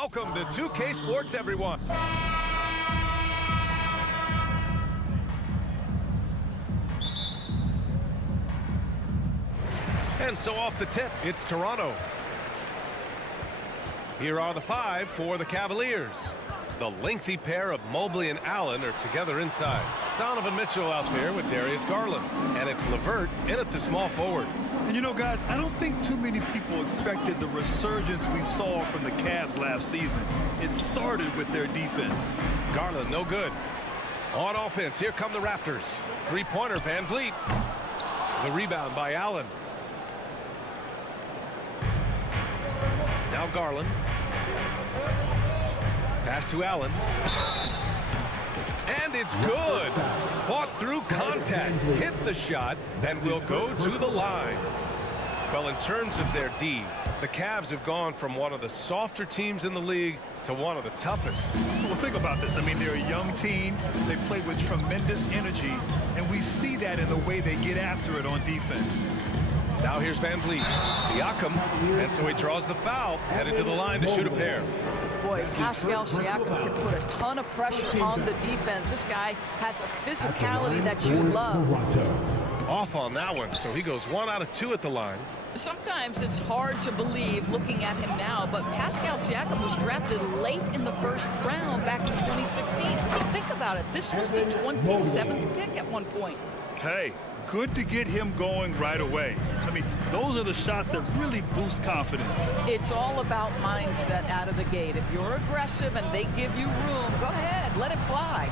Welcome to 2K Sports, everyone. And so off the tip, it's Toronto. Here are the five for the Cavaliers. The lengthy pair of Mobley and Allen are together inside. Donovan Mitchell out there with Darius Garland. And it's LeVert in at the small forward. And you know, guys, I don't think too many people expected the resurgence we saw from the Cavs last season. It started with their defense. Garland, no good. On offense, here come the Raptors. Three-pointer, Van Vliet. The rebound by Allen. Now Garland. Pass to Allen. And it's good. Fought through contact, hit the shot, and will go to the line. Well, in terms of their D, the Cavs have gone from one of the softer teams in the league to one of the toughest. Well, think about this. I mean, they're a young team. They play with tremendous energy, and we see that in the way they get after it on defense. Now here's Van Vliet. Siakam, and so he draws the foul, headed to the line to shoot a pair. Boy, Pascal Siakam can put a ton of pressure on the defense. This guy has a physicality that you love. Off on that one, so he goes 1 out of 2 at the line. Sometimes it's hard to believe looking at him now, but Pascal Siakam was drafted late in the first round back in 2016. Think about it. This was the 27th pick at one point. Hey, good to get him going right away. I mean, those are the shots that really boost confidence. It's all about mindset out of the gate. If you're aggressive and they give you room, go ahead, let it fly.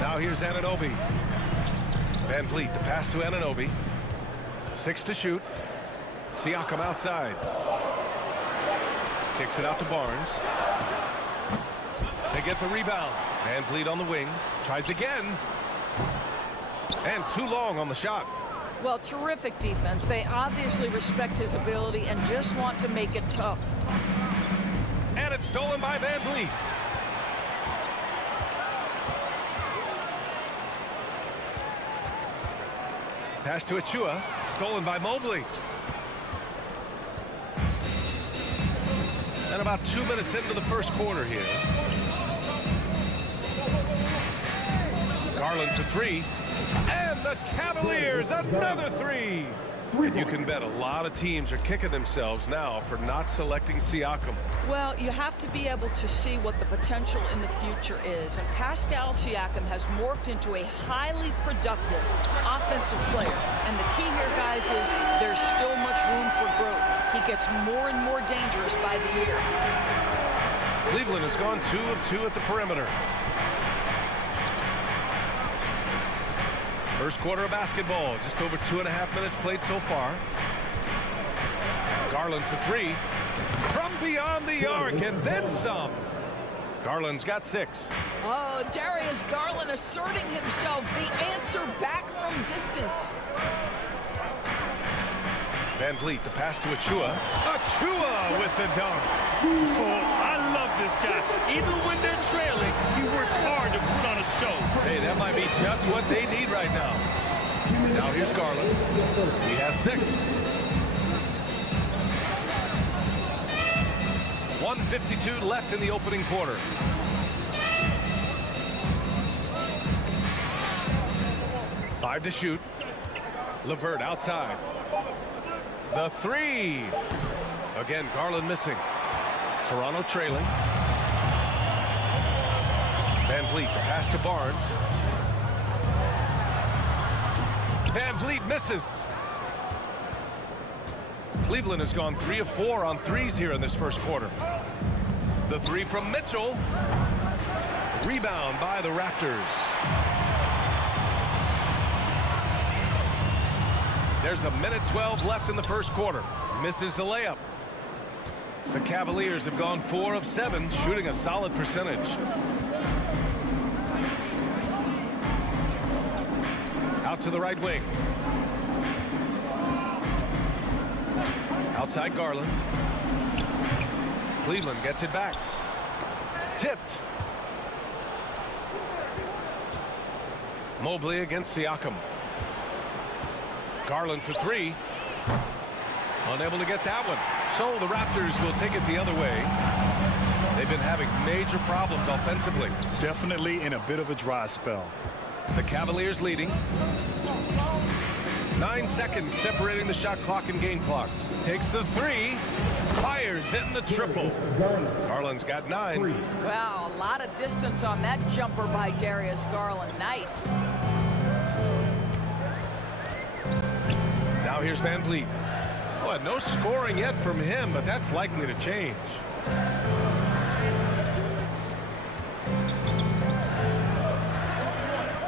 Now here's Anunoby. Van Vliet, the pass to Anunoby. 6 to shoot. Siakam outside. Kicks it out to Barnes. They get the rebound. Van Vliet on the wing. Tries again. And too long on the shot. Well, terrific defense. They obviously respect his ability and just want to make it tough. And it's stolen by Van Vliet. Pass to Achua. Stolen by Mobley. And about 2 minutes into the first quarter here. Garland to 3. And the Cavaliers, another 3. And you can bet a lot of teams are kicking themselves now for not selecting Siakam. Well, you have to be able to see what the potential in the future is. And Pascal Siakam has morphed into a highly productive offensive player. And the key here, guys, is there's still much room for growth. He gets more and more dangerous by the year. Cleveland has gone 2 of 2 at the perimeter. First quarter of basketball, just over 2.5 minutes played so far. Garland for 3. From beyond the arc, and then some. Garland's got 6. Oh, Darius Garland asserting himself, the answer back from distance. Van Vliet, the pass to Achua. Achua with the dunk. Oh, I love this guy. Even when they're trailing, he works hard to put on a show. Hey, that might be just what they need right now. Now here's Garland. He has 6. 1:52 left in the opening quarter. Five to shoot. LeVert outside. The 3. Again, Garland missing. Toronto trailing. Van Vliet, the pass to Barnes. Van Vliet misses. Cleveland has gone 3 of 4 on threes here in this first quarter. The 3 from Mitchell. Rebound by the Raptors. There's a minute 12 left in the first quarter. Misses the layup. The Cavaliers have gone 4 of 7, shooting a solid percentage. Out to the right wing. Outside Garland. Cleveland gets it back. Tipped. Mobley against Siakam. Garland for 3. Unable to get that one. So the Raptors will take it the other way. They've been having major problems offensively. Definitely in a bit of a dry spell. The Cavaliers leading. 9 seconds separating the shot clock and game clock. Takes the three. Fires in the triple. Garland's got 9. Wow, a lot of distance on that jumper by Darius Garland. Nice. Now here's Van Vliet. Oh, no scoring yet from him, but that's likely to change.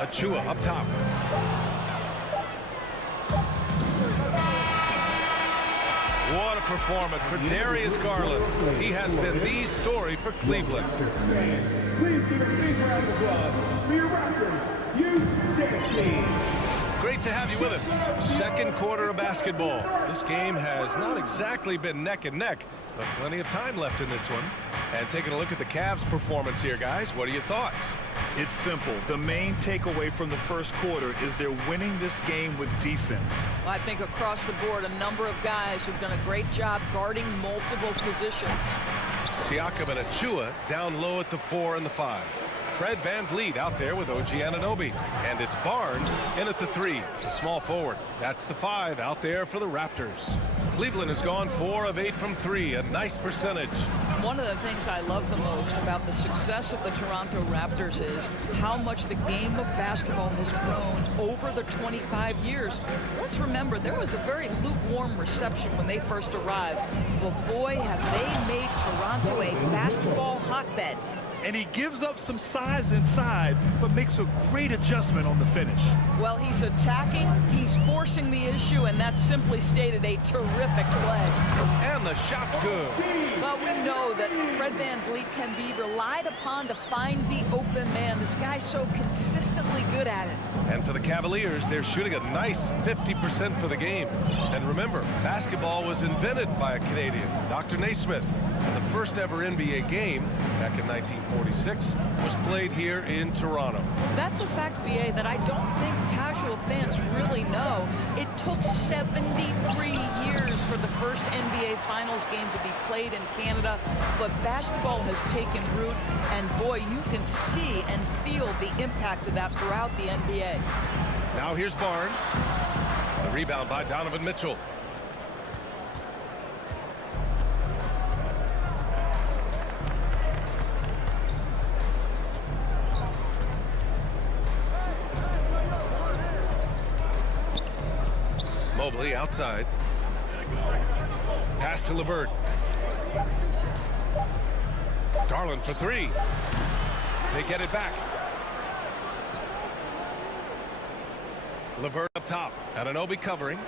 Achua up top. What a performance for Darius Garland. He has been the story for Cleveland. Please give a big round of applause for your Raptors. You dance team. Great to have you with us. Second quarter of basketball. This game has not exactly been neck and neck, but plenty of time left in this one. And taking a look at the Cavs' performance here, guys, what are your thoughts? It's simple. The main takeaway from the first quarter is they're winning this game with defense. Well, I think across the board, a number of guys who've done a great job guarding multiple positions. Siakam and Achua down low at the 4 and the 5. Fred Van Vliet out there with OG Anunoby. And it's Barnes in at the 3, the small forward. That's the 5 out there for the Raptors. Cleveland has gone 4 of 8 from 3, a nice percentage. One of the things I love the most about the success of the Toronto Raptors is how much the game of basketball has grown over the 25 years. Let's remember, there was a very lukewarm reception when they first arrived. But boy, have they made Toronto a basketball hotbed. And he gives up some size inside, but makes a great adjustment on the finish. Well, he's attacking, he's forcing the issue, and that's simply stated a terrific play. And the shot's good. Well, we know that Fred Van Vliet can be relied upon to find the open man. This guy's so consistently good at it. And for the Cavaliers, they're shooting a nice 50% for the game. And remember, basketball was invented by a Canadian, Dr. Naismith. And the first ever NBA game, back in 1946, was played here in Toronto. That's a fact, BA, that I don't think casual fans really know. It took 73 years for the first NBA Finals game to be played in Canada, but basketball has taken root, and boy, you can see and feel the impact of that throughout the NBA. Now here's Barnes. The rebound by Donovan Mitchell. Mobley outside. Pass to LeVert. Garland for 3. They get it back. LeVert up top. Anunoby covering.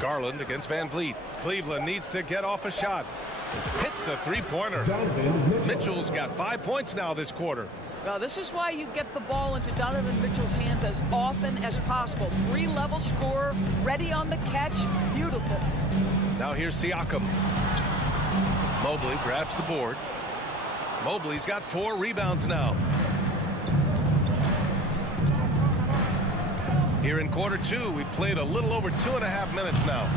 Garland against Van Vliet. Cleveland needs to get off a shot. Hits the three-pointer. Mitchell's got 5 points now this quarter. Well, this is why you get the ball into Donovan Mitchell's hands as often as possible. 3-level scorer, ready on the catch. Beautiful. Now here's Siakam. Mobley grabs the board. Mobley's got 4 rebounds now. Here in quarter 2, we've played a little over 2.5 minutes now.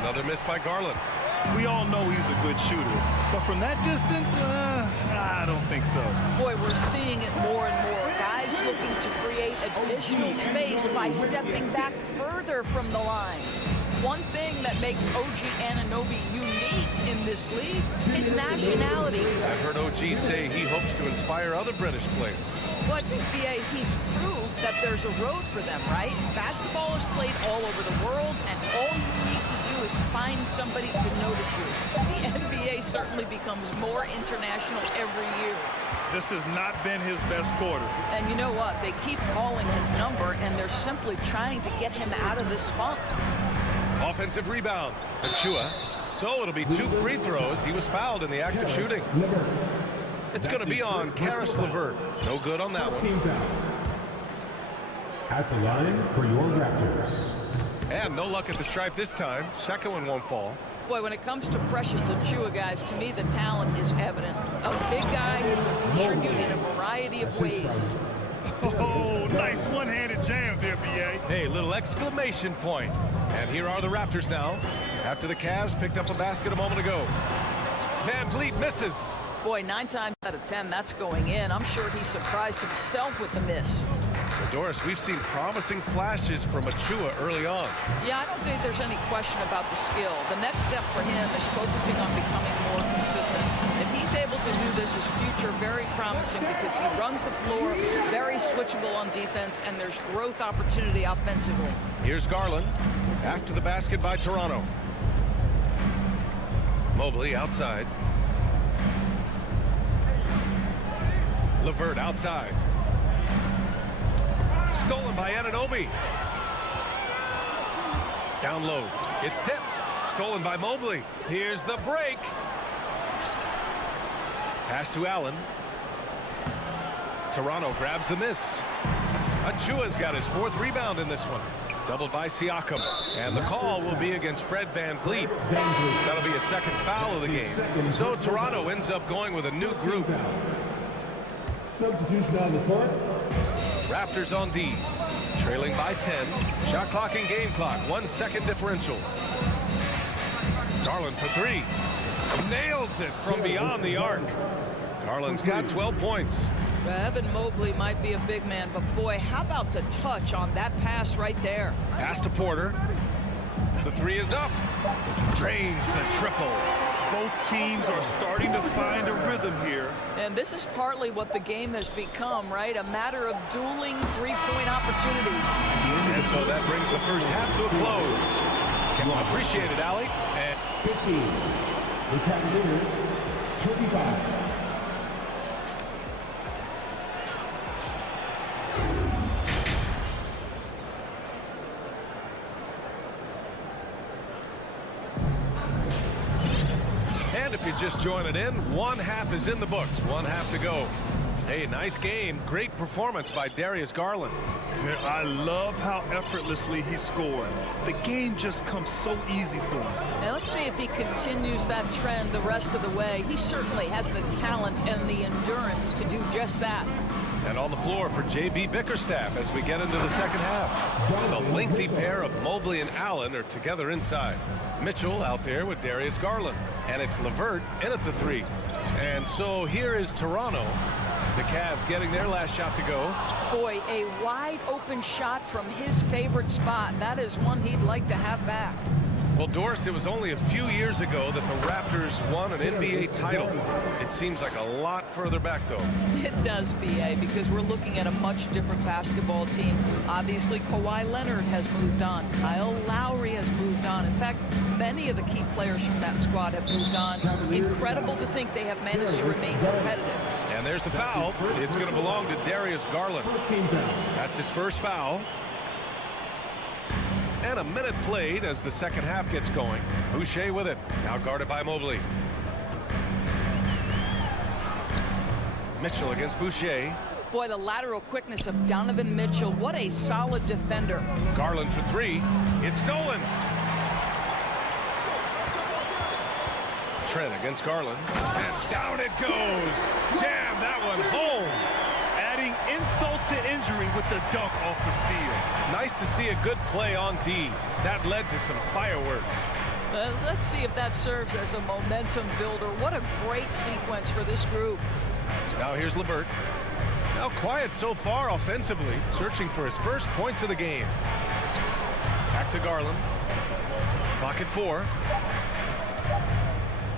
Another miss by Garland. We all know he's a good shooter, but from that distance, I don't think so. Boy, we're seeing it more and more. Guys looking to create additional space by stepping back further from the line. One thing that makes OG Anunoby unique in this league is nationality. I've heard OG say he hopes to inspire other British players. Well, I think, BA, he's proved that there's a road for them, right? Basketball is played all over the world, and all you need to do is find somebody to notice you. The NBA certainly becomes more international every year. This has not been his best quarter. And you know what? They keep calling his number, and they're simply trying to get him out of this funk. Offensive rebound. Achua. So it'll be 2 free throws. He was fouled in the act of shooting. It's going to be on Karis LeVert. No good on that one. At the line for your Raptors. And no luck at the stripe this time. Second one won't fall. Boy, when it comes to Precious Achua, guys, to me the talent is evident. A big guy who can contribute in a variety of ways. Oh, nice one-handed jam there, BA. Hey, little exclamation point. And here are the Raptors now. After the Cavs picked up a basket a moment ago. Van Vliet misses. Boy, 9 times out of 10, that's going in. I'm sure he surprised himself with the miss. Well, Doris, we've seen promising flashes from Achua early on. Yeah, I don't think there's any question about the skill. The next step for him is focusing on becoming more consistent. If he's able to do this, his future very promising because he runs the floor, very switchable on defense, and there's growth opportunity offensively. Here's Garland after the basket by Toronto. Mobley outside. LeVert outside. Stolen by Anunoby. Down low. It's tipped. Stolen by Mobley. Here's the break. Pass to Allen. Toronto grabs the miss. Achua's got his 4th rebound in this one. Doubled by Siakam. And the call will be against Fred Van Vliet. That'll be a 2nd foul of the game. So Toronto ends up going with a new group. Substitution on the court. Raptors on D. Trailing by 10. Shot clock and game clock. 1 second differential. Garland for 3. Nails it from beyond the arc. Garland's got 12 points. Evan Mobley might be a big man, but boy, how about the touch on that pass right there? Pass to Porter. The 3 is up. Drains the triple. Both teams are starting to find a rhythm here. And this is partly what the game has become, right? A matter of dueling three-point opportunities. And so that brings the first half to a close. Appreciate it, Allie. And 15. The Cavaliers, 25. And if you're just joining in, 1 half is in the books. 1 half to go. Hey, nice game. Great performance by Darius Garland. I love how effortlessly he scored. The game just comes so easy for him. And let's see if he continues that trend the rest of the way. He certainly has the talent and the endurance to do just that. And on the floor for J.B. Bickerstaff as we get into the second half. The lengthy pair of Mobley and Allen are together inside. Mitchell out there with Darius Garland. And it's LeVert in at the 3. And so here is Toronto. The Cavs getting their last shot to go. Boy, a wide open shot from his favorite spot. That is one he'd like to have back. Well, Doris, it was only a few years ago that the Raptors won an NBA title. It seems like a lot further back, though. It does, B.A., because we're looking at a much different basketball team. Obviously, Kawhi Leonard has moved on. Kyle Lowry has moved on. In fact, many of the key players from that squad have moved on. Incredible to think they have managed to remain competitive. And there's the foul. It's going to belong to Darius Garland. That's his first foul. And a minute played as the second half gets going. Boucher with it. Now guarded by Mobley. Mitchell against Boucher. Boy, the lateral quickness of Donovan Mitchell. What a solid defender. Garland for 3. It's stolen. Trent against Garland. And down it goes. Jam that one home. Adding insult to injury with the dunk off the steal. Nice to see a good play on D. That led to some fireworks. Let's see if that serves as a momentum builder. What a great sequence for this group. Now here's LeVert. Now quiet so far offensively, searching for his first points of the game. Back to Garland. Clock at 4.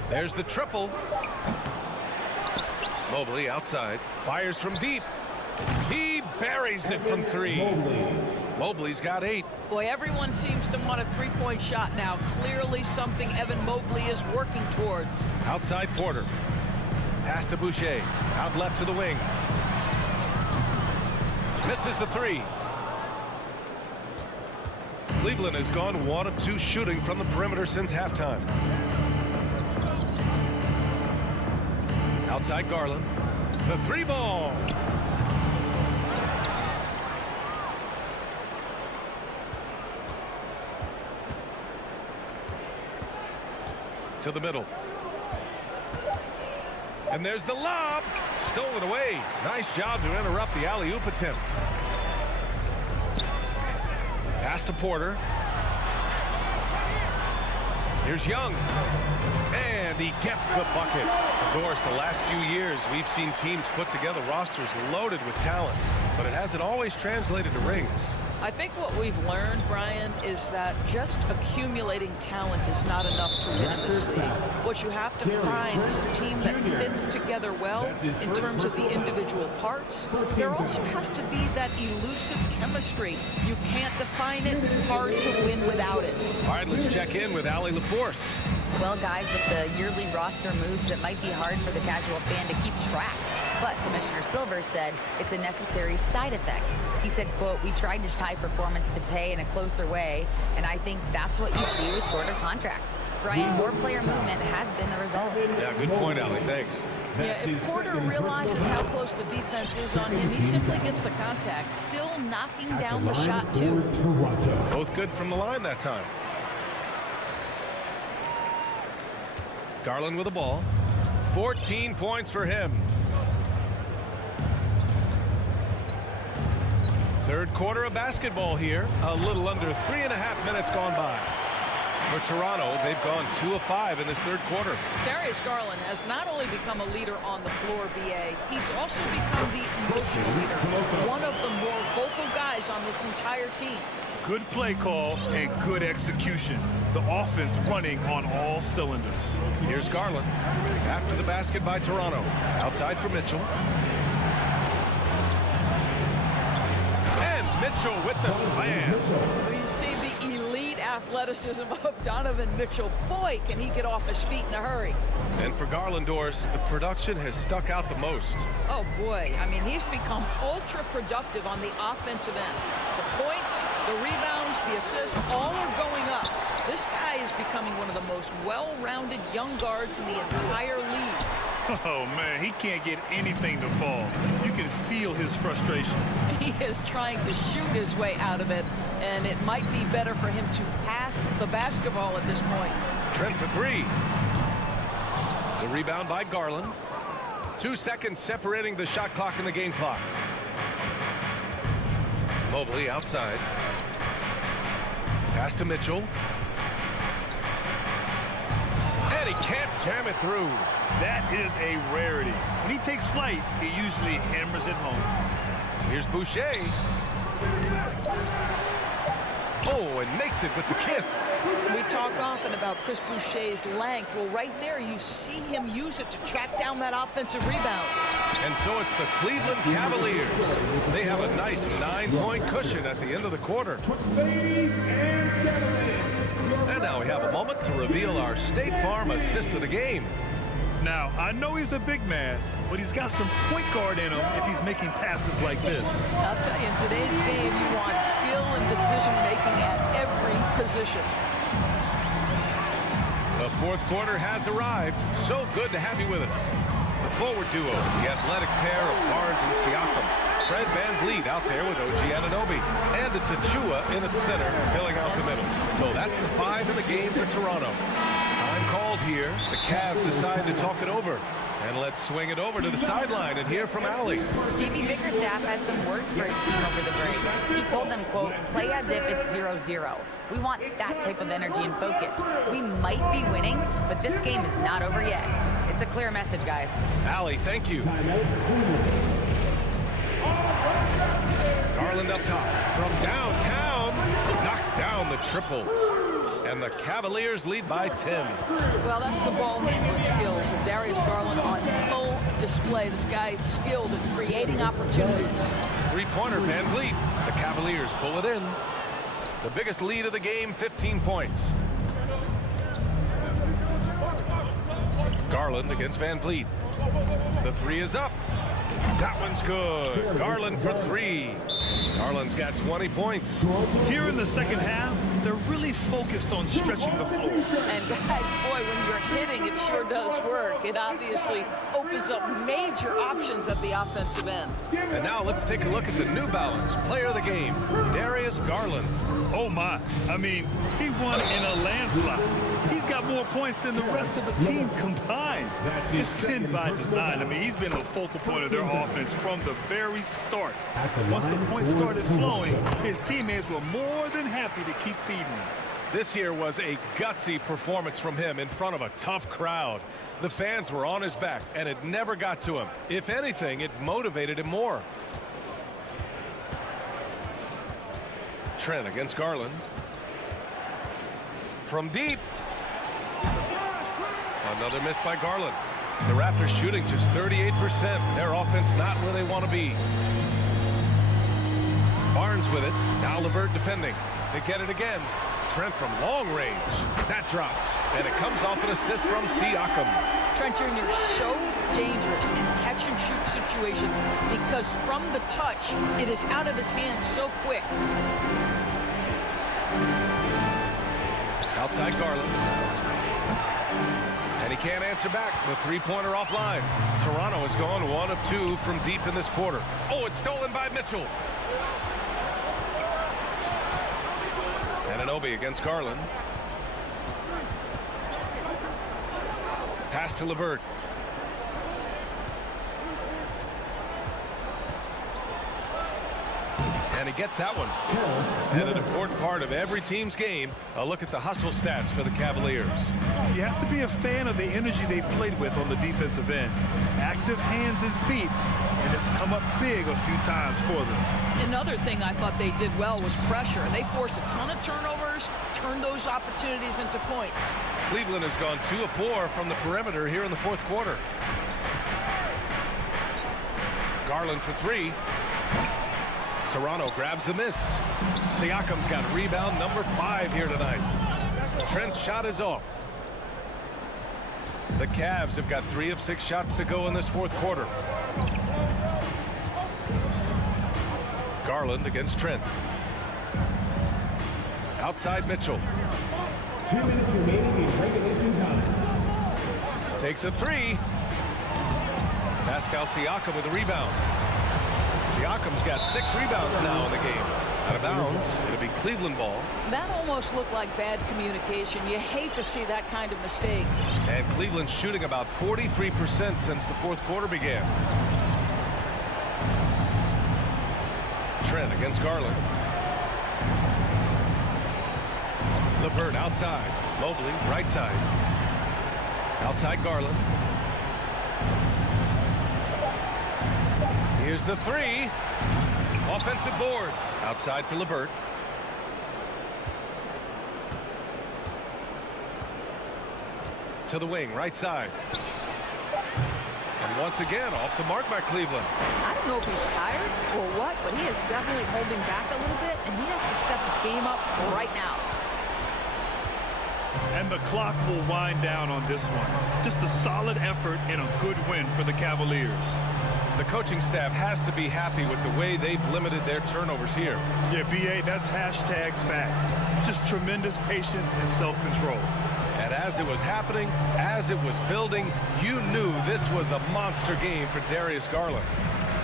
There's the triple. Mobley outside. Fires from deep. He buries it from 3. Mobley's got 8. Boy, everyone seems to want a three-point shot now. Clearly something Evan Mobley is working towards. Outside Porter. Pass to Boucher. Out left to the wing. Misses the 3. Cleveland has gone 1 of 2 shooting from the perimeter since halftime. Outside Garland. The 3 ball. To the middle. And there's the lob. Stolen away. Nice job to interrupt the alley-oop attempt. Pass to Porter. Here's Young. And he gets the bucket. Of course, the last few years, we've seen teams put together rosters loaded with talent, but it hasn't always translated to rings. I think what we've learned, Brian, is that just accumulating talent is not enough to win this league. What you have to find is a team that fits together well in terms of the individual parts. There also has to be that elusive chemistry. You can't define it. Hard to win without it. All right, let's check in with Allie LaForce. Well, guys, with the yearly roster moves, it might be hard for the casual fan to keep track. But Commissioner Silver said it's a necessary side effect. He said, quote, "We tried to tie performance to pay in a closer way, and I think that's what you see with shorter contracts." Brian, more player movement has been the result. Yeah, good point, Allie. Thanks. Yeah, if Porter realizes how close the defense is on him, he simply gets the contact. Still knocking down the shot, too. Both good from the line that time. Garland with the ball. 14 points for him. Third quarter of basketball here. A little under 3.5 minutes gone by. For Toronto, they've gone 2 of 5 in this third quarter. Darius Garland has not only become a leader on the floor, BA, he's also become the emotional leader. One of the more vocal guys on this entire team. Good play call and good execution. The offense running on all cylinders. Here's Garland. After the basket by Toronto. Outside for Mitchell. And Mitchell with the slam. You see the elite athleticism of Donovan Mitchell. Boy, can he get off his feet in a hurry. And for Garland, Doris, the production has stuck out the most. Oh, boy. I mean, he's become ultra productive on the offensive end. The points, the rebounds, the assists, all are going up. This guy is becoming one of the most well-rounded young guards in the entire league. Oh, man, he can't get anything to fall. You can feel his frustration. He is trying to shoot his way out of it, and it might be better for him to pass the basketball at this point. Trent for 3. The rebound by Garland. 2 seconds separating the shot clock and the game clock. Mobley outside. Pass to Mitchell. And he can't jam it through. That is a rarity. When he takes flight, he usually hammers it home. Here's Boucher. Oh, and makes it with the kiss. We talk often about Chris Boucher's length. Well, right there, you see him use it to track down that offensive rebound. And so it's the Cleveland Cavaliers. They have a nice 9-point cushion at the end of the quarter. Ladies and gentlemen, And now we have a moment to reveal our State Farm assist of the game. Now, I know he's a big man, but he's got some point guard in him if he's making passes like this. I'll tell you, in today's game, you want skill and decision-making at every position. The fourth quarter has arrived. So good to have you with us. The forward duo, the athletic pair of Barnes and Siakam. Fred VanVleet out there with OG Anunoby. And it's Achua in at the center, filling out the middle. So that's the 5 in the game for Toronto. Time called here. The Cavs decide to talk it over. And let's swing it over to the sideline and hear from Allie. JB Bickerstaff had some words for his team over the break. He told them, quote, "Play as if it's 0-0. We want that type of energy and focus. We might be winning, but this game is not over yet." It's a clear message, guys. Allie, thank you. Garland up top from downtown. Knocks down the triple. And the Cavaliers lead by 10. Well, that's the ball handling skills of Darius Garland on full display. This guy's skilled at creating opportunities. Three-pointer, VanVleet. The Cavaliers pull it in. The biggest lead of the game, 15 points. Garland against VanVleet. The 3 is up. That one's good. Garland for 3. Garland's got 20 points. Here in the second half, they're really focused on stretching the floor. And guys, boy, when you're hitting, it sure does work. It obviously opens up major options at the offensive end. And now let's take a look at the New Balance player of the game, Darius Garland. Oh, my. I mean, he won in a landslide. He's got more points than the rest of the team combined. It's been by design. I mean, he's been the focal point of their offense from the very start. Once the points started flowing, his teammates were more than happy to keep feeding him. This here was a gutsy performance from him in front of a tough crowd. The fans were on his back, and it never got to him. If anything, it motivated him more. Trent against Garland. From deep. Another miss by Garland. The Raptors shooting just 38%. Their offense not where they want to be. Barnes with it. Now LeVert defending. They get it again. Trent from long range. That drops. And it comes off an assist from Siakam. Trent Jr. so dangerous in catch-and-shoot situations because from the touch, it is out of his hands so quick. Outside Garland. And he can't answer back. The three-pointer offline. Toronto has gone 1 of 2 from deep in this quarter. Oh, it's stolen by Mitchell. Anunoby against Garland. Pass to LeVert. And he gets that one. And an important part of every team's game, a look at the hustle stats for the Cavaliers. You have to be a fan of the energy they played with on the defensive end. Active hands and feet, and it's come up big a few times for them. Another thing I thought they did well was pressure. They forced a ton of turnovers, turned those opportunities into points. Cleveland has gone 2 of 4 from the perimeter here in the fourth quarter. Garland for 3. Toronto grabs the miss. Siakam's got rebound number 5 here tonight. Trent's shot is off. The Cavs have got 3 of 6 shots to go in this fourth quarter. Garland against Trent. Outside Mitchell. 2 minutes remaining in regulation time. Takes a 3. Pascal Siakam with a rebound. Siakam's got 6 rebounds now in the game. Out of bounds. It'll be Cleveland ball. That almost looked like bad communication. You hate to see that kind of mistake. And Cleveland's shooting about 43% since the fourth quarter began. Trent against Garland. LeVert outside. Mobley right side. Outside Garland. Here's the 3. Offensive board. Outside for LeVert. To the wing, right side. And once again, off the mark by Cleveland. I don't know if he's tired or what, but he is definitely holding back a little bit, and he has to step his game up right now. And the clock will wind down on this one. Just a solid effort and a good win for the Cavaliers. The coaching staff has to be happy with the way they've limited their turnovers here. Yeah, B.A., that's hashtag facts. Just tremendous patience and self-control. And as it was happening, as it was building, you knew this was a monster game for Darius Garland.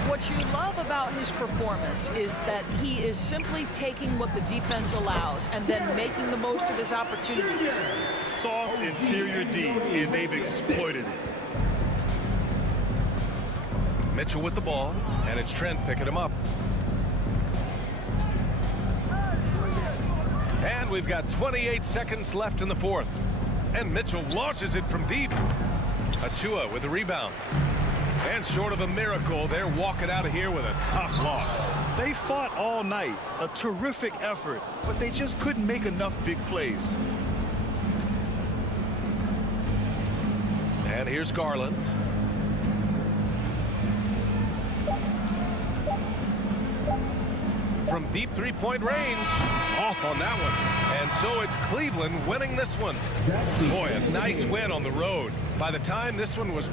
What you love about his performance is that he is simply taking what the defense allows and then making the most of his opportunities. Soft interior D, and they've exploited it. Mitchell with the ball, and it's Trent picking him up. And we've got 28 seconds left in the fourth. And Mitchell launches it from deep. Achua with the rebound. And short of a miracle, they're walking out of here with a tough loss. They fought all night. A terrific effort, but they just couldn't make enough big plays. And here's Garland. From deep three-point range. Off on that one. And so it's Cleveland winning this one. Boy, a nice win on the road. By the time this one was...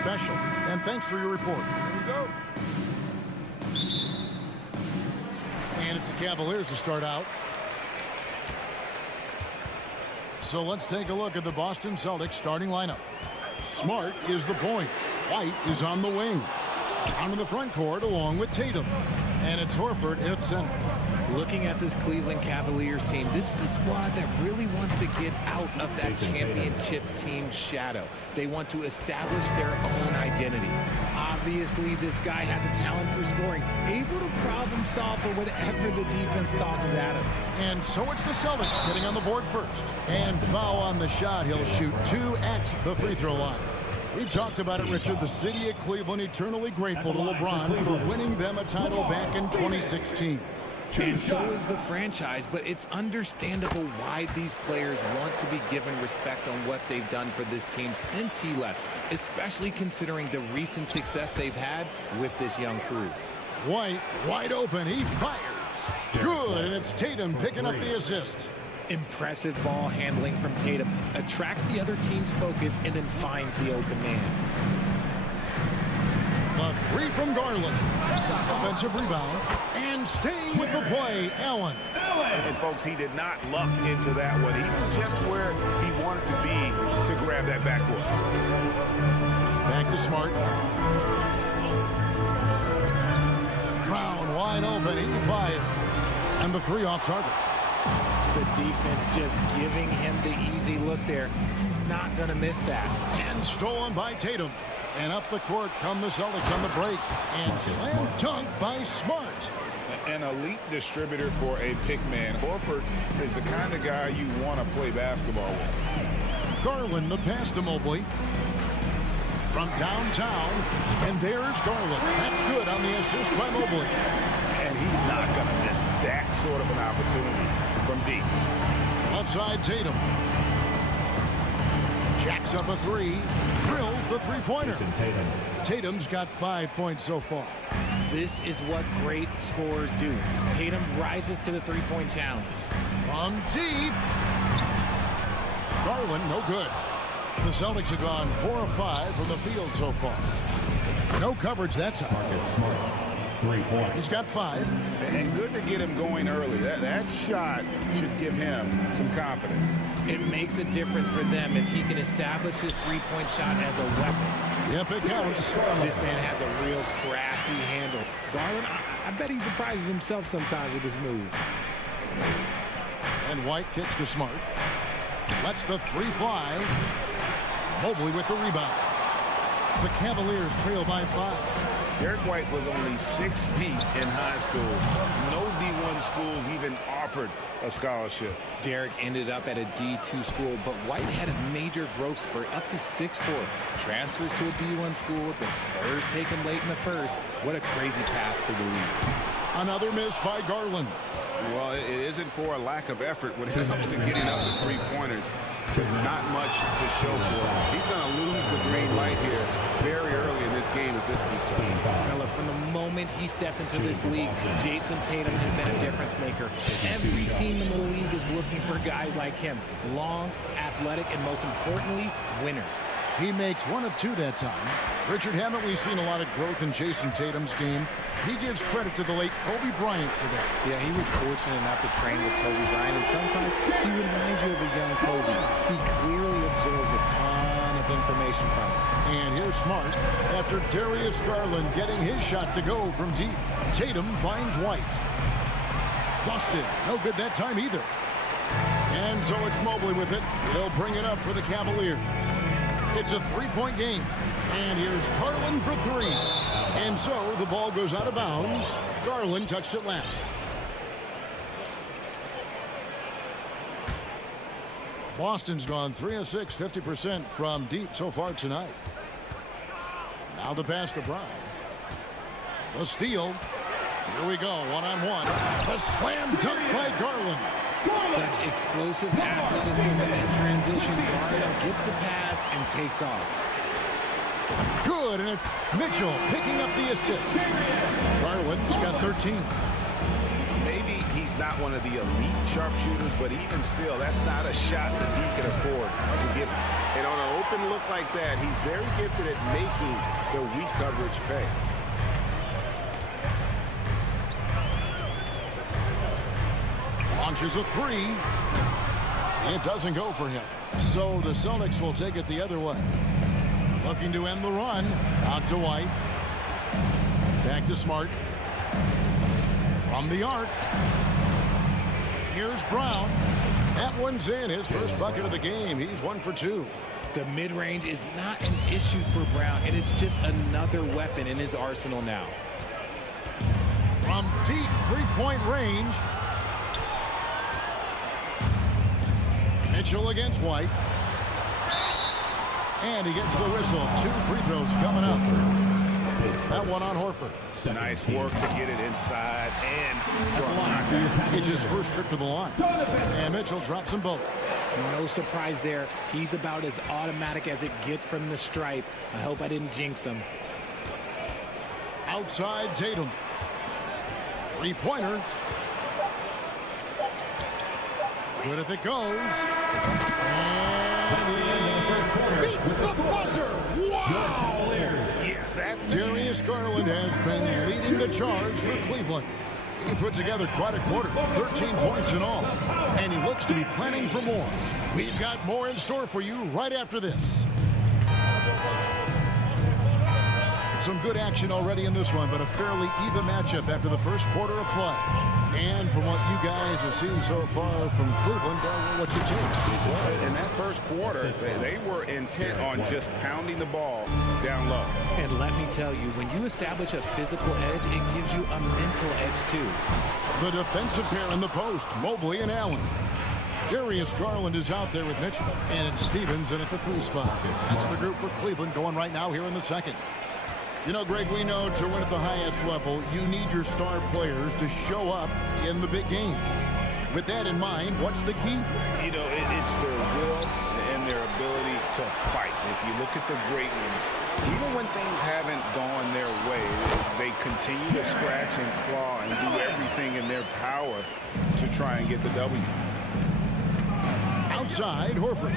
Special. And thanks for your report. Here we go. And it's the Cavaliers to start out. So let's take a look at the Boston Celtics starting lineup. Smart is the point. White is on the wing. Onto the front court along with Tatum. And it's Horford at center. Looking at this Cleveland Cavaliers team, this is a squad that really wants to get out of that championship team shadow. They want to establish their own identity. Obviously, this guy has a talent for scoring, able to problem solve for whatever the defense tosses at him. And so it's the Celtics getting on the board first. And foul on the shot. He'll shoot 2 at the free throw line. We've talked about it, Richard. The city of Cleveland eternally grateful to LeBron for winning them a title back in 2016. And so is the franchise, but it's understandable why these players want to be given respect on what they've done for this team since he left, especially considering the recent success they've had with this young crew. White, wide open, he fires. Good, and it's Tatum picking up the assist. Impressive ball handling from Tatum, attracts the other team's focus, and then finds the open man. The three from Garland. Offensive rebound. And staying with the play, Allen. And folks, he did not luck into that one. He knew just where he wanted to be to grab that backboard. Back to Smart. Brown wide open. He fires. And the three off target. The defense just giving him the easy look there. He's not going to miss that. And stolen by Tatum. And up the court come the Celtics on the break. And slam dunk by Smart. An elite distributor for a pick man. Horford is the kind of guy you want to play basketball with. Garland, the pass to Mobley. From downtown. And there's Garland. That's good on the assist by Mobley. And he's not going to miss that sort of an opportunity from deep. Left side, Tatum. Jacks up a three. Drills the three-pointer. Tatum's got 5 points so far. This is what great scorers do. Tatum rises to the three-point challenge. From deep. Garland, no good. The Celtics have gone 4 of 5 from the field so far. No coverage that time. He's got 5. And good to get him going early. That shot should give him some confidence. It makes a difference for them if he can establish his three-point shot as a weapon. Yep, it counts. This man has a real crafty handle. Garland, I bet he surprises himself sometimes with his moves. And White kicks to Smart. Lets the three fly. Mobley with the rebound. The Cavaliers trail by 5. Derek White was only 6 feet in high school. No D1 schools even offered a scholarship. Derek ended up at a D2 school, but White had a major growth spurt up to 6'4". Transfers to a D1 school. The Spurs take him late in the first. What a crazy path to the league. Another miss by Garland. Well, it isn't for a lack of effort when it comes to getting up to three-pointers. Not much to show for him. He's going to lose the green light here very early in this game if this keeps going. Now look, from the moment he stepped into this league, Jason Tatum has been a difference maker. Every team in the league is looking for guys like him. Long, athletic, and most importantly, winners. He makes 1 of 2 that time. Richard, haven't we seen a lot of growth in Jason Tatum's game? He gives credit to the late Kobe Bryant for that. Yeah, he was fortunate enough to train with Kobe Bryant, and sometimes he reminds you of a young Kobe. He clearly absorbed a ton separation from him. And here's Smart after Darius Garland getting his shot to go from deep. Tatum finds White. Boston, no good that time either. And so it's Mobley with it. They'll bring it up for the Cavaliers. It's a three-point game. And here's Garland for three. And so the ball goes out of bounds. Garland touched it last. Boston's gone 3 of 6, 50% from deep so far tonight. Now the pass to Brown. The steal. Here we go, one-on-one. A slam dunk by Garland. Such explosive athleticism and transition. Garland gets the pass and takes off. Good, and it's Mitchell picking up the assist. Garland's got 13. Maybe he's not one of the elite sharpshooters, but even still, that's not a shot that he can afford to get. And on an open look like that, he's very gifted at making the weak coverage pay. Launches a three. It doesn't go for him. So the Celtics will take it the other way. Looking to end the run. Out to White. Back to Smart. From the arc. Here's Brown. That one's in. His first bucket of the game. He's 1 for 2. The mid-range is not an issue for Brown. It is just another weapon in his arsenal now. From deep three-point range. Mitchell against White. And he gets the whistle. 2 free throws coming up. That one on Horford. Nice work to get it inside and draw contact. It's his first trip to the line. And Mitchell drops them both. No surprise there. He's about as automatic as it gets from the stripe. I hope I didn't jinx him. Outside Tatum. Three-pointer. Good if it goes. And he beats the buzzer. Wow! Yeah, that Darius Garland has been leading the charge for Cleveland. He put together quite a quarter, 13 points in all. And he looks to be planning for more. We've got more in store for you right after this. Some good action already in this one, but a fairly even matchup after the first quarter of play. And from what you guys have seen so far from Cleveland, what you take? Well, in that first quarter, they were intent on just pounding the ball down low. And let me tell you, when you establish a physical edge, it gives you a mental edge too. The defensive pair in the post, Mobley and Allen. Darius Garland is out there with Mitchell. And Stevens in at the 3 spot. That's the group for Cleveland going right now here in the second. You know, Greg, we know to win at the highest level, you need your star players to show up in the big game. With that in mind, what's the key? You know, it's their will and their ability to fight. If you look at the great ones, even when things haven't gone their way, they continue to scratch and claw and do everything in their power to try and get the W. Outside, Horford.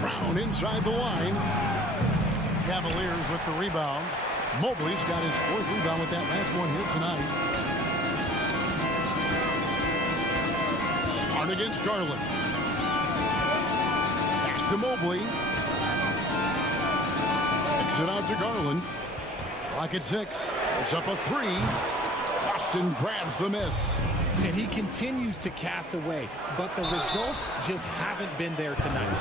Brown inside the line. Cavaliers with the rebound. Mobley's got his 4th rebound with that last one here tonight. Smart against Garland. Back to Mobley. Kicks it out to Garland. Clock at 6. It's up a 3. Boston grabs the miss. And he continues to cast away, but the results just haven't been there tonight.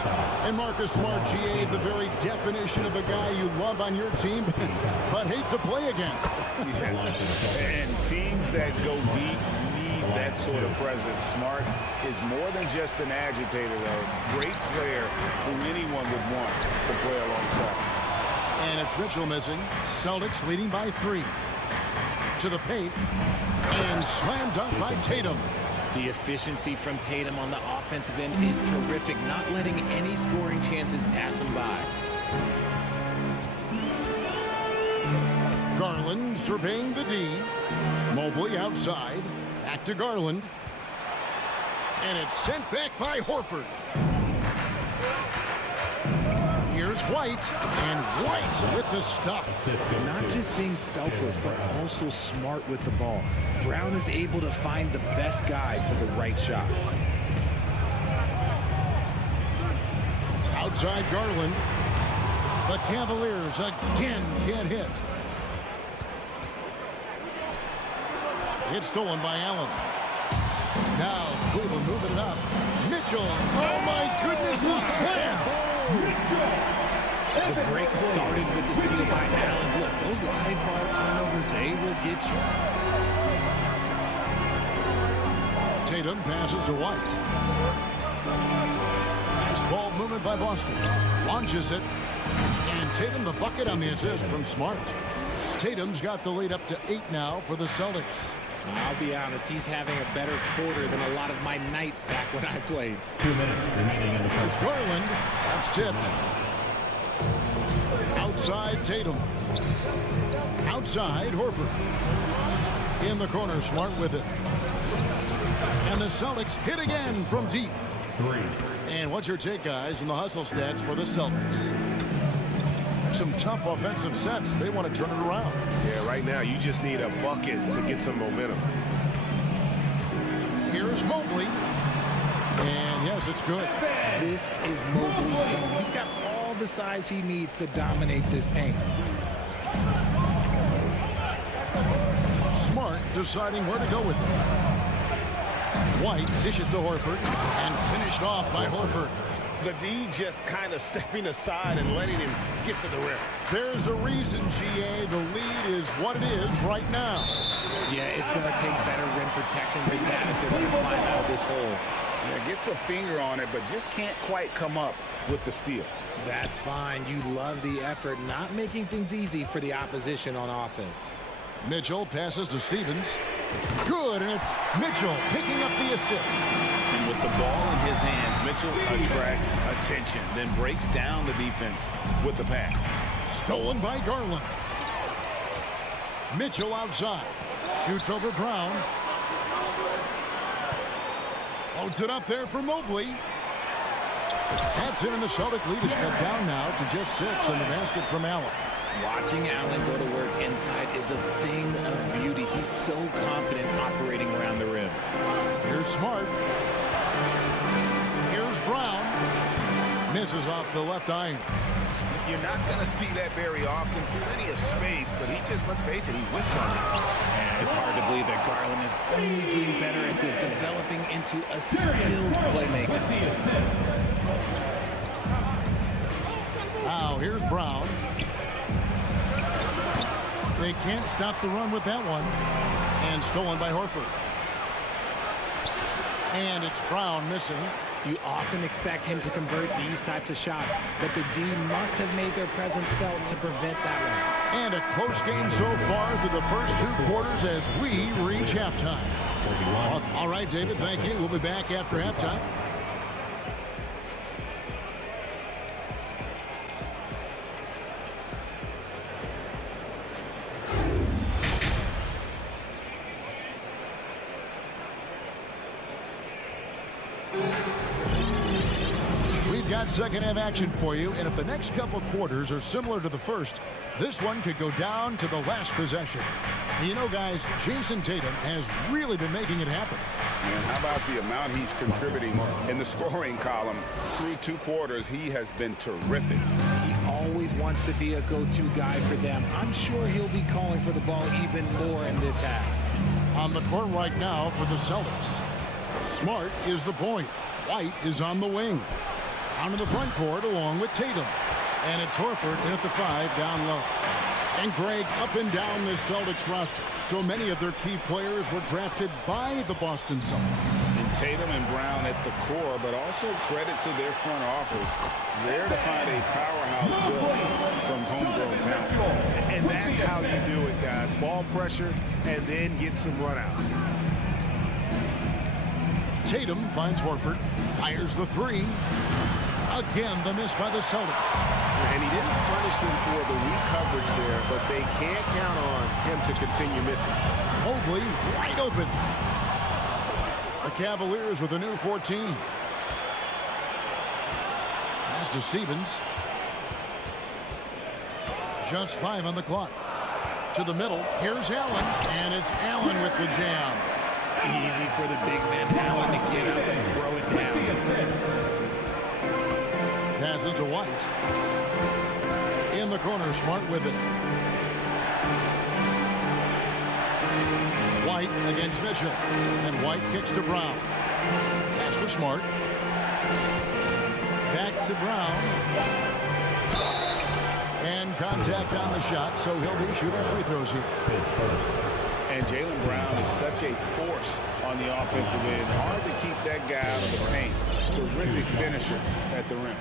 And Marcus Smart, GA, the very definition of a guy you love on your team, but hate to play against. Yeah. And teams that go deep need that sort of presence. Smart is more than just an agitator, though. Great player who anyone would want to play alongside. And it's Mitchell missing. Celtics leading by 3. To the paint. And slam dunk by Tatum. The efficiency from Tatum on the offensive end is terrific, not letting any scoring chances pass him by. Garland surveying the D. Mobley outside. Back to Garland. And it's sent back by Horford. Here's White, and White with the stuff. Not just being selfless, but also smart with the ball. Brown is able to find the best guy for the right shot. Outside Garland. The Cavaliers again can't hit. It's stolen by Allen. Now Cleveland moving it up. Mitchell. Oh my goodness, the slam. The break started with the steal by Allen. Look, those live ball turnovers, they will get you. Tatum passes to White. Nice ball movement by Boston. Launches it. And Tatum the bucket on the assist from Smart. Tatum's got the lead up to 8 now for the Celtics. I'll be honest, he's having a better quarter than a lot of my nights back when I played. 2 minutes remaining in the first. Garland. That's tipped. Outside Tatum. Outside Horford. In the corner, Smart with it. And the Celtics hit again from deep. 3. And what's your take, guys, in the hustle stats for the Celtics? Some tough offensive sets. They want to turn it around. Yeah, right now you just need a bucket to get some momentum. Here's Mobley. And yes, it's good. This is Mobley's zone. He's got all the size he needs to dominate this paint. Smart deciding where to go with it. White dishes to Horford and finished off by Horford. The D just kind of stepping aside and letting him get to the rim. There's a reason, GA, the lead is what it is right now. Yeah, it's going to take better rim protection than that if they're going to climb out of this hole. Yeah, gets a finger on it, but just can't quite come up with the steal. That's fine. You love the effort, not making things easy for the opposition on offense. Mitchell passes to Stevens. Good, and it's Mitchell picking up the assist. And with the ball in his hands, Mitchell attracts attention, then breaks down the defense with the pass. Stolen by Garland. Mitchell outside. Shoots over Brown. Loads it up there for Mobley. That's in, and the Celtic lead is cut down now to just 6 in the basket from Allen. Watching Allen go to work inside is a thing of beauty. He's so confident operating around the rim. Here's Smart. Here's Brown. Misses off the left iron. You're not going to see that very often. Plenty of space, but he just, let's face it, he whiffs on it. Yeah, it's hard to believe that Garland is only getting better at this, developing into a skilled playmaker. Now here's Brown. They can't stop the run with that one. And stolen by Horford. And it's Brown missing. You often expect him to convert these types of shots, but the D must have made their presence felt to prevent that one. And a close game so far through the first 2 quarters as we reach halftime. All right, David, thank you. We'll be back after halftime. Got second half action for you, and if the next couple quarters are similar to the first, this one could go down to the last possession. You know, guys, Jason Tatum has really been making it happen. And how about the amount he's contributing in the scoring column? Through 2 quarters, he has been terrific. He always wants to be a go-to guy for them. I'm sure he'll be calling for the ball even more in this half. On the court right now for the Celtics. Smart is the point. White is on the wing. Onto the front court along with Tatum. And it's Horford in at the 5 down low. And Greg up and down this Celtics roster. So many of their key players were drafted by the Boston Celtics. And Tatum and Brown at the core, but also credit to their front office. There to find a powerhouse build from homegrown talent. And that's how you do it, guys. Ball pressure and then get some runouts. Tatum finds Horford. Fires the 3. Again, the miss by the Celtics. And he didn't punish them for the weak coverage there, but they can't count on him to continue missing. Mobley wide open. The Cavaliers with a new 14. Pass to Stevens. Just 5 on the clock. To the middle. Here's Allen. And it's Allen with the jam. Easy for the big man Allen to get up and throw it down. Passes to White. In the corner, Smart with it. White against Mitchell. And White kicks to Brown. Pass for Smart. Back to Brown. And contact on the shot, so he'll be shooting free throws here. And Jaylen Brown is such a force on the offensive end. Hard to keep that guy out of the paint. Terrific finisher at the rim.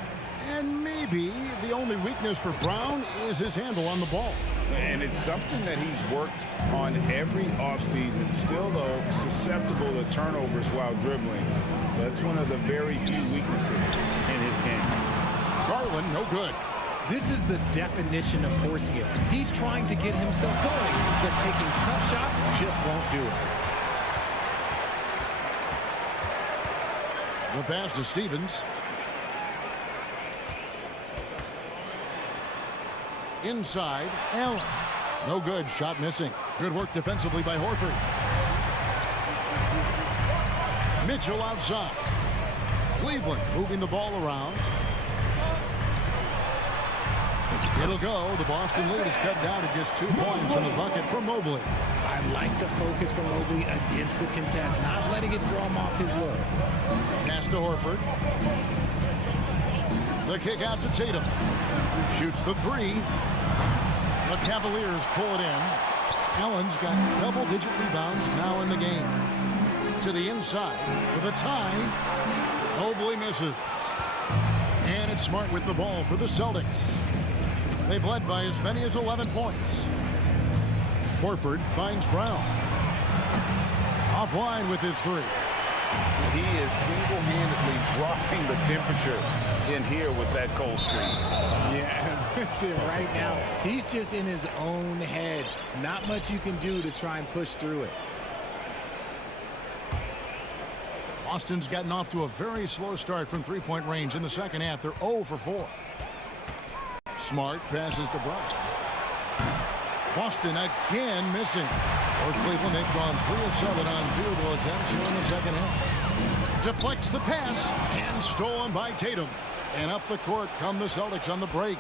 And maybe the only weakness for Brown is his handle on the ball. And it's something that he's worked on every offseason. Still, though, susceptible to turnovers while dribbling. That's one of the very few weaknesses in his game. Garland, no good. This is the definition of forcing it. He's trying to get himself going, but taking tough shots just won't do it. The pass to Stevens. Inside, Allen. No good, shot missing. Good work defensively by Horford. Mitchell outside. Cleveland moving the ball around. It'll go. The Boston lead is cut down to just 2 points in the bucket from Mobley. I like the focus from Mobley against the contest, not letting it throw him off his load. Pass to Horford. The kick out to Tatum. Shoots the 3. The Cavaliers pull it in. Allen's got double-digit rebounds now in the game. To the inside with a tie. Mobley misses. And it's Smart with the ball for the Celtics. They've led by as many as 11 points. Horford finds Brown. Offline with his 3. He is single-handedly dropping the temperature in here with that cold streak. Yeah, that's it right now. He's just in his own head. Not much you can do to try and push through it. Boston's gotten off to a very slow start from three-point range in the second half. They're 0 for 4. Smart passes to Brown. Boston again missing. For Cleveland, they've gone 3 of 7 on field goal attempts here in the second half. Deflects the pass and stolen by Tatum. And up the court come the Celtics on the break.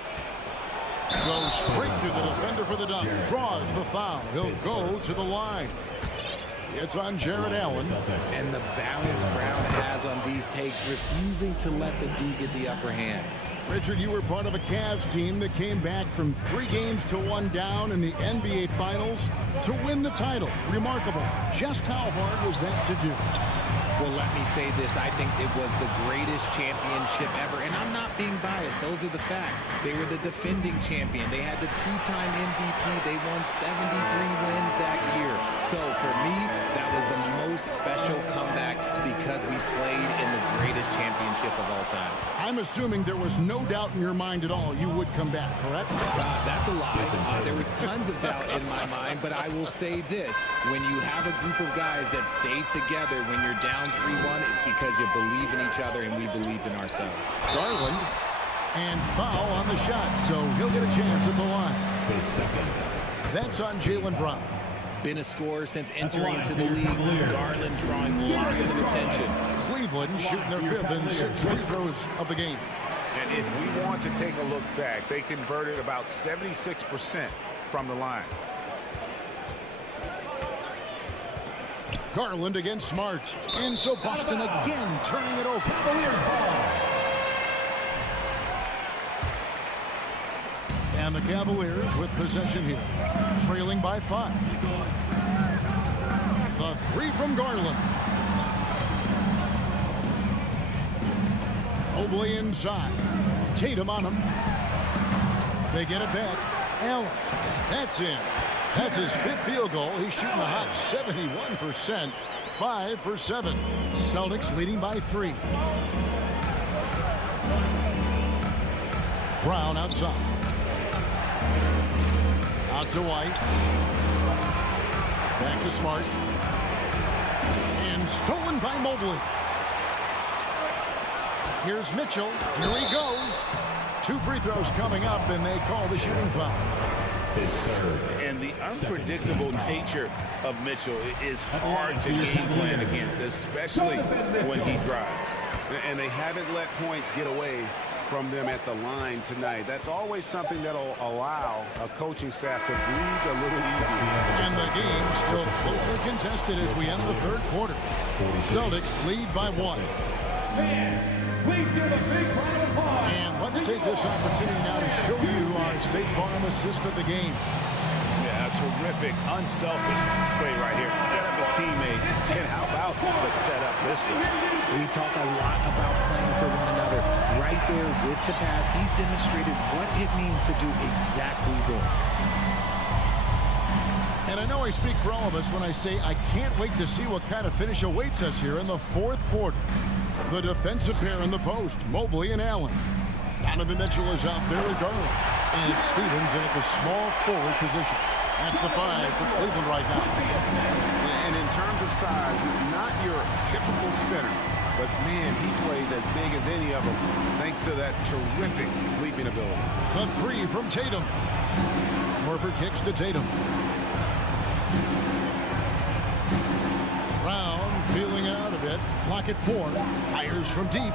Goes straight to the defender for the dunk. Draws the foul. He'll go to the line. It's on Jared Allen. And the balance Brown has on these takes, refusing to let the D get the upper hand. Richard, you were part of a Cavs team that came back from 3 games to 1 down in the NBA Finals to win the title. Remarkable. Just how hard was that to do? Well, let me say this. I think it was the greatest championship ever. And I'm not being biased. Those are the facts. They were the defending champion. They had the 2-time MVP. They won 73 wins that year. So for me, that was the most special comeback because we played in the greatest championship of all time. I'm assuming there was no doubt in your mind at all you would come back, correct? That's a lie. There was tons of doubt in my mind, but I will say this. When you have a group of guys that stay together when you're down 3-1, it's because you believe in each other and we believed in ourselves. Garland and foul on the shot, so he'll get a chance at the line. That's on Jaylen Brown. Been a scorer since entering into the league. Garland drawing lots of attention. Cleveland shooting their 5th and 6th free throws of the game. And if we want to take a look back, they converted about 76% from the line. Garland against Smart. And so Boston again turning it over. And the Cavaliers with possession here. Trailing by 5. The 3 from Garland. Mobley inside. Tatum on him. They get it back. Allen. That's in. That's his 5th field goal. He's shooting a hot 71%. 5 for 7. Celtics leading by 3. Brown outside. Out to White. Back to Smart. And stolen by Mobley. Here's Mitchell. Here he goes. 2 free throws coming up, and they call the shooting foul. And the unpredictable nature of Mitchell is hard to game plan against, especially when he drives. And they haven't let points get away from them at the line tonight. That's always something that'll allow a coaching staff to breathe a little easier. And the game still closely contested as we end the third quarter. Celtics lead by 1. Please give a big round of applause. And let's take this opportunity now to show you our State Farm assist of the game. Yeah, a terrific, unselfish play right here. Set up his teammate. And how about the setup this way? We talk a lot about playing for one another. Right there with the pass, he's demonstrated what it means to do exactly this. And I know I speak for all of us when I say I can't wait to see what kind of finish awaits us here in the fourth quarter. The defensive pair in the post, Mobley and Allen. Donovan Mitchell is out there with Garland. And Stevens in at the small forward position. That's the 5 for Cleveland right now. And in terms of size, not your typical center. But, man, he plays as big as any of them thanks to that terrific leaping ability. The 3 from Tatum. Horford kicks to Tatum. Brown feeling out a bit. Clock at 4. Fires from deep.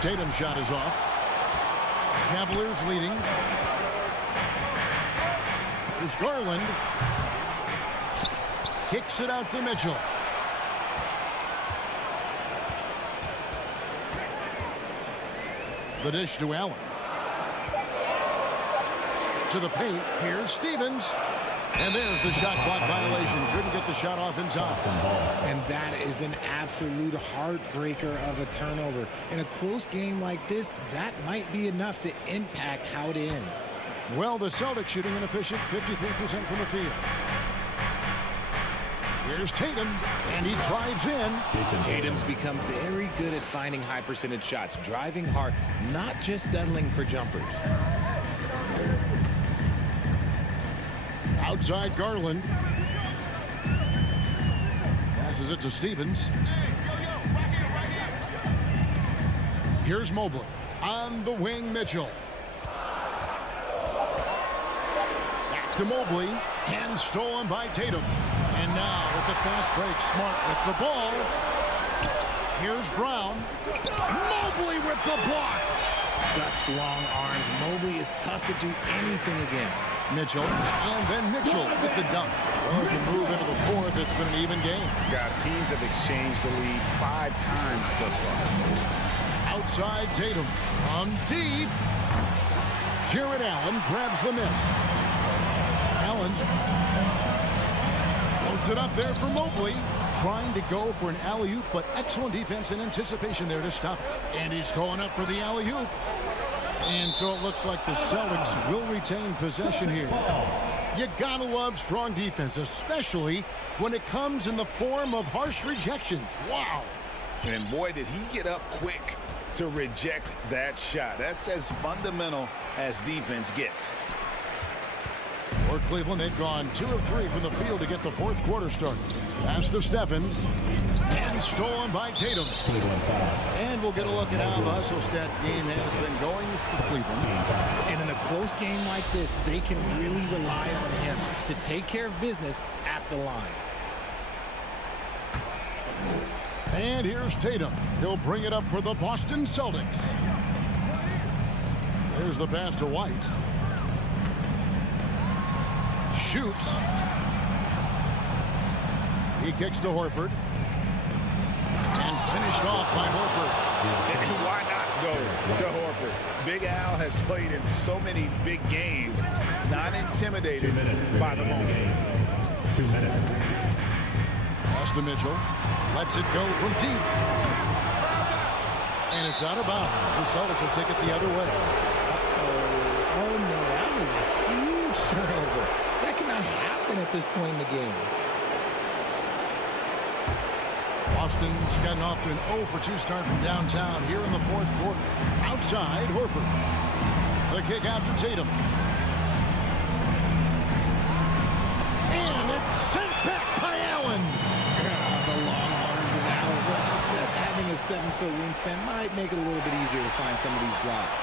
Tatum's shot is off. Cavaliers leading. There's Garland. Kicks it out to Mitchell. The dish to Allen. To the paint. Here's Stevens. And there's the shot clock violation. Couldn't get the shot off in time. And that is an absolute heartbreaker of a turnover. In a close game like this, that might be enough to impact how it ends. Well, the Celtics shooting an efficient 53% from the field. Here's Tatum, and he drives in. Tatum's become very good at finding high percentage shots, driving hard, not just settling for jumpers. Outside Garland. Passes it to Stevens. Here's Mobley. On the wing, Mitchell. Back to Mobley. And stolen by Tatum. And now with the fast break, Smart with the ball. Here's Brown. Mobley with the block. Such long arms. Mobley is tough to do anything against. Mitchell, and then Mitchell with the dunk. Well, as we move into the fourth, it's been an even game. Guys, teams have exchanged the lead 5 times thus far. Outside Tatum, on deep. Jared Allen grabs the miss. Allen holds it up there for Mobley. Trying to go for an alley-oop, but excellent defense and anticipation there to stop it. And he's going up for the alley-oop. And so it looks like the Celtics will retain possession here. You gotta love strong defense, especially when it comes in the form of harsh rejections. Wow. And boy, did he get up quick to reject that shot. That's as fundamental as defense gets. For Cleveland, they've gone 2 of 3 from the field to get the fourth quarter started. Pass to Stephens. And stolen by Tatum. And we'll get a look at how the hustle stat game has been going for Cleveland. And in a close game like this, they can really rely on him to take care of business at the line. And here's Tatum. He'll bring it up for the Boston Celtics. There's the pass to White. Shoots. He kicks to Horford. And finished off by Horford. And why not go to Horford? Big Al has played in so many big games, not intimidated by the moment. 2 minutes. Pass to Mitchell. Lets it go from deep. And it's out of bounds. The Celtics will take it the other way. Oh no, that was a huge turnover. That cannot happen at this point in the game. Boston's gotten off to an 0 for 2 start from downtown here in the fourth quarter. Outside, Horford. The kick out to Tatum. And it's sent back by Allen. The long arms of Allen. Having a 7-foot wingspan might make it a little bit easier to find some of these blocks.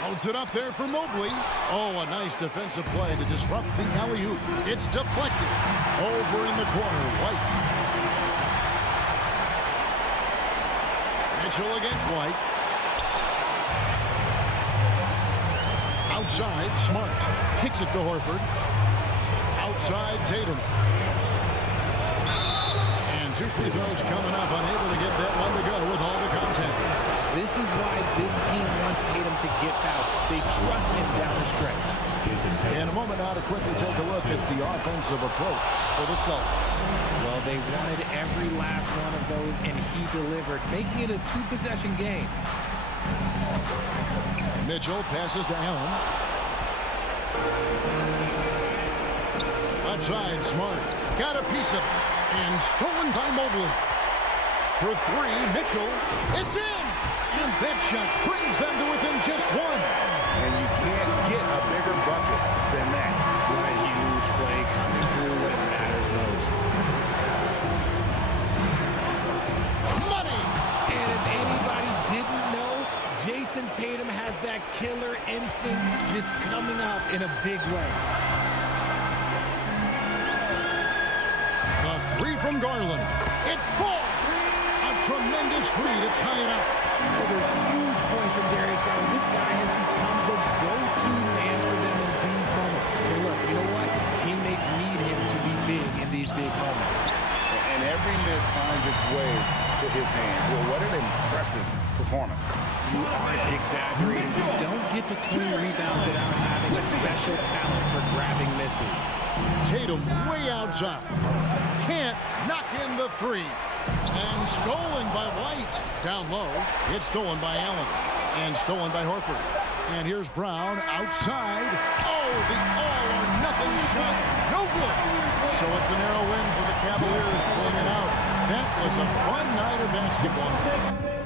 Holds it up there for Mobley. Oh, a nice defensive play to disrupt the alley-oop. It's deflected. Over in the corner, White. Mitchell against White. Outside, Smart. Kicks it to Horford. Outside, Tatum. And 2 free throws coming up. Unable to get that one to go with all the contact. This is why this team wants Tatum to get fouled. They trust him down the stretch. In a moment now to quickly take a look at the offensive approach for the Celtics. Well, they wanted every last one of those, and he delivered, making it a 2-possession game. Mitchell passes to Allen. Left side, Smart. Got a piece of it. And stolen by Mobley. For 3, Mitchell. It's in! And that shot brings them to within just 1. And you can't get a bigger bucket than that. What a huge play coming through when it matters most. Money! And if anybody didn't know, Jason Tatum has that killer instinct just coming out in a big way. The 3 from Garland. It falls! A tremendous 3 to tie it up. Those are huge points from Darius Garland. This guy has become the go-to man for them in these moments. And look, you know what? Teammates need him to be big in these big moments. And every miss finds its way to his hands. Well, what an impressive performance. You aren't exaggerating. You don't get to 20 rebounds without having a special talent for grabbing misses. Tatum way outside. Can't knock in the 3. And stolen by White. Down low. It's stolen by Allen. And stolen by Horford. And here's Brown outside. Oh, the all-or-nothing shot. No good. So it's a narrow win for the Cavaliers pulling it out. That was a fun night of basketball.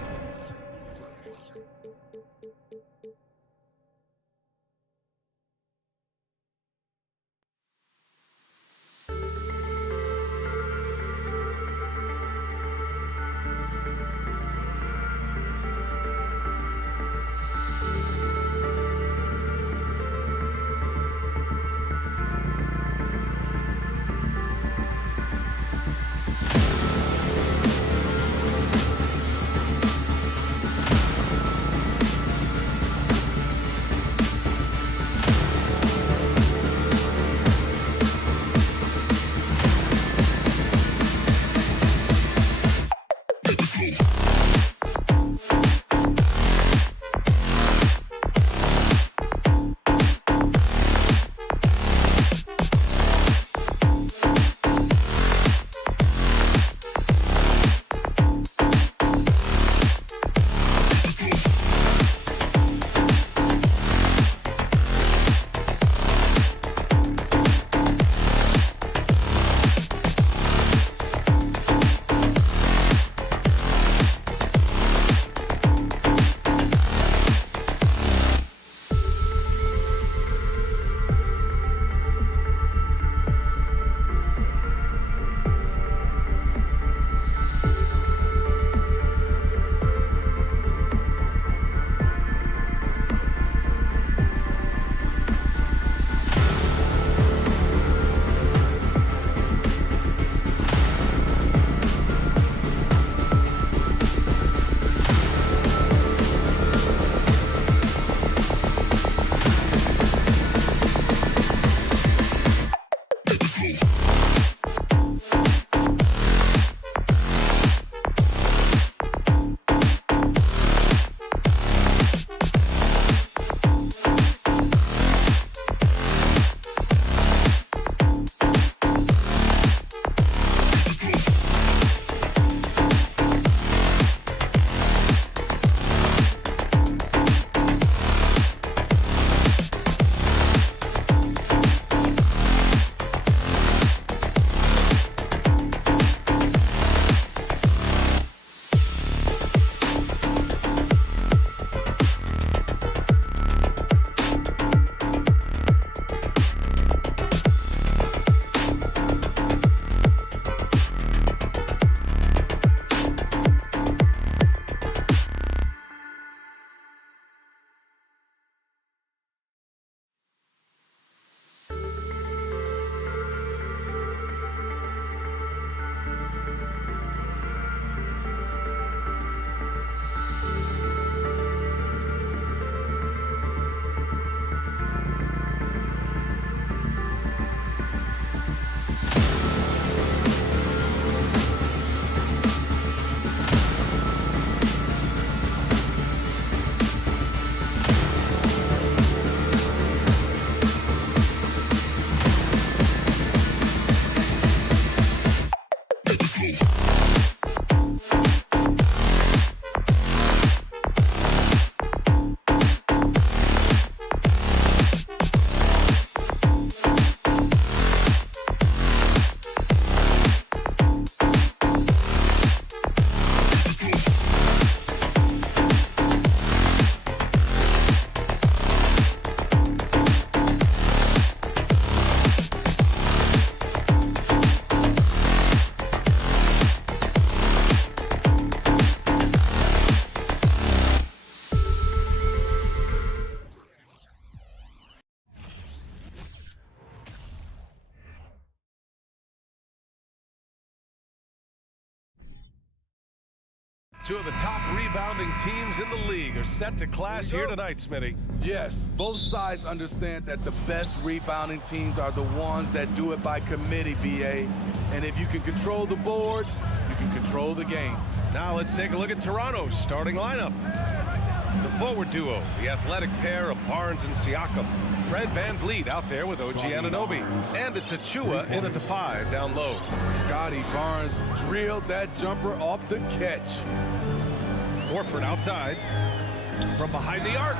Two of the top rebounding teams in the league are set to clash here tonight, Smitty. Yes, both sides understand that the best rebounding teams are the ones that do it by committee, BA. And if you can control the boards, you can control the game. Now let's take a look at Toronto's starting lineup. The forward duo, the athletic pair of Barnes and Siakam. Fred VanVleet out there with OG Anunoby. And it's Achua in at the 5 down low. Scotty Barnes drilled that jumper off the catch. Horford outside from behind the arc.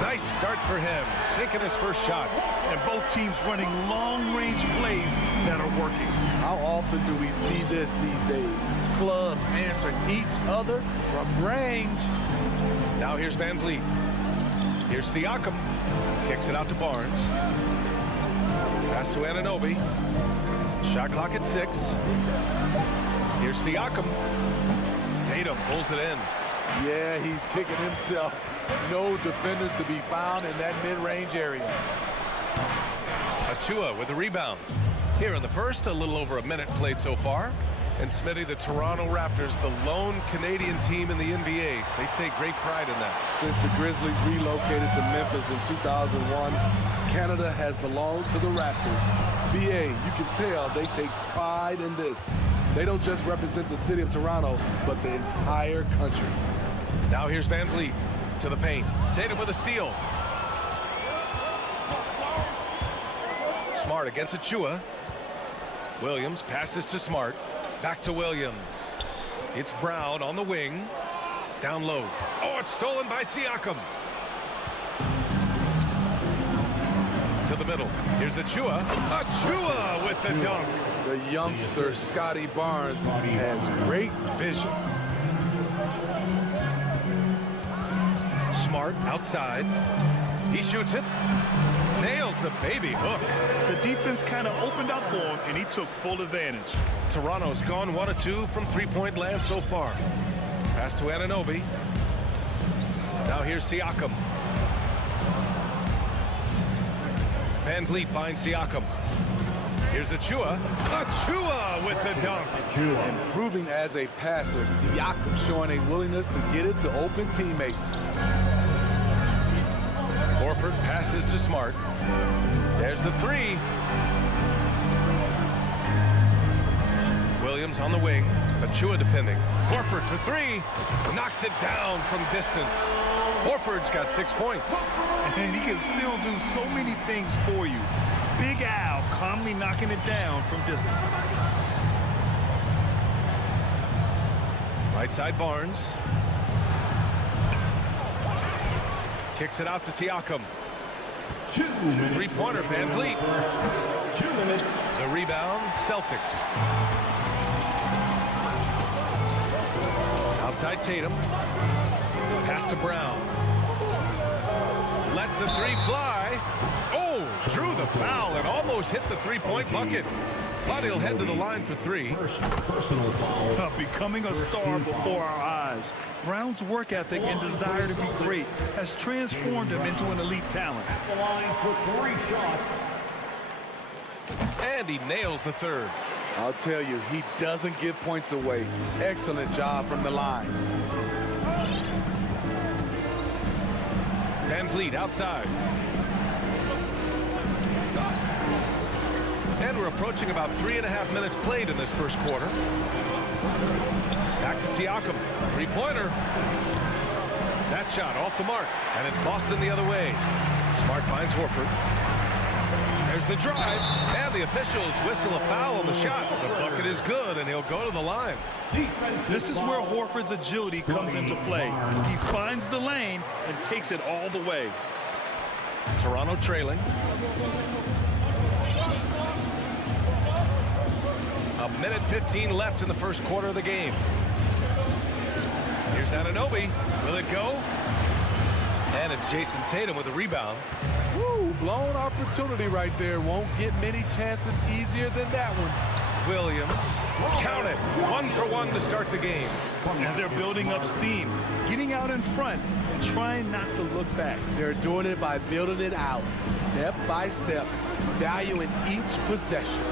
Nice start for him, sinking his first shot. And both teams running long-range plays that are working. How often do we see this these days? Clubs answering each other from range. Now here's VanVleet. Here's Siakam. Kicks it out to Barnes. Pass to Anunoby. Shot clock at 6. Here's Siakam. Tatum pulls it in. Yeah, he's kicking himself. No defenders to be found in that mid-range area. Achua with the rebound. Here in the first, a little over a minute played so far. And Smitty, the Toronto Raptors, the lone Canadian team in the NBA. They take great pride in that. Since the Grizzlies relocated to Memphis in 2001, Canada has belonged to the Raptors. BA, you can tell they take pride in this. They don't just represent the city of Toronto, but the entire country. Now here's VanVleet to the paint. Tatum with a steal. Smart against Achua. Williams passes to Smart. Back to Williams. It's Brown on the wing. Down low. Oh, it's stolen by Siakam. To the middle. Here's Achua. Achua with the dunk. The youngster, Scotty Barnes, has great vision. Smart outside. He shoots it. Nails the baby hook. The defense kind of opened up for him, and he took full advantage. Toronto's gone 1 of 2 from three-point land so far. Pass to Anunoby. Now here's Siakam. VanVleet finds Siakam. Here's Achua. Achua with the dunk. Improving as a passer, Siakam showing a willingness to get it to open teammates. Horford passes to Smart. There's the 3. Williams on the wing. Achua defending. Horford to 3. Knocks it down from distance. Horford's got 6 points. And he can still do so many things for you. Big Al calmly knocking it down from distance. Right side Barnes. Kicks it out to Siakam. 3-pointer VanVleet. 2 minutes. The rebound, Celtics. Outside Tatum. Pass to Brown. Lets the 3 fly. Oh, drew the foul and almost hit the 3-point bucket. But he'll head to the line for 3. Personal foul. Becoming a star before our eyes. Brown's work ethic and desire to be great has transformed him into an elite talent. At the line for 3 shots. And he nails the 3rd. I'll tell you, he doesn't give points away. Excellent job from the line. VanVleet outside. And we're approaching about 3.5 minutes played in this first quarter. Back to Siakam. 3-pointer. That shot off the mark. And it's Boston the other way. Smart finds Horford. There's the drive. And the officials whistle a foul on the shot. The bucket is good, and he'll go to the line. This is where Horford's agility comes into play. He finds the lane and takes it all the way. Toronto trailing. A minute 15 left in the first quarter of the game. Here's Anunoby. Will it go? And it's Jason Tatum with a rebound. Woo, blown opportunity right there. Won't get many chances easier than that one. Williams. Count it. 1 for 1 to start the game. And they're building up steam, getting out in front and trying not to look back. They're doing it by building it out, step by step, valuing each possession.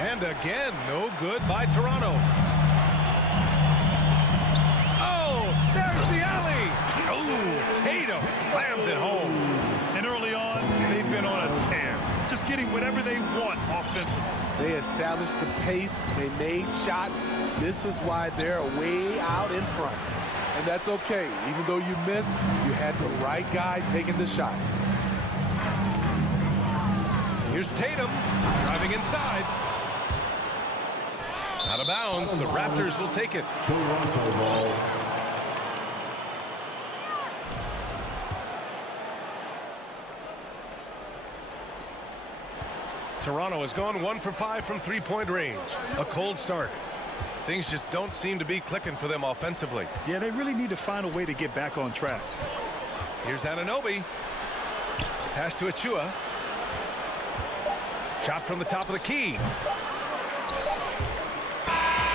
And again, no good by Toronto. slams it home. And early on, they've been on a tear, just getting whatever they want offensively. They established the pace. They made shots. This is why they're way out in front. And that's okay. Even though you missed, you had the right guy taking the shot. Here's Tatum driving inside. Out of bounds. The Raptors will take it. Toronto ball. Toronto has gone 1 for 5 from three-point range. A cold start. Things just don't seem to be clicking for them offensively. Yeah, they really need to find a way to get back on track. Here's Anunoby. Pass to Achua. Shot from the top of the key.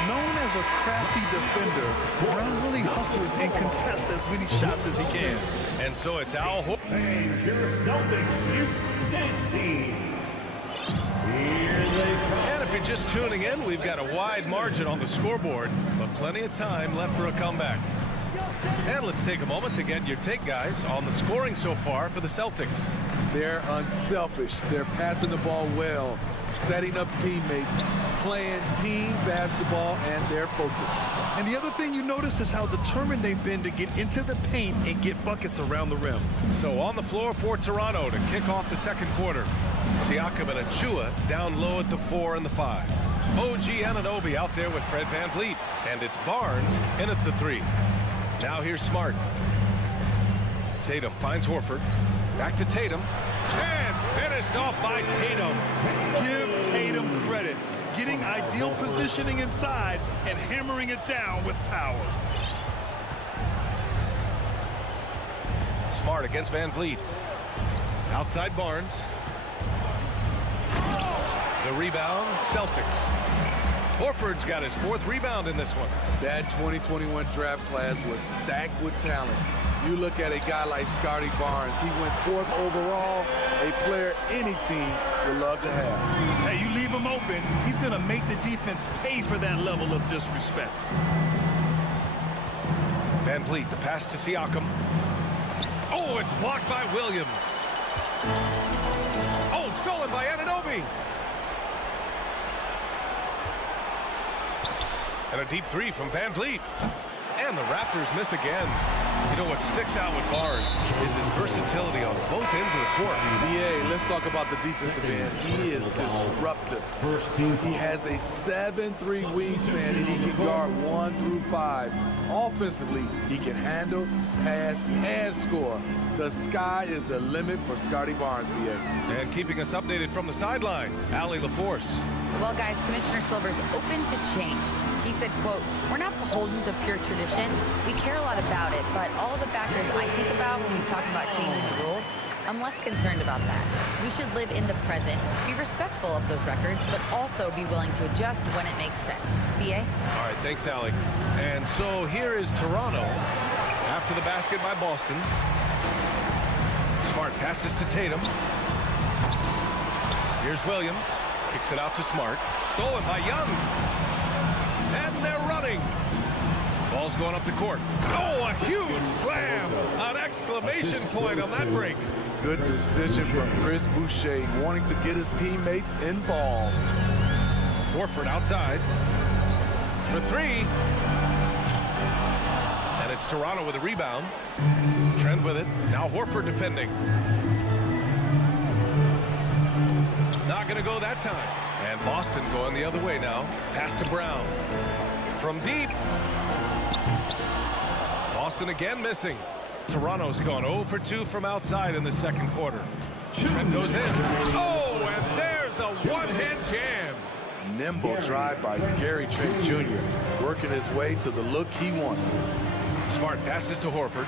Known as a crafty defender, Brown really hustles and contests as many shots as he can. And so it's Al Horford. And your Celtics, you dance team. Here they come. And if you're just tuning in, we've got a wide margin on the scoreboard, but plenty of time left for a comeback. And let's take a moment to get your take, guys, on the scoring so far for the Celtics. They're unselfish. They're passing the ball well, setting up teammates, playing team basketball, and they're focused. And the other thing you notice is how determined they've been to get into the paint and get buckets around the rim. So on the floor for Toronto to kick off the second quarter. Siakam and Achua down low at the 4 and the 5. OG Anunoby out there with Fred VanVleet. And it's Barnes in at the 3. Now here's Smart. Tatum finds Horford. Back to Tatum. And finished off by Tatum. Give Tatum credit. Getting ideal positioning inside and hammering it down with power. Smart against VanVleet. Outside Barnes. The rebound, Celtics. Horford's got his 4th rebound in this one. That 2021 draft class was stacked with talent. You look at a guy like Scotty Barnes. He went 4th overall, a player any team would love to have. Hey, you leave him open, he's going to make the defense pay for that level of disrespect. VanVleet, the pass to Siakam. Oh, it's blocked by Williams. Oh, stolen by Anunoby. And a deep 3 from VanVleet. And the Raptors miss again. You know what sticks out with Barnes is his versatility on both ends of the court. BA, let's talk about the defensive end. He is disruptive. He has a 7'3" wingspan and he can guard 1 through 5. Offensively, he can handle, pass, and score. The sky is the limit for Scotty Barnes, BA. And keeping us updated from the sideline, Allie LaForce. Well, guys, Commissioner Silver's open to change. He said, quote, "We're not beholden to pure tradition. We care a lot about it, but all the factors I think about when we talk about changing the rules, I'm less concerned about that. We should live in the present, be respectful of those records, but also be willing to adjust when it makes sense." BA? All right, thanks, Allie. And so here is Toronto after the basket by Boston. Smart passes to Tatum. Here's Williams. Kicks it out to Smart. Stolen by Young. And they're running. Ball's going up the court. Oh, a huge slam. An exclamation point on that break. Good decision from Chris Boucher, wanting to get his teammates involved. Horford outside for 3. And it's Toronto with a rebound. Trent with it. Now Horford defending. Not going to go that time. And Boston going the other way now. Pass to Brown. From deep. Boston again missing. Toronto's gone 0 for 2 from outside in the second quarter. Trent goes in. Oh, and there's a one-hand jam. Nimble drive by Gary Trent Jr., working his way to the look he wants. Smart passes to Horford.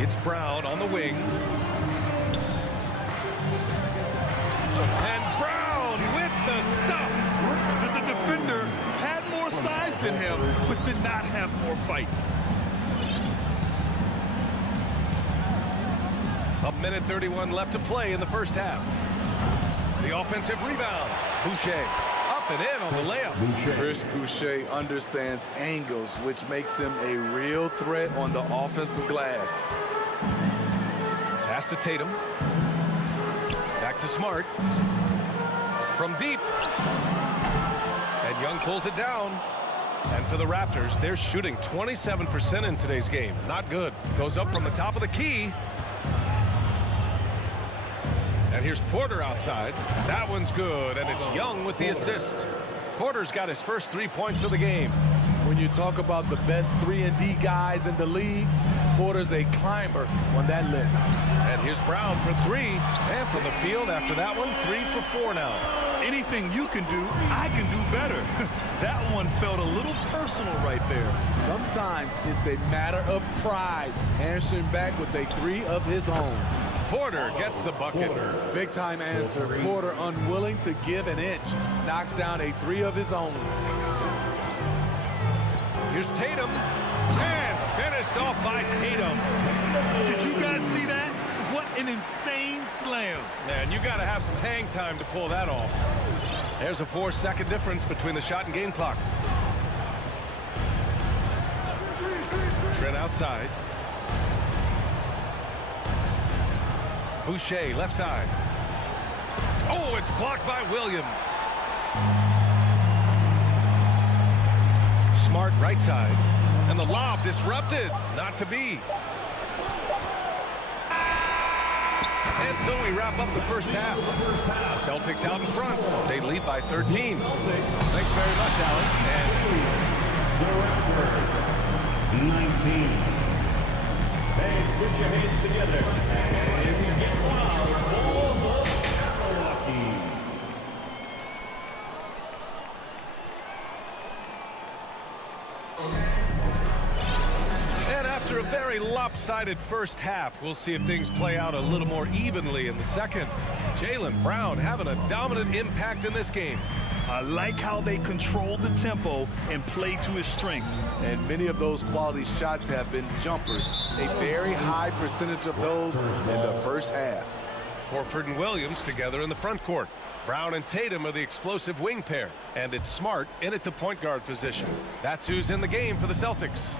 It's Brown on the wing. And Brown with the stuff. But the defender had more size than him, but did not have more fight. A minute 31 left to play in the first half. The offensive rebound. Boucher up and in on the layup. Chris Boucher understands angles, which makes him a real threat on the offensive glass. Pass to Tatum. Back to Smart. From deep. And Young pulls it down. And for the Raptors, they're shooting 27% in today's game. Not good. Goes up from the top of the key. And here's Porter outside. That one's good, and it's Young with the assist. Porter's got his first 3 points of the game. When you talk about the best 3-and-D guys in the league, Porter's a climber on that list. And here's Brown for 3. And from the field after that one, 3 for 4 now. Anything you can do, I can do better. That one felt a little personal right there. Sometimes it's a matter of pride, answering back with a 3 of his own. Porter gets the bucket. Big time answer. Porter unwilling to give an inch. Knocks down a 3 of his own. Here's Tatum. And finished off by Tatum. Did you guys see that? What an insane slam. Man, you got to have some hang time to pull that off. There's a 4-second difference between the shot and game clock. Trent outside. Boucher, left side. Oh, it's blocked by Williams. Smart, right side. And the lob disrupted. Not to be. And so we wrap up the first half. Celtics out in front. They lead by 13. Thanks very much, Alan. The Raptors, 19. Hey, put your hands together and get wild for Milwaukee. And after a very lopsided first half, we'll see if things play out a little more evenly in the second. Jaylen Brown having a dominant impact in this game. I like how they control the tempo and play to his strengths. And many of those quality shots have been jumpers. A very high percentage of those in the first half. Horford and Williams together in the front court. Brown and Tatum are the explosive wing pair. And it's Smart in at the point guard position. That's who's in the game for the Celtics.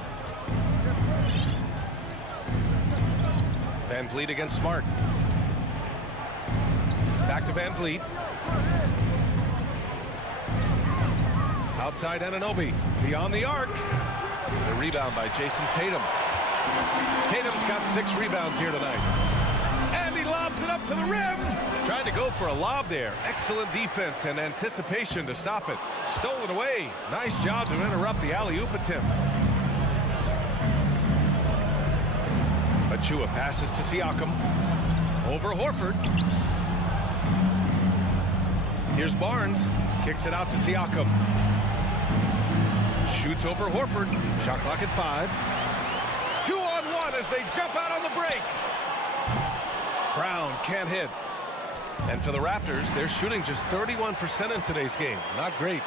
Van Vliet against Smart. Back to Van Vliet. Outside Anunoby. Beyond the arc. The rebound by Jason Tatum. Tatum's got 6 rebounds here tonight. And he lobs it up to the rim. Trying to go for a lob there. Excellent defense and anticipation to stop it. Stolen away. Nice job to interrupt the alley-oop attempt. Achua passes to Siakam. Over Horford. Here's Barnes. Kicks it out to Siakam. Shoots over Horford. Shot clock at 5. 2-on-1 as they jump out on the break. Brown can't hit. And for the Raptors, they're shooting just 31% in today's game. Not great.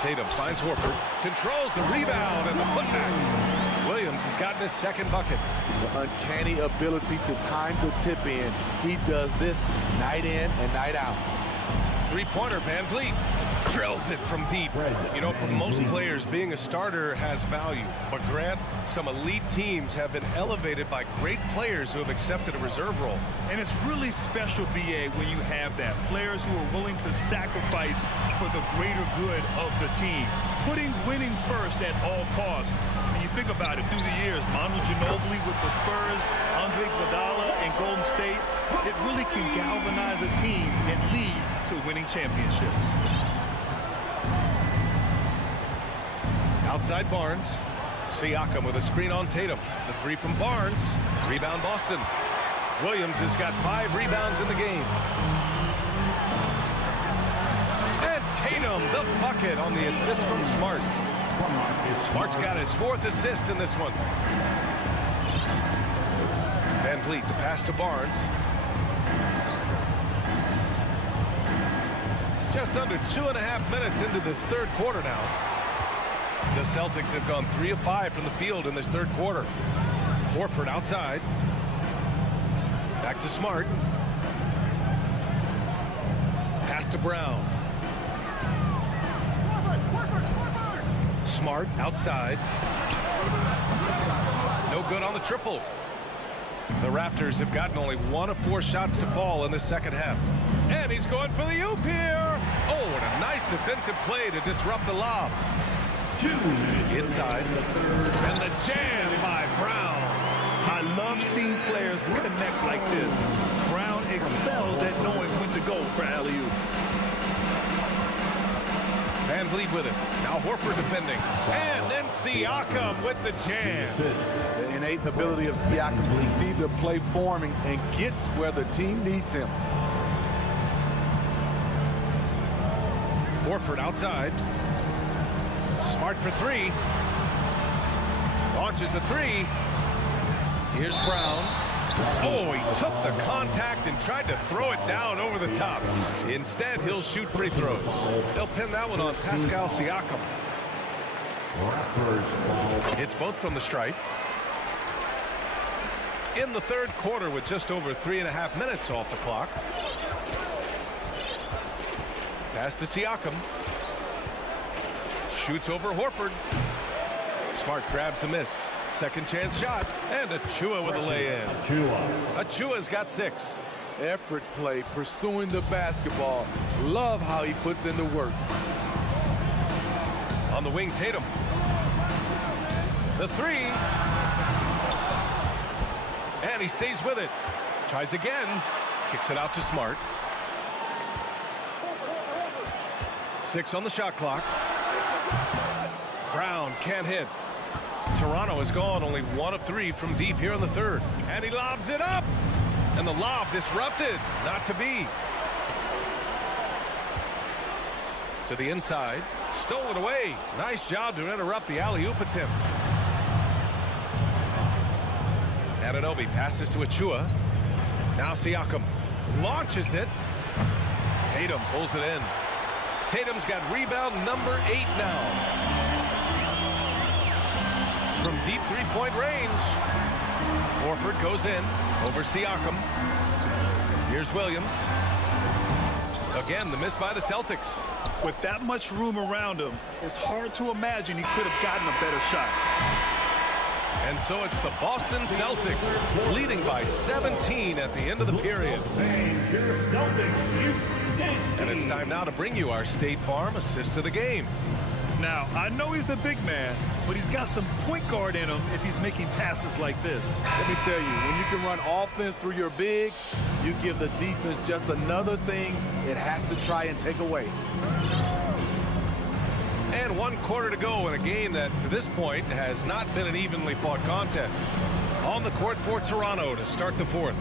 Tatum finds Horford. Controls the rebound and the putback. Williams has gotten his second bucket. The uncanny ability to time the tip in. He does this night in and night out. Three-pointer, Van Vliet drills it from deep. You know, for most players, being a starter has value. But Grant, some elite teams have been elevated by great players who have accepted a reserve role. And it's really special, BA, when you have that. Players who are willing to sacrifice for the greater good of the team. Putting winning first at all costs. When you think about it, through the years, Manu Ginobili with the Spurs, Andre Iguodala in Golden State, it really can galvanize a team and lead to winning championships. Outside Barnes. Siakam with a screen on Tatum. The 3 from Barnes. Rebound Boston. Williams has got 5 rebounds in the game. And Tatum, the bucket on the assist from Smart. Smart's got his 4th assist in this one. Van Vliet, the pass to Barnes. Just under 2.5 minutes into this third quarter now. The Celtics have gone 3 of 5 from the field in this third quarter. Horford outside. Back to Smart. Pass to Brown. Smart outside. No good on the triple. The Raptors have gotten only 1 of 4 shots to fall in the second half. And he's going for the oop here. Oh, and a nice defensive play to disrupt the lob. Inside. And the jam by Brown. I love seeing players connect like this. Brown excels at knowing when to go for alley-oops. Van Vliet with it. Now Horford defending. And then Siakam with the jam. The innate ability of Siakam to see the play forming and gets where the team needs him. Horford outside. Smart for 3. Launches a 3. Here's Brown. Oh, he took the contact and tried to throw it down over the top. Instead, he'll shoot free throws. They'll pin that one on Pascal Siakam. It's both from the stripe. In the third quarter with just over 3.5 minutes off the clock. Pass to Siakam. Shoots over Horford. Smart grabs the miss. Second chance shot. And Achua with a lay-in. Achua's got 6. Effort play, pursuing the basketball. Love how he puts in the work. On the wing, Tatum. The 3. And he stays with it. Tries again. Kicks it out to Smart. 6 on the shot clock. Brown can't hit. Toronto has gone only 1 of 3 from deep here in the third. And he lobs it up. And the lob disrupted. Not to be. To the inside. Stole it away. Nice job to interrupt the alley-oop attempt. Anunoby passes to Achua. Now Siakam launches it. Tatum pulls it in. Tatum's got rebound number 8 now. From deep three-point range. Horford goes in over Siakam. Here's Williams. Again, the miss by the Celtics. With that much room around him, it's hard to imagine he could have gotten a better shot. And so it's the Boston Celtics leading by 17 at the end of the period. And it's time now to bring you our State Farm assist of the game. Now, I know he's a big man, but he's got some point guard in him if he's making passes like this. Let me tell you, when you can run offense through your bigs, you give the defense just another thing it has to try and take away. And 1 quarter to go in a game that, to this point, has not been an evenly fought contest. On the court for Toronto to start the fourth.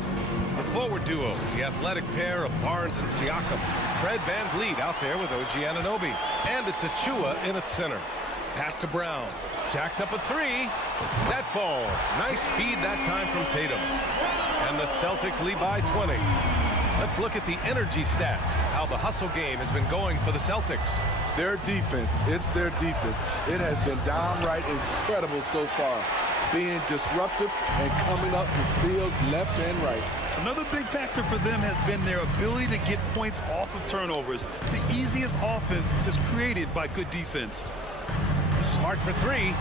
The forward duo, the athletic pair of Barnes and Siakam. Fred Van Vliet out there with OG Anunoby. And it's Achua in at center. Pass to Brown. Jacks up a 3. That falls. Nice feed that time from Tatum. And the Celtics lead by 20. Let's look at the energy stats. How the hustle game has been going for the Celtics. Their defense, it's their defense. It has been downright incredible so far. Being disruptive and coming up with steals left and right. Another big factor for them has been their ability to get points off of turnovers. The easiest offense is created by good defense. Smart for 3.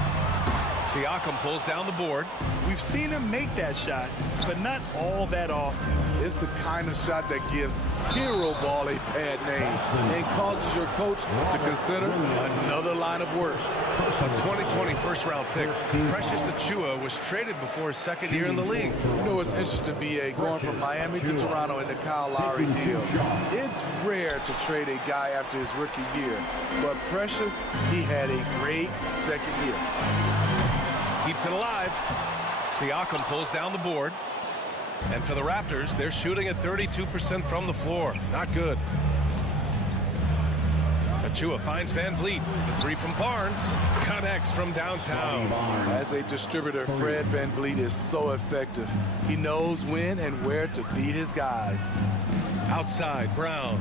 Siakam pulls down the board. We've seen him make that shot, but not all that often. It's the kind of shot that gives hero ball a bad name and causes your coach to consider another line of work. A 2020 first-round pick, Precious Achua, was traded before his second year in the league. You know, it's interesting, B.A., going from Miami to Toronto in the Kyle Lowry deal. It's rare to trade a guy after his rookie year, but Precious, he had a great second year. Keeps it alive. Siakam pulls down the board. And for the Raptors, they're shooting at 32% from the floor. Not good. Achua finds Van Vliet. The 3 from Barnes. Connects from downtown. As a distributor, Fred Van Vliet is so effective. He knows when and where to feed his guys. Outside, Brown.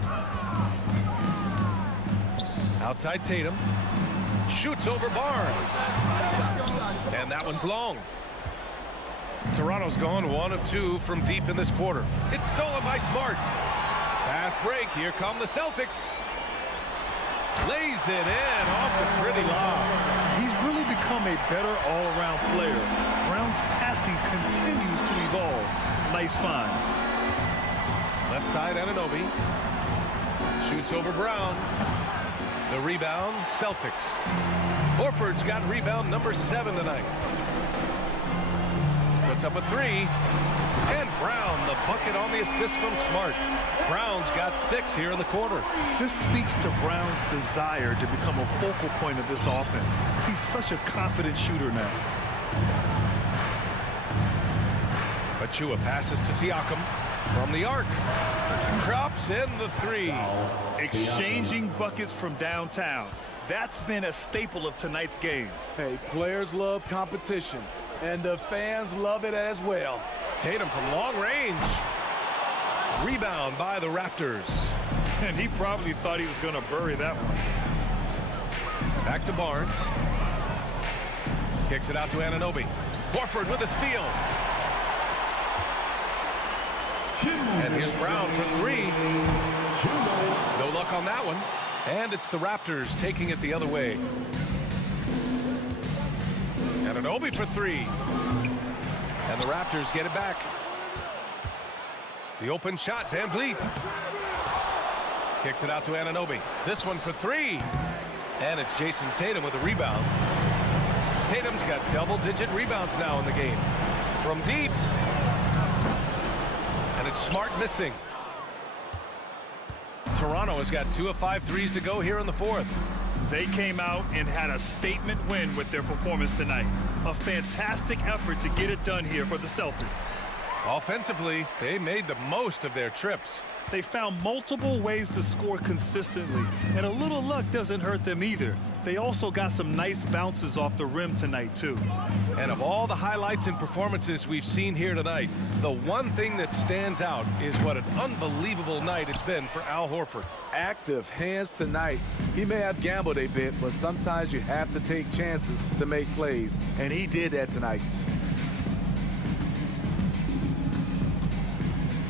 Outside, Tatum. Shoots over Barnes. And that one's long. Toronto's gone 1 of 2 from deep in this quarter. It's stolen by Smart. Fast break. Here come the Celtics. Lays it in off the pretty lob. He's really become a better all-around player. Brown Browns' passing continues to evolve. Nice find. Left side, Anunoby. Shoots over Brown. The rebound, Celtics. Horford's got rebound number 7 tonight. Puts up a 3. And Brown, the bucket on the assist from Smart. Brown's got 6 here in the quarter. This speaks to Brown's desire to become a focal point of this offense. He's such a confident shooter now. Achua passes to Siakam from the arc. Drops in the 3. Exchanging buckets from downtown. That's been a staple of tonight's game. Hey, players love competition, and the fans love it as well. Tatum from long range. Rebound by the Raptors. And he probably thought he was going to bury that one. Back to Barnes. Kicks it out to Anunoby. Horford with a steal. And here's Brown for 3. No luck on that one. And it's the Raptors taking it the other way. Anunoby for 3. And the Raptors get it back. The open shot, Van Vliet. Kicks it out to Anunoby. This one for 3. And it's Jason Tatum with a rebound. Tatum's got double-digit rebounds now in the game. From deep. And it's Smart missing. Toronto has got 2 of 5 threes to go here in the 4th. They came out and had a statement win with their performance tonight. A fantastic effort to get it done here for the Celtics. Offensively, they made the most of their trips. They found multiple ways to score consistently, and a little luck doesn't hurt them either. They also got some nice bounces off the rim tonight, too. And of all the highlights and performances we've seen here tonight, the one thing that stands out is what an unbelievable night it's been for Al Horford. Active hands tonight. He may have gambled a bit, but sometimes you have to take chances to make plays, and he did that tonight.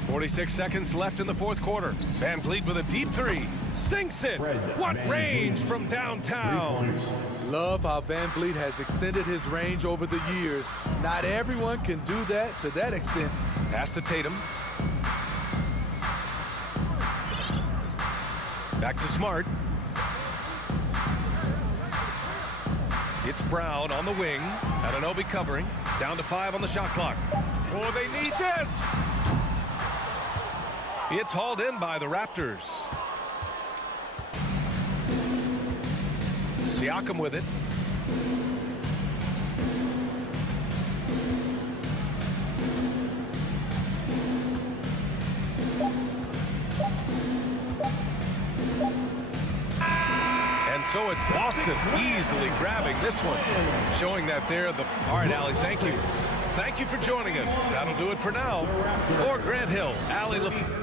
46 seconds left in the 4th quarter. Van Vliet with a deep 3. Sinks it. What range from downtown. Love how Van Vliet has extended his range over the years. Not everyone can do that to that extent. Pass to Tatum. Back to Smart. It's Brown on the wing. Anunoby covering. Down to 5 on the shot clock. Oh, they need this. It's hauled in by the Raptors. Siakam with it. And so it's Boston easily grabbing this one, showing that they're the... All right, Allie, thank you. Thank you for joining us. That'll do it for now. For Grant Hill, Allie LeBlanc.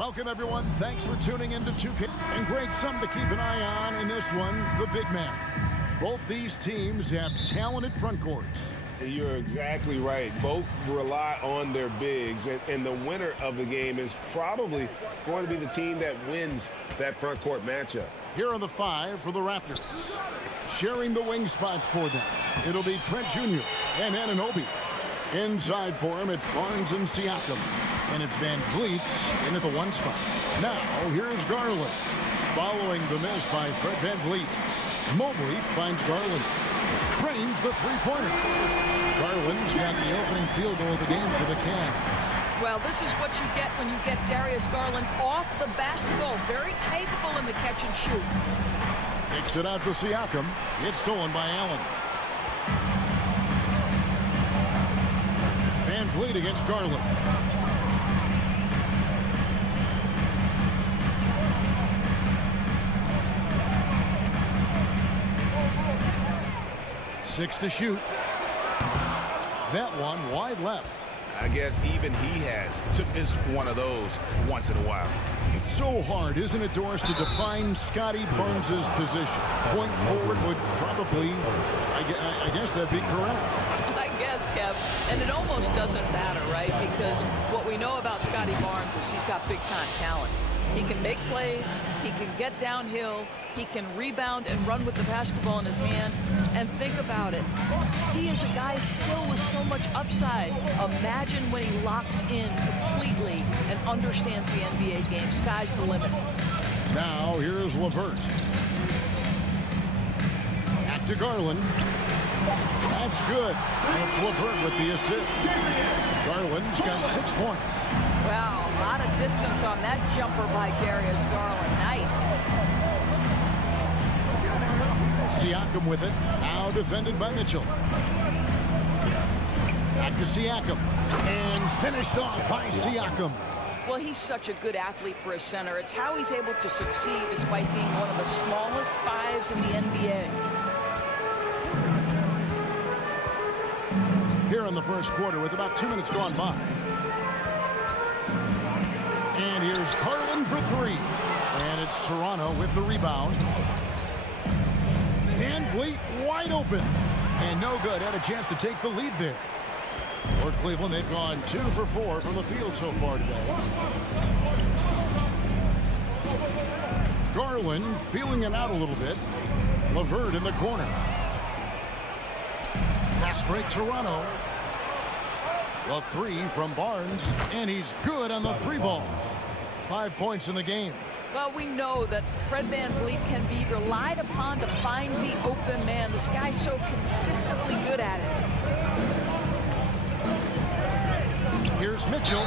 Welcome, everyone. Thanks for tuning in to 2K. And great, something to keep an eye on in this one, the big man. Both these teams have talented front courts. You're exactly right. Both rely on their bigs, and the winner of the game is probably going to be the team that wins that front court matchup. Here are the 5 for the Raptors. Sharing the wing spots for them, it'll be Trent Jr. and Anunoby. Inside for him, it's Barnes and Siakam. And it's Van Vliet in at the 1 spot. Now, here's Garland. Following the miss by Fred Van Vliet. Mobley finds Garland. Trains the three-pointer. Garland's got the opening field goal of the game for the Cavs. Well, this is what you get when you get Darius Garland off the basketball. Very capable in the catch and shoot. Kicks it out to Siakam. It's stolen by Allen. Van Vliet against Garland. Six to shoot. That one wide left. I guess even he has to miss one of those once in a while. It's so hard, isn't it, Doris, to define Scotty Barnes' position? Point forward would probably, I guess that'd be correct. I guess, Kev. And it almost doesn't matter, right? Because what we know about Scotty Barnes is he's got big-time talent. He can make plays, he can get downhill, he can rebound and run with the basketball in his hand. And think about it. He is a guy still with so much upside. Imagine when he locks in completely and understands the NBA game. Sky's the limit. Now, here's LeVert. Back to Garland. That's good. It's LeVert with the assist. Garland's got 6 points. Wow, a lot of distance on that jumper by Darius Garland. Nice. Siakam with it. Now defended by Mitchell. Back to Siakam. And finished off by Siakam. Well, he's such a good athlete for a center. It's how he's able to succeed despite being one of the smallest 5s in the NBA. Here in the first quarter with about 2 minutes gone by. And here's Garland for 3. And it's Toronto with the rebound. Van Vliet wide open. And no good. Had a chance to take the lead there. For Cleveland, they've gone 2 for 4 from the field so far today. Garland feeling it out a little bit. LeVert in the corner. Fast break, Toronto. The 3 from Barnes, and he's good on the 3 ball. 5 points in the game. Well, we know that Fred Van Vliet can be relied upon to find the open man. This guy's so consistently good at it. Here's Mitchell.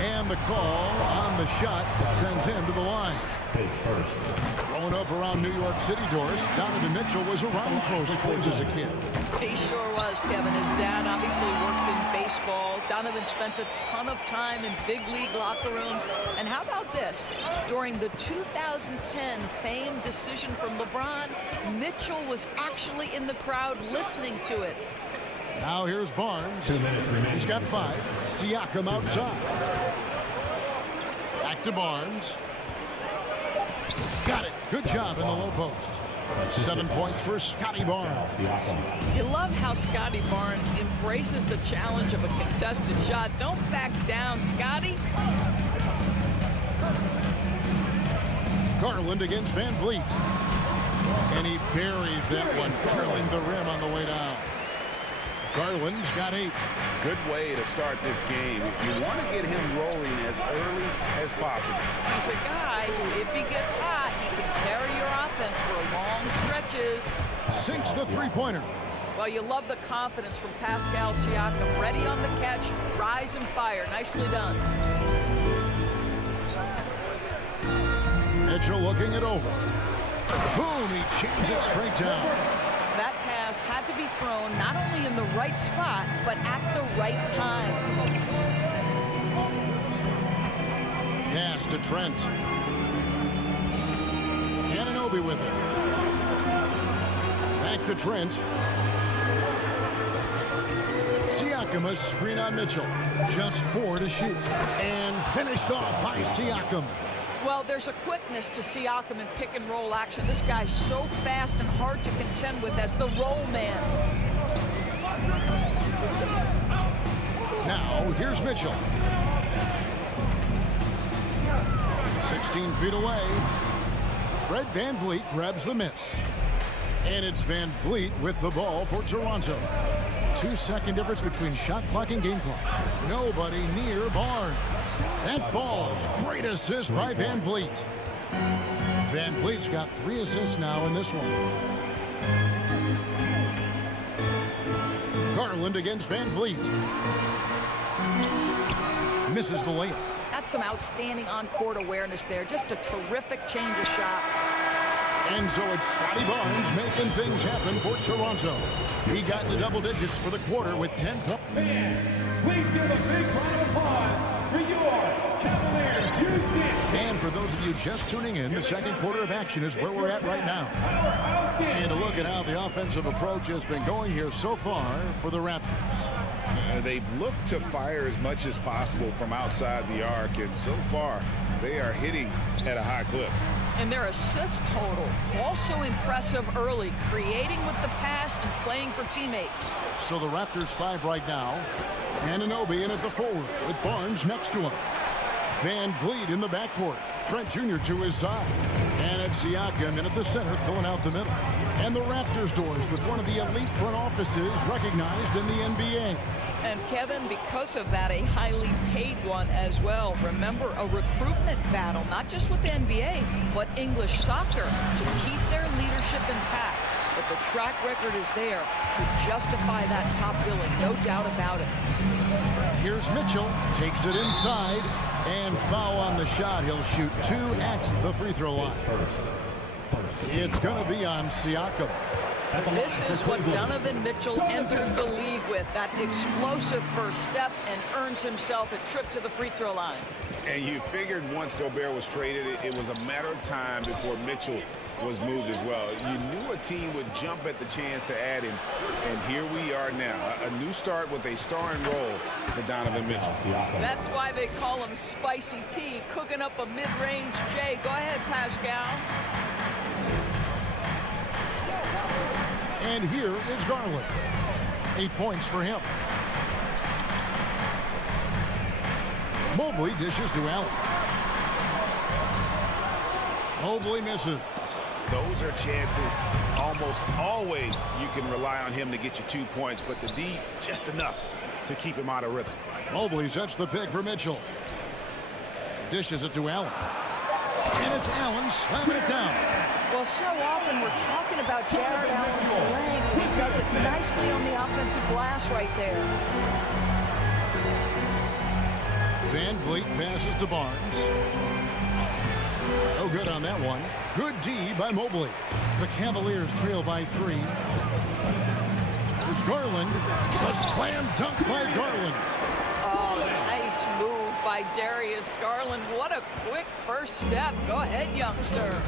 And the call on the shot that sends him to the line. Growing up around New York City, Doris, Donovan Mitchell was around pro sports as a kid. He sure was, Kevin. His dad obviously worked in baseball. Donovan spent a ton of time in big league locker rooms. And how about this? During the 2010 famed decision from LeBron, Mitchell was actually in the crowd listening to it. Now here's Barnes. He's got 5. Siakam outside. Back to Barnes. Got it. Good job in the low post. 7 points for Scotty Barnes. You love how Scotty Barnes embraces the challenge of a contested shot. Don't back down, Scotty. Garland against Van Vliet. And he buries that one, trailing the rim on the way down. Garland's got 8. Good way to start this game. You want to get him rolling as early as possible. He's a guy who, if he gets hot, he can carry your offense for long stretches. Sinks the three-pointer. Well, you love the confidence from Pascal Siakam. Ready on the catch, rise and fire. Nicely done. Mitchell looking it over. Boom, he jams it straight down. That pass had to be thrown not only in the right spot, but at the right time. Pass to Trent. Anunoby with it. Back to Trent. Siakam. Siakam, a screen on Mitchell. Just 4 to shoot. And finished off by Siakam. Well, there's a quickness to Siakam in pick and roll action. This guy's so fast and hard to contend with as the roll man. Now, here's Mitchell. 16 feet away. Fred VanVleet grabs the miss. And it's VanVleet with the ball for Toronto. 2-second difference between shot clock and game clock. Nobody near Barnes. That falls. Great assist by VanVleet. VanVleet's got 3 assists now in this one. Garland against VanVleet. Misses the layup. That's some outstanding on-court awareness there. Just a terrific change of shot. And so it's Scotty Barnes making things happen for Toronto. He got to double digits for the quarter with 10 points. Please give a big round of applause for your Cavaliers, Houston. And for those of you just tuning in, the second quarter of action is where we're at right now. And a look at how the offensive approach has been going here so far for the Raptors. They've looked to fire as much as possible from outside the arc, and so far they are hitting at a high clip. And their assist total, also impressive early, creating with the pass and playing for teammates. So the Raptors 5 right now. Anunoby in at the forward with Barnes next to him. VanVleet in the backcourt. Trent Jr. to his side. And it's Siakam in at the center, filling out the middle. And the Raptors doors with one of the elite front offices recognized in the NBA. And Kevin, because of that, a highly paid one as well. Remember, a recruitment battle, not just with the NBA, but English soccer to keep their leadership intact. But the track record is there to justify that top billing, no doubt about it. Here's Mitchell, takes it inside, and foul on the shot. He'll shoot 2 at the free throw line. It's going to be on Siakam. This is what Donovan Mitchell entered the league with, that explosive first step, and earns himself a trip to the free throw line. And you figured once Gobert was traded, it was a matter of time before Mitchell was moved as well. You knew a team would jump at the chance to add him, and here we are now. A new start with a starring role for Donovan Mitchell. That's why they call him Spicy P, cooking up a mid-range J. Go ahead, Pascal. And here is Garland. 8 points for him. Mobley dishes to Allen. Mobley misses. Those are chances almost always you can rely on him to get you 2 points, but the D just enough to keep him out of rhythm. Mobley sets the pick for Mitchell. Dishes it to Allen. And it's Allen slamming it down. Well, so often we're talking about Jared Allen's length, and he does it nicely on the offensive glass right there. VanVleet passes to Barnes. No good on that one. Good D by Mobley. The Cavaliers trail by 3. There's Garland. A slam dunk by Garland. Oh, nice move by Darius Garland. What a quick first step. Go ahead, youngster.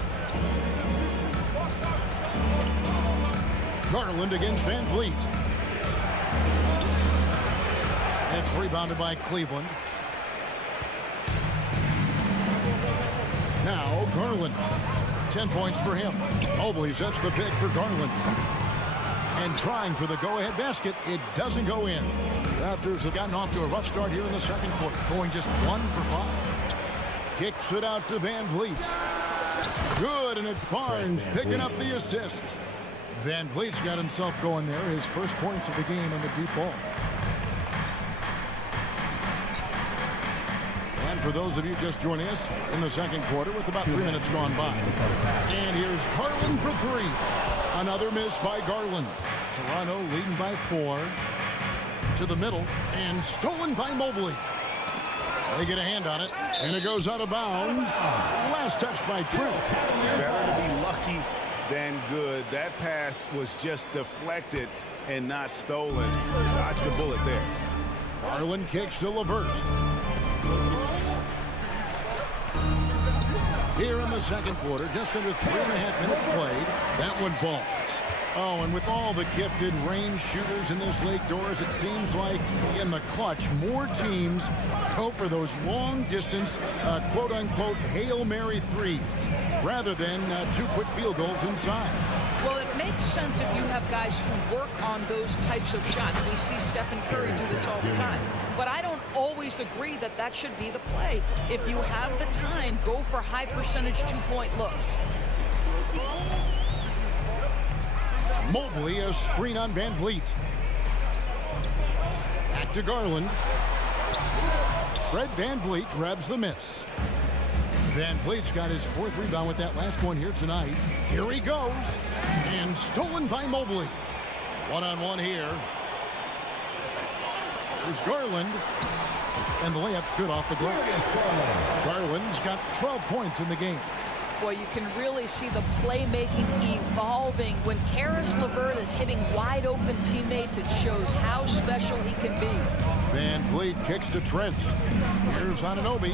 Garland against VanVleet. It's rebounded by Cleveland. Now Garland. 10 points for him. Mobley sets the pick for Garland. And trying for the go-ahead basket. It doesn't go in. Raptors have gotten off to a rough start here in the second quarter, going just 1 for 5. Kicks it out to VanVleet. Good, and it's Barnes picking up the assist. VanVleet's got himself going there. His first points of the game on the deep ball. And for those of you just joining us in the second quarter with about 3 minutes gone by. And here's Garland for 3. Another miss by Garland. Toronto leading by 4. To the middle and stolen by Mobley. They get a hand on it, and it goes out of bounds. Last touch by Trent. Better to be lucky than good. That pass was just deflected and not stolen. Dodged the bullet there. Garland kicks to LeVert. here in the second quarter. Just under 3.5 minutes played. That one falls. Oh, and with all the gifted range shooters in this league, Doris, it seems like in the clutch, more teams go for those long-distance, quote-unquote, Hail Mary threes rather than 2 quick field goals inside. Well, it makes sense if you have guys who work on those types of shots. We see Stephen Curry do this all the time. But I don't always agree that that should be the play. If you have the time, go for high-percentage 2-point looks. Mobley, a screen on Van Vliet. Back to Garland. Fred Van Vliet grabs the miss. Van Vliet's got his 4th rebound with that last one here tonight. Here he goes. And stolen by Mobley. One-on-one here. There's Garland. And the layup's good off the glass. Garland's got 12 points in the game. Boy, you can really see the playmaking evolving. When Karis LeVert is hitting wide-open teammates, it shows how special he can be. Van Vliet kicks to Trent. Here's Anunoby.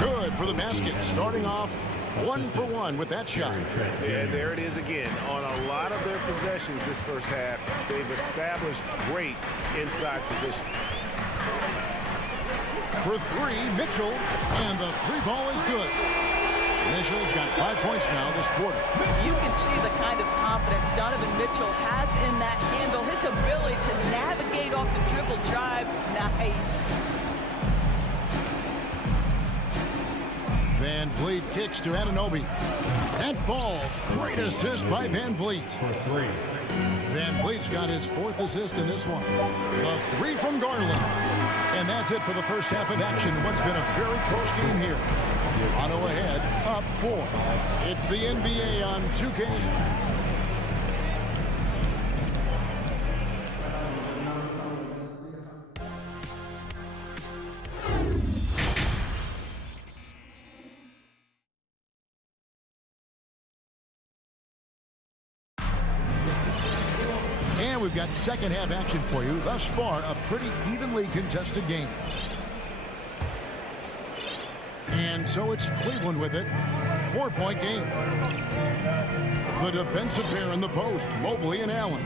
Good for the basket. Starting off 1 for 1 with that shot. Yeah, there it is again. On a lot of their possessions this first half, they've established great inside position. For 3, Mitchell, and the 3 ball is good. Mitchell's got 5 points now this quarter. You can see the kind of confidence Donovan Mitchell has in that handle. His ability to navigate off the dribble drive, nice. Van Vliet kicks to Anunoby. That falls. Great assist by Van Vliet. Van Vliet's got his 4th assist in this one. The 3 from Garland. And that's it for the first half of action. What's been a very close game here. Toronto ahead, up 4. It's the NBA on 2K. And we've got second half action for you. Thus far, a pretty evenly contested game. And so it's Cleveland with it. 4-point game. The defensive pair in the post, Mobley and Allen.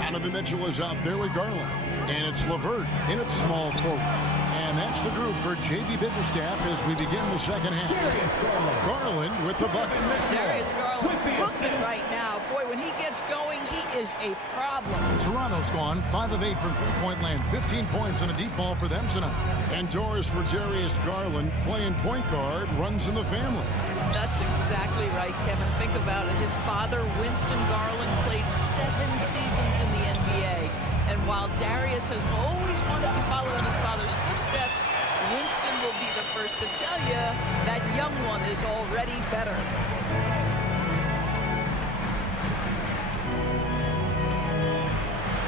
Donovan Mitchell is out there with Garland. And it's LeVert in its small forward. And that's the group for J.B. Bickerstaff as we begin the second half. Garland with the bucket. Darius Garland cooking right now. Boy, when he gets going, he is a problem. Toronto's gone 5 of 8 from three-point land. 15 points and a deep ball for them tonight. And doors for Darius Garland, playing point guard, runs in the family. That's exactly right, Kevin. Think about it. His father, Winston Garland, played 7 seasons in the NBA. And while Darius has always wanted to follow in his father's footsteps, Winston will be the first to tell you that young one is already better.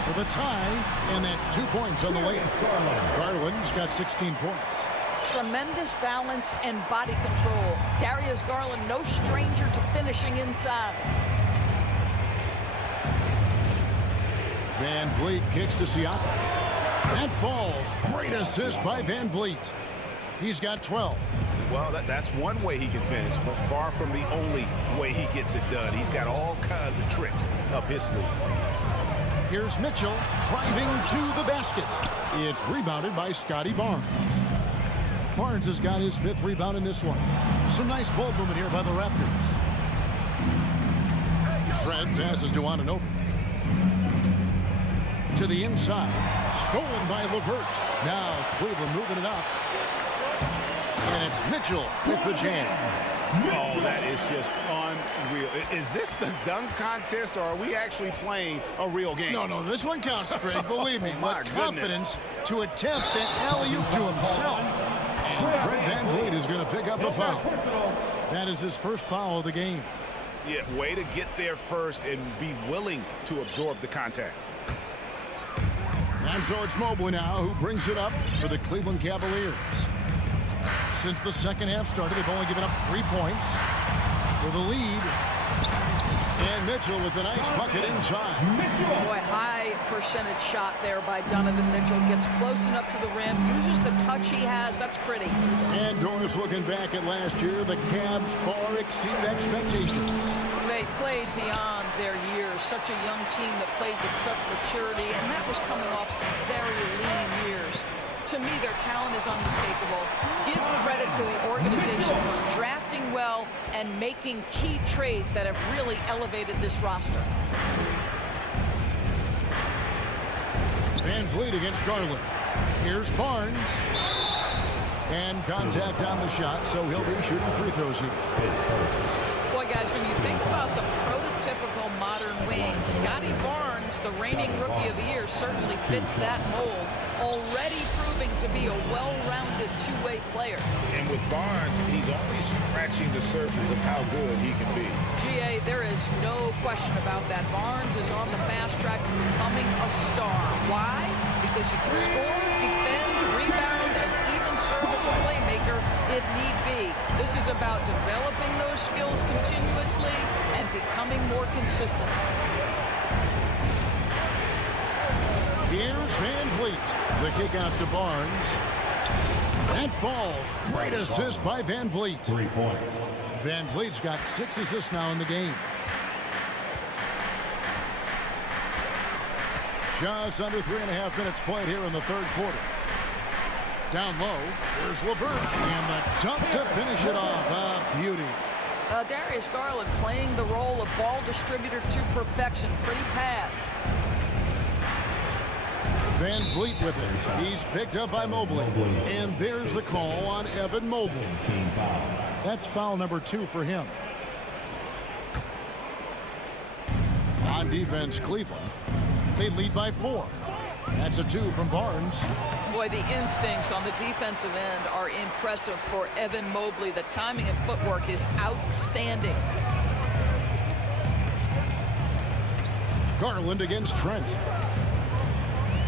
For the tie, and that's 2 points on the way. Garland's got 16 points. Tremendous balance and body control. Darius Garland, no stranger to finishing inside. Van Vliet kicks to Siakam. That falls. Great assist by Van Vliet. He's got 12. Well, that's one way he can finish, but far from the only way he gets it done. He's got all kinds of tricks up his sleeve. Here's Mitchell driving to the basket. It's rebounded by Scotty Barnes. Barnes has got his 5th rebound in this one. Some nice ball movement here by the Raptors. Fred passes to Anunoby. To the inside. Stolen by LeVert. Now Cleveland moving it up. And it's Mitchell with the jam. Oh, that is just unreal. Is this the dunk contest, or are we actually playing a real game? No, this one counts, Greg. Believe me. My With confidence to attempt that alley-oop to himself. And Fred Van Vliet is going to pick up a foul. That is his first foul of the game. Yeah, way to get there first and be willing to absorb the contact. And so it's Mobley now who brings it up for the Cleveland Cavaliers. Since the second half started, they've only given up 3 points. For the lead, And Mitchell with a nice bucket inside. Boy, high percentage shot there by Donovan Mitchell. Gets close enough to the rim, uses the touch he has. That's pretty. And Doris looking back at last year, the Cavs far exceeded expectations. They played beyond their years. Such a young team that played with such maturity, and that was coming off some very lean years. To me, their talent is unmistakable. Give credit to the organization for drafting well and making key trades that have really elevated this roster. Van Vliet against Garland. Here's Barnes. And contact on the shot, so he'll be shooting free throws here. Boy, guys, when you think about the prototypical modern wing, Scotty Barnes, the reigning Rookie of the Year, certainly fits that mold, already proving to be a well-rounded two-way player. And with Barnes, he's only scratching the surface of how good he can be. GA, there is no question about that. Barnes is on the fast track to becoming a star. Why? Because he can score, defend, rebound, and even serve as a playmaker if need be. This is about developing those skills continuously and becoming more consistent. Here's Van Vliet. The kick out to Barnes. That falls. Great assist by Van Vliet. 3 points. Van Vliet's got 6 assists now in the game. Just under 3.5 minutes played here in the third quarter. Down low, there's LeVert, and the dunk to finish it off. Beauty. Darius Garland playing the role of ball distributor to perfection. Pretty pass. Van Vliet with it. He's picked up by Mobley. And there's the call on Evan Mobley. That's foul number 2 for him. On defense, Cleveland. They lead by 4. That's a 2 from Barnes. Boy, the instincts on the defensive end are impressive for Evan Mobley. The timing and footwork is outstanding. Garland against Trent.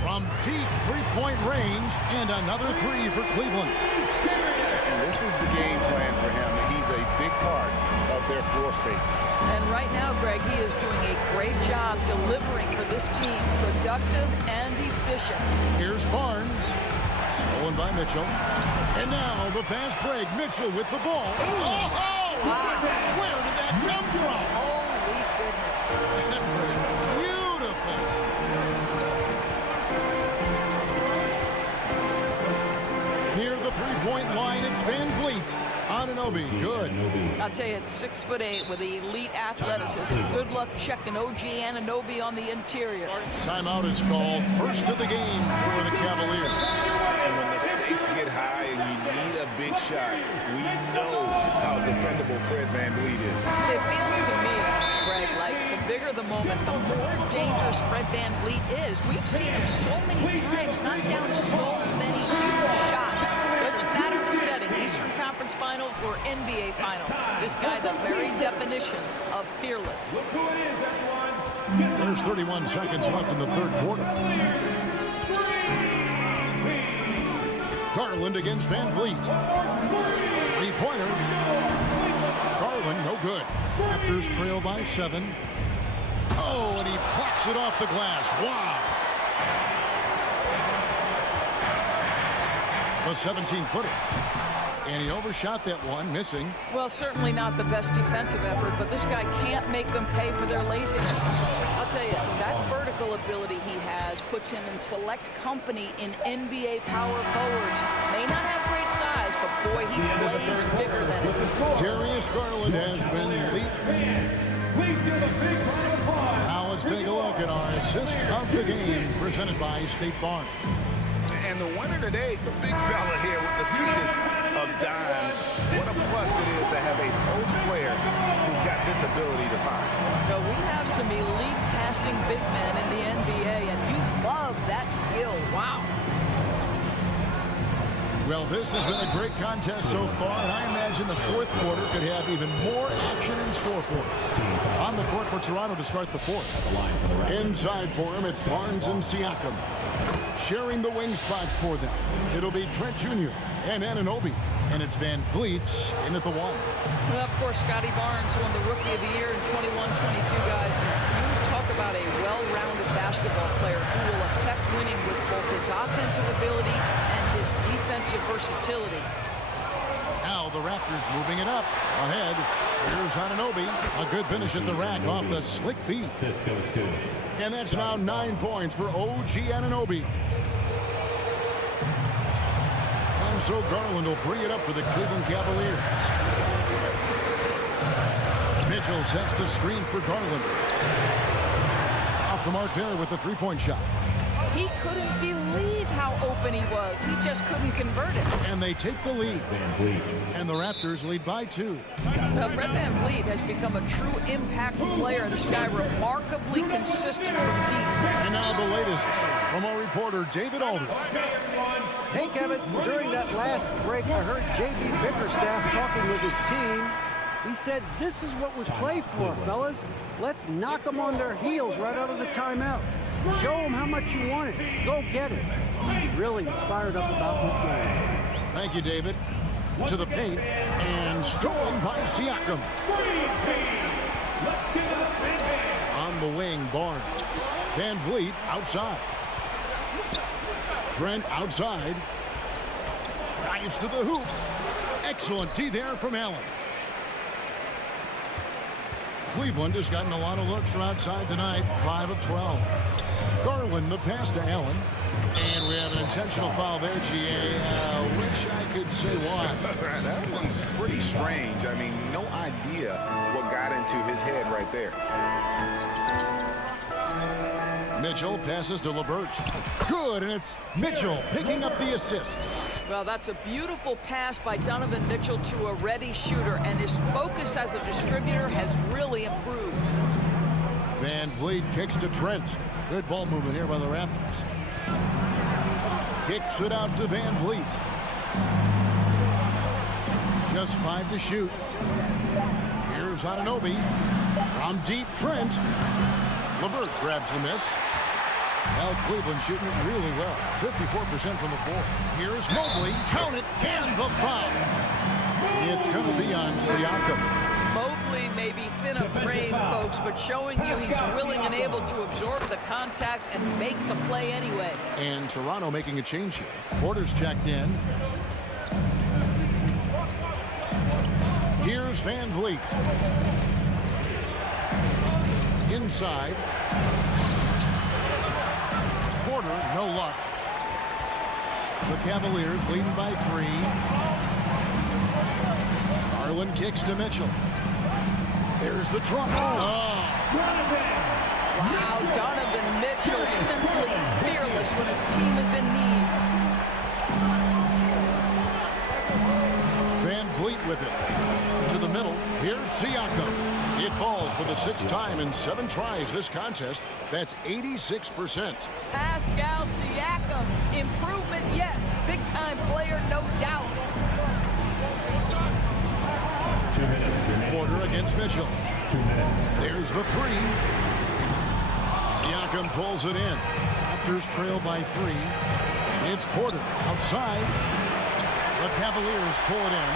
From deep three-point range, and another 3 for Cleveland. And this is the game plan for him. He's a big part of their floor spacing. And right now, Greg, he is doing a great job delivering for this team. Productive and efficient. Here's Barnes. Stolen by Mitchell. And now the fast break. Mitchell with the ball. Oh! Where did that come from? Holy goodness. That was beautiful. Near the three-point line, it's Van Vliet. Anunoby, good. I'll tell you, it's 6'8" with elite athleticism. Good luck checking OG Anunoby on the interior. Timeout is called. First of the game for the Cavaliers. And when the stakes get high and you need a big shot, we know how dependable Fred Van Vliet is. It feels to me, Greg, like the bigger the moment, the more dangerous Fred Van Vliet is. We've seen him so many times knock down so many huge shots. Doesn't matter the setting, Eastern Conference Finals or NBA Finals. This guy, the very definition of fearless. Look who it is, everyone. There's 31 seconds left in the third quarter. Garland against Van Vliet. Three-pointer. Garland, no good. Raptors trail by 7. Oh, and he plucks it off the glass. Wow. The 17-footer. And he overshot that one, missing. Well, certainly not the best defensive effort, but this guy can't make them pay for their laziness. I'll tell you, that vertical ability he has puts him in select company in NBA power forwards. May not have great size, but boy, he plays bigger than it. Darius Garland has been lead. Please give a big round of applause. Now let's take a look at our assist of the game, presented by State Farm. And the winner today, the big fella here with the sweetest of dimes. What a plus it is to have a post player who's got this ability to find. So we have some elite passing big men in the NBA, and you love that skill. Wow. Well, this has been a great contest so far, and I imagine the fourth quarter could have even more action in store for us. On the court for Toronto to start the fourth. Inside for him, it's Barnes and Siakam. Sharing the wing spots for them. It'll be Trent Jr., and Anunoby. And it's Van Vliet in at the 1. Well, of course, Scotty Barnes won the Rookie of the Year in 21-22, guys. You talk about a well-rounded basketball player who will affect winning with both his offensive ability and his defensive versatility. Now the Raptors moving it up. Ahead, here's Anunoby. A good finish at the rack off the slick feet. And that's now 9 points for OG Anunoby. And so Garland will bring it up for the Cleveland Cavaliers. Mitchell sets the screen for Garland. Off the mark there with the three-point shot. He couldn't believe how open he was. He just couldn't convert it. And they take the lead. And the Raptors lead by 2. Fred VanVleet has become a true impact player. This guy remarkably consistent from deep. And now the latest from our reporter, David Aldridge. Hey, Kevin, during that last break, I heard J.B. Bickerstaff talking with his team. He said, this is what we play for, fellas. Let's knock them on their heels right out of the timeout. Show them how much you want it. Go get it. He really is fired up about this game. Thank you, David. To the paint, and stolen by Siakam. On the wing, Barnes. Van Vliet outside. Trent outside. Drives to the hoop. Excellent D there from Allen. Cleveland has gotten a lot of looks from outside tonight. 5 of 12. Garland, the pass to Allen. And we have an intentional foul there, GA. Wish I could say why. That one's pretty strange. I mean, no idea what got into his head right there. Mitchell passes to LeVert. Good, and it's Mitchell picking up the assist. Well, that's a beautiful pass by Donovan Mitchell to a ready shooter, and his focus as a distributor has really improved. Van Vliet kicks to Trent. Good ball movement here by the Raptors. Kicks it out to Van Vliet. Just 5 to shoot. Here's Anunoby. From deep, Trent. LeVert grabs the miss. Now Cleveland shooting it really well. 54% from the floor. Here's Mobley. Count it. And the foul. It's going to be on Siakam. Mobley may be thin of frame, folks, but showing you he's willing and able to absorb the contact and make the play anyway. And Toronto making a change here. Porter's checked in. Here's Van Vliet. Inside. Porter, no luck. The Cavaliers leading by 3. Garland kicks to Mitchell. There's the trunk. Wow, Donovan Mitchell simply fearless when his team is in need. Van Vliet with it. To the middle. Here's Siakam. It falls for the 6th time in 7 tries this contest. That's 86%. Pascal Siakam. Improvement, yes. Big-time player, no doubt. Porter against Mitchell. There's the 3. Siakam pulls it in. Raptors trail by 3. It's Porter outside. The Cavaliers pull it in.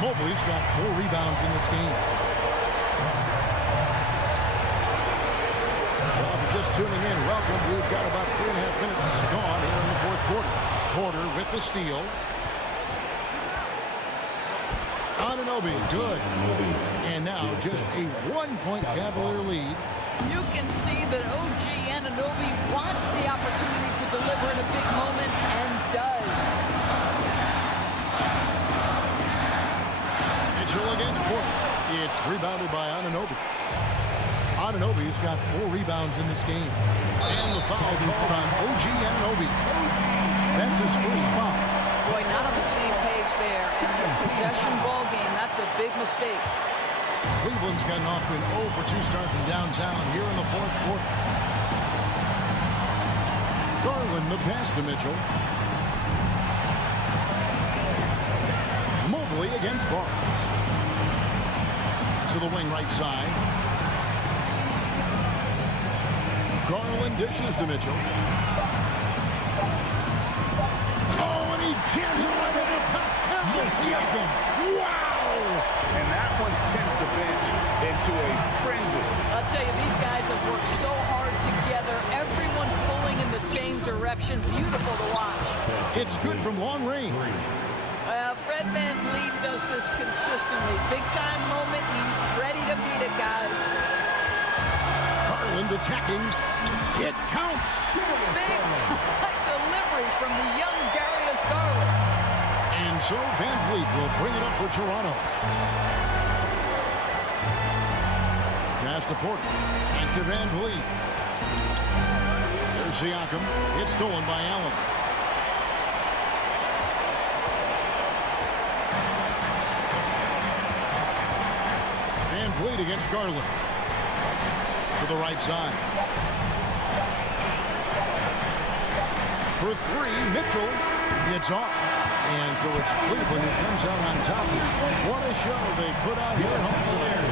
Mobley's got 4 rebounds in this game. Well, if you're just tuning in, welcome. We've got about 3.5 minutes gone here in the 4th quarter. Porter with the steal. Anunoby, good. And now just a 1-point Cavalier lead. You can see that OG Anunoby wants the opportunity to deliver in a big moment and does. Mitchell against Porter. It's rebounded by Anunoby. Anunoby's got 4 rebounds in this game. And the foul called on OG Anunoby. That's his first foul. Boy, not on the same page there. In a possession ball game, that's a big mistake. Cleveland's gotten off to an 0 for 2 start from downtown here in the 4th quarter. Garland the pass to Mitchell. Mobley against Barnes. To the wing right side. Garland dishes to Mitchell. Oh, and he jams it right in Siakam. Wow! And that one sends the bench into a frenzy. I'll tell you, these guys have worked so hard together. Everyone pulling in the same direction. Beautiful to watch. It's good from long range. Fred VanVleet does this consistently. Big time moment. He's ready to beat it, guys. Garland attacking. It counts. Big delivery from the young Darius Garland. And so VanVleet will bring it up for Toronto. Pass to Porter. Back to VanVleet. There's Siakam. It's stolen by Allen. VanVleet against Garland. To the right side. For three, Mitchell gets off. And so it's Cleveland who comes out on top. What a show they put on here at home tonight.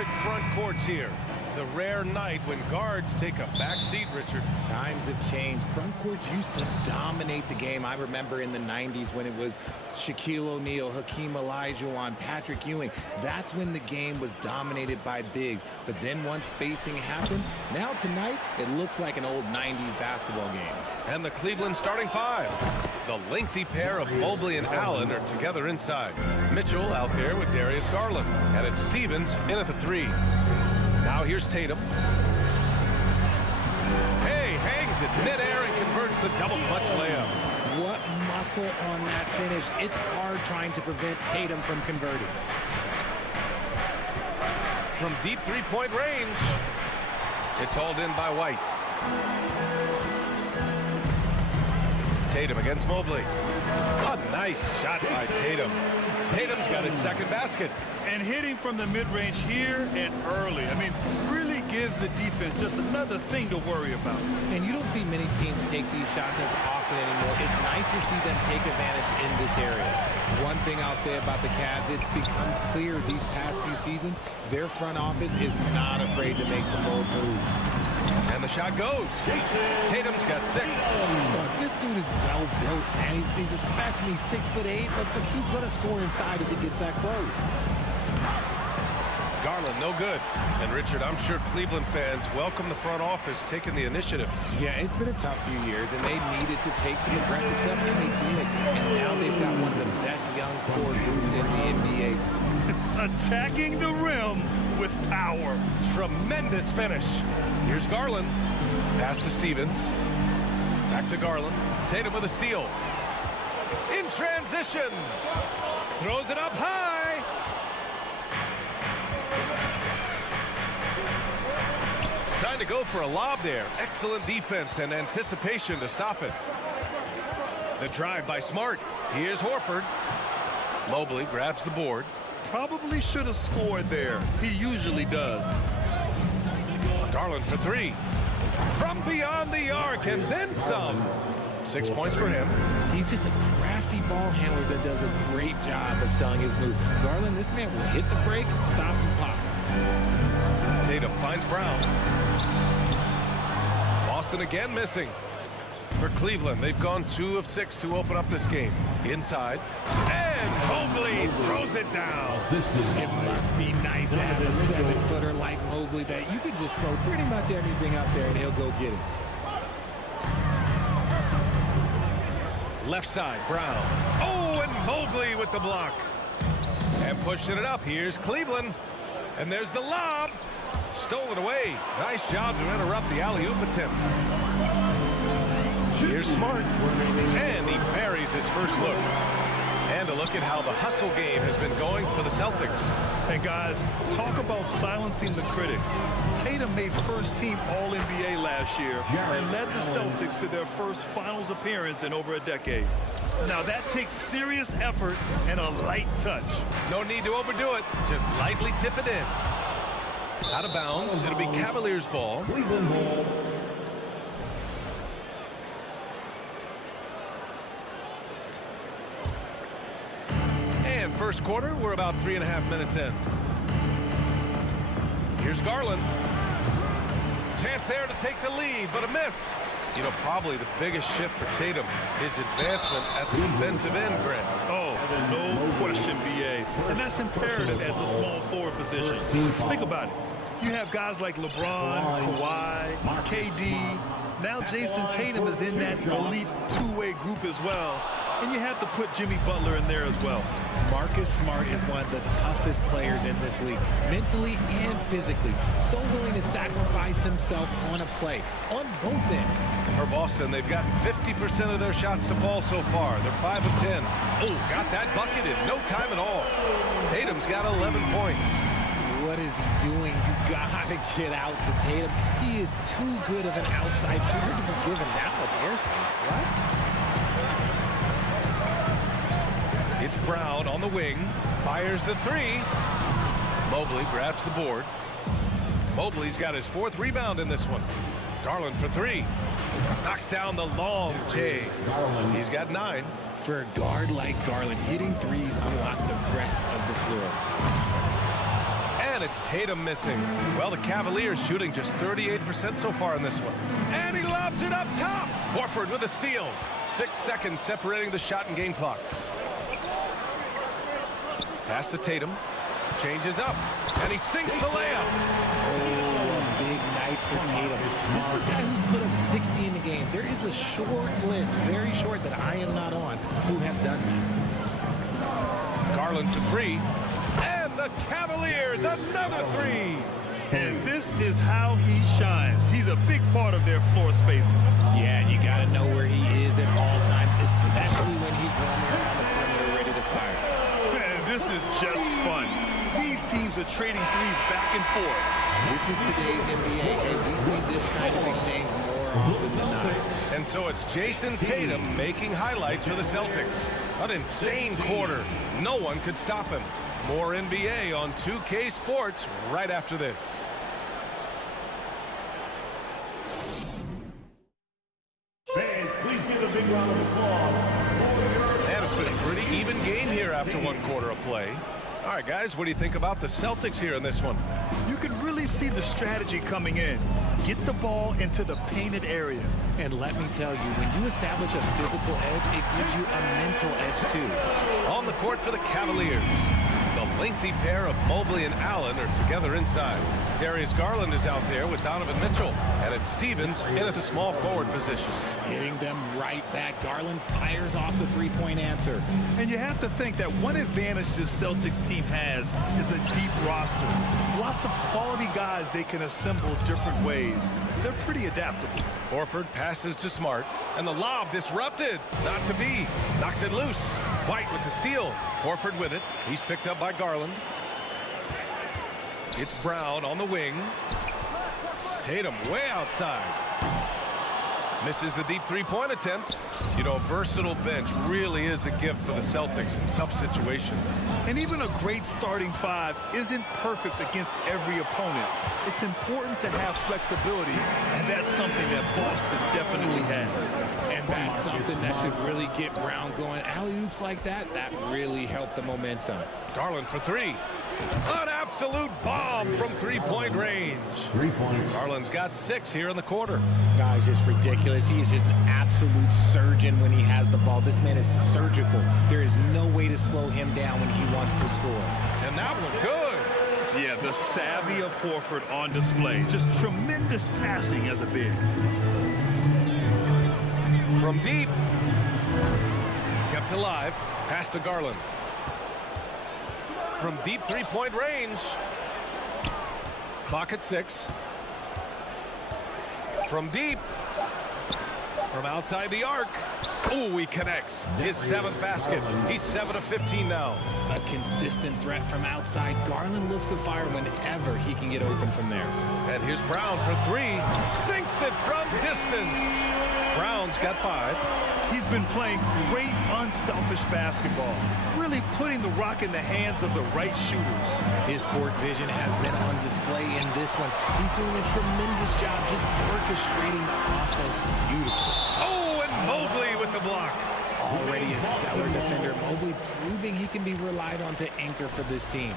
prolific front courts here. The rare night when guards take a back seat, Richard. Times have changed. Front courts used to dominate the game. I remember in the 90s when it was Shaquille O'Neal, Hakeem Olajuwon, Patrick Ewing. That's when the game was dominated by bigs. But then once spacing happened, now tonight it looks like an old 90s basketball game. And the Cleveland starting five. The lengthy pair of Mobley and Allen are together inside. Mitchell out there with Darius Garland. And it's Stevens in at the 3. Now here's Tatum. Hey, hangs it midair and converts the double clutch layup. What muscle on that finish. It's hard trying to prevent Tatum from converting. From deep three-point range, it's hauled in by White. Tatum against Mobley. A nice shot by Tatum. Tatum's got his second basket. And hitting from the mid-range here and early. I mean, really gives the defense just another thing to worry about. And you don't see many teams take these shots as often anymore. It's nice to see them take advantage in this area. One thing I'll say about the Cavs, it's become clear these past few seasons, their front office is not afraid to make some bold moves. And the shot goes. Tatum's got 6. Look, this dude is well built, man. He's a specimen. He's 6'8", but he's going to score inside if he gets that close. Garland, no good. And Richard, I'm sure Cleveland fans welcome the front office taking the initiative. Yeah, it's been a tough few years, and they needed to take some aggressive steps, and they did. And now they've got one of the best young core groups in the NBA. Attacking the rim with power. Tremendous finish. Here's Garland. Pass to Stevens. Back to Garland. Tatum with a steal. In transition. Throws it up high. Trying to go for a lob there. Excellent defense and anticipation to stop it. The drive by Smart. Here's Horford. Mobley grabs the board. Probably should have scored there. He usually does. Garland for 3. From beyond the arc and then some. 6 points for him. He's just a crafty ball handler that does a great job of selling his moves. Garland, this man will hit the break, stop, and pop. Tatum finds Brown. Boston again missing. For Cleveland, they've gone 2 of 6 to open up this game. Inside. And Mobley throws it down. It must be nice to have a 7-footer like Mobley that you can just throw pretty much anything up there and he'll go get it. Left side, Brown. Oh, and Mobley with the block. And pushing it up. Here's Cleveland. And there's the lob. Stolen away. Nice job to interrupt the alley-oop attempt. Here's Smart. And he buries his first look. And a look at how the hustle game has been going for the Celtics. Hey, guys, talk about silencing the critics. Tatum made first-team All-NBA last year and led the Celtics to their first finals appearance in over a decade. Now, that takes serious effort and a light touch. No need to overdo it. Just lightly tip it in. Out of bounds. It'll be Cavaliers ball. And first quarter, we're about 3.5 minutes in. Here's Garland. Chance there to take the lead, but a miss. You know, probably the biggest shift for Tatum, his advancement at the defensive end, Grant. Oh, no question, BA. And that's imperative at the small forward position. Think about it. You have guys like LeBron, Kawhi, KD. Now Jason Tatum is in that elite two-way group as well. And you have to put Jimmy Butler in there as well. Marcus Smart is one of the toughest players in this league, mentally and physically. So willing to sacrifice himself on a play, on both ends. For Boston, they've gotten 50% of their shots to fall so far. They're 5 of 10. Oh, got that bucket in no time at all. Tatum's got 11 points. What is he doing? You gotta get out to Tatum. He is too good of an outside shooter to be given that much airspace. What? It's Brown on the wing. Fires the 3. Mobley grabs the board. Mobley's got his 4th rebound in this one. Garland for 3. Knocks down the long J. He's got 9. For a guard like Garland, hitting threes unlocks the rest of the floor. And it's Tatum missing. Well, the Cavaliers shooting just 38% so far in this one. And he lobs it up top. Horford with a steal. 6 seconds separating the shot and game clocks. Pass to Tatum. Changes up. And he sinks the layup. Oh, a big night for Tatum. This is a guy who put up 60 in the game. There is a short list, very short, that I am not on, who have done that. Garland for three. And the Cavaliers, another three. And this is how he shines. He's a big part of their floor spacing. Yeah, and you got to know where he is at all times, especially when he's roaming around the perimeter ready to fire. Man, this is just fun. These teams are trading threes back and forth. This is today's NBA, and we see this kind of exchange more often than not. And so it's Jason Tatum making highlights for the Celtics. An insane quarter. No one could stop him. More NBA on 2K Sports right after this. Fans, please give a big round of applause. And it's been a pretty even game here after one quarter of play. All right, guys, what do you think about the Celtics here in this one? You can really see the strategy coming in. Get the ball into the painted area. And let me tell you, when you establish a physical edge, it gives you a mental edge too. On the court for the Cavaliers. The lengthy pair of Mobley and Allen are together inside. Darius Garland is out there with Donovan Mitchell. And it's Stevens in at the small forward position. Hitting them right back. Garland fires off the three-point answer. And you have to think that one advantage this Celtics team has is a deep roster. Lots of quality guys they can assemble different ways. They're pretty adaptable. Horford passes to Smart. And the lob disrupted. Not to be. Knocks it loose. White with the steal. Horford with it. He's picked up by Garland. It's Brown on the wing. Tatum way outside. Misses the deep three-point attempt. You know, a versatile bench really is a gift for the Celtics in tough situations. And even a great starting five isn't perfect against every opponent. It's important to have flexibility, and that's something that Boston definitely has. And that's something that should really get Brown going. Alley-oops like that, that really helped the momentum. Garland for three. An absolute bomb from three-point range. 3 points. Garland's got 6 here in the quarter. Guy's just ridiculous. He is just an absolute surgeon when he has the ball. This man is surgical. There is no way to slow him down when he wants to score. And that one good. Yeah, the savvy of Horford on display. Just tremendous passing as a big. From deep. Kept alive. Pass to Garland. From deep three-point range. Clock at 6. From deep. From outside the arc. Oh, he connects. His 7th basket. He's 7 of 15 now. A consistent threat from outside. Garland looks to fire whenever he can get open from there. And here's Brown for 3. Sinks it from distance. Brown's got 5. He's been playing great unselfish basketball, really putting the rock in the hands of the right shooters. His court vision has been on display in this one. He's doing a tremendous job just orchestrating the offense beautifully. Oh, and Mobley with the block. Already a stellar defender. Mobley proving he can be relied on to anchor for this team.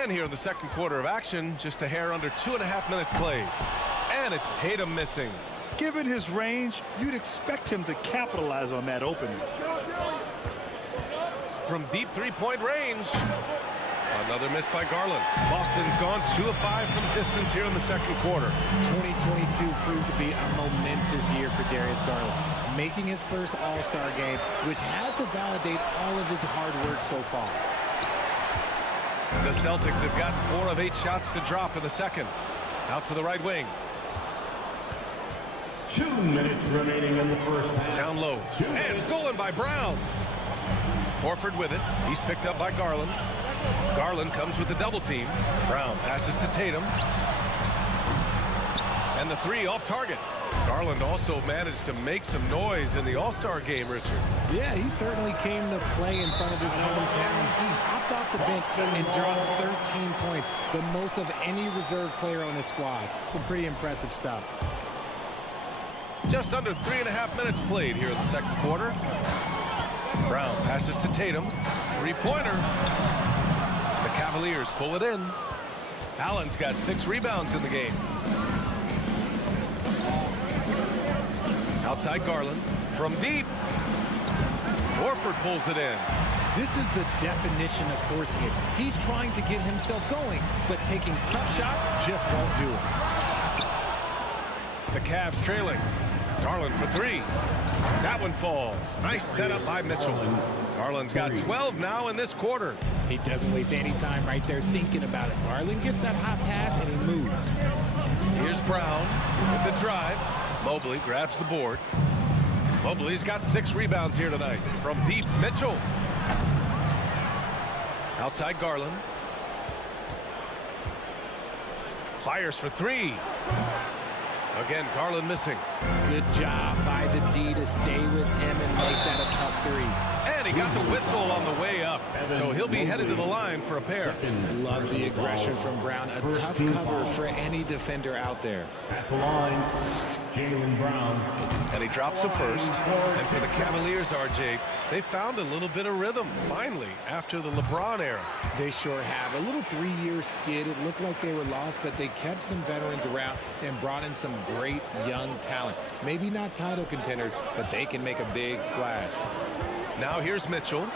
And here in the second quarter of action, just a hair under 2.5 minutes played. And it's Tatum missing. Given his range, you'd expect him to capitalize on that opening. From deep three-point range. Another miss by Garland. Boston's gone 2 of 5 from distance here in the second quarter. 2022 proved to be a momentous year for Darius Garland, making his first All-Star game, which had to validate all of his hard work so far. The Celtics have gotten 4 of 8 shots to drop in the second. Out to the right wing. 2 minutes remaining in the first half. Down low. And stolen by Brown. Horford with it. He's picked up by Garland. Garland comes with the double team. Brown passes to Tatum. And the 3 off target. Garland also managed to make some noise in the All-Star game, Richard. Yeah, he certainly came to play in front of his hometown. He hopped off the bench and dropped 13 points, the most of any reserve player on his squad. Some pretty impressive stuff. Just under 3.5 minutes played here in the second quarter. Brown passes to Tatum. 3-pointer. Cavaliers pull it in. Allen's got 6 rebounds in the game. Outside Garland. From deep. Horford pulls it in. This is the definition of forcing it. He's trying to get himself going, but taking tough shots just won't do it. The Cavs trailing. Garland for 3. That one falls. Nice setup by Mitchell. Garland's got 12 now in this quarter. He doesn't waste any time right there thinking about it. Garland gets that hot pass and he moves. Here's Brown with the drive. Mobley grabs the board. Mobley's got 6 rebounds here tonight. From deep, Mitchell. Outside Garland. Fires for 3. Again, Garland missing. Good job by the D to stay with him and make that a tough 3. And he got the whistle on the way up. So he'll be headed to the line for a pair. Love the aggression from Brown. A tough cover for any defender out there. At the line, Jaylen Brown. And he drops a first. And for the Cavaliers, RJ, they found a little bit of rhythm, finally, after the LeBron era. They sure have. A little 3-year skid. It looked like they were lost, but they kept some veterans around and brought in some great young talent. Maybe not title contenders, but they can make a big splash. Now here's Mitchell.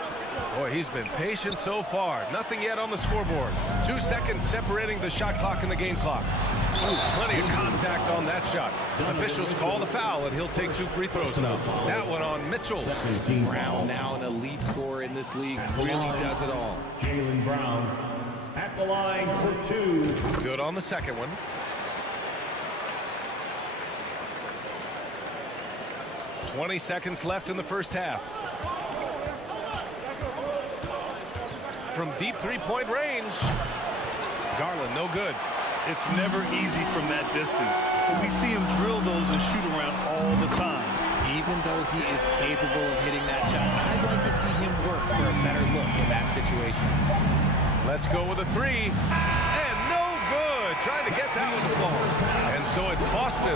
Boy, he's been patient so far. Nothing yet on the scoreboard. 2 seconds separating the shot clock and the game clock. Ooh, plenty of contact on that shot. Officials call the foul, and he'll take 2 free throws now. That one on Mitchell. Brown, now an elite scorer in this league, really does it all. Jaylen Brown at the line for 2. Good on the second one. $20 seconds left in the first half. From deep 3-point range. Garland, no good. It's never easy from that distance, but we see him drill those and shoot around all the time. Even though he is capable of hitting that shot, I'd like to see him work for a better look in that situation. Let's go with a 3. And no good. Trying to get that one to fall. And so it's Boston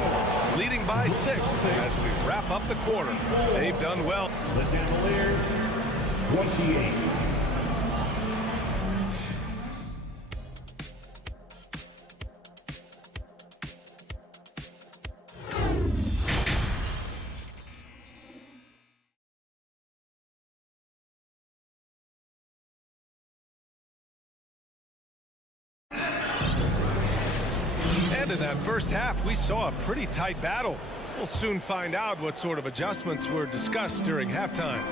leading by 6 as we wrap up the quarter. They've done well. The Cavaliers, 28. And in that first half, we saw a pretty tight battle. We'll soon find out what sort of adjustments were discussed during halftime.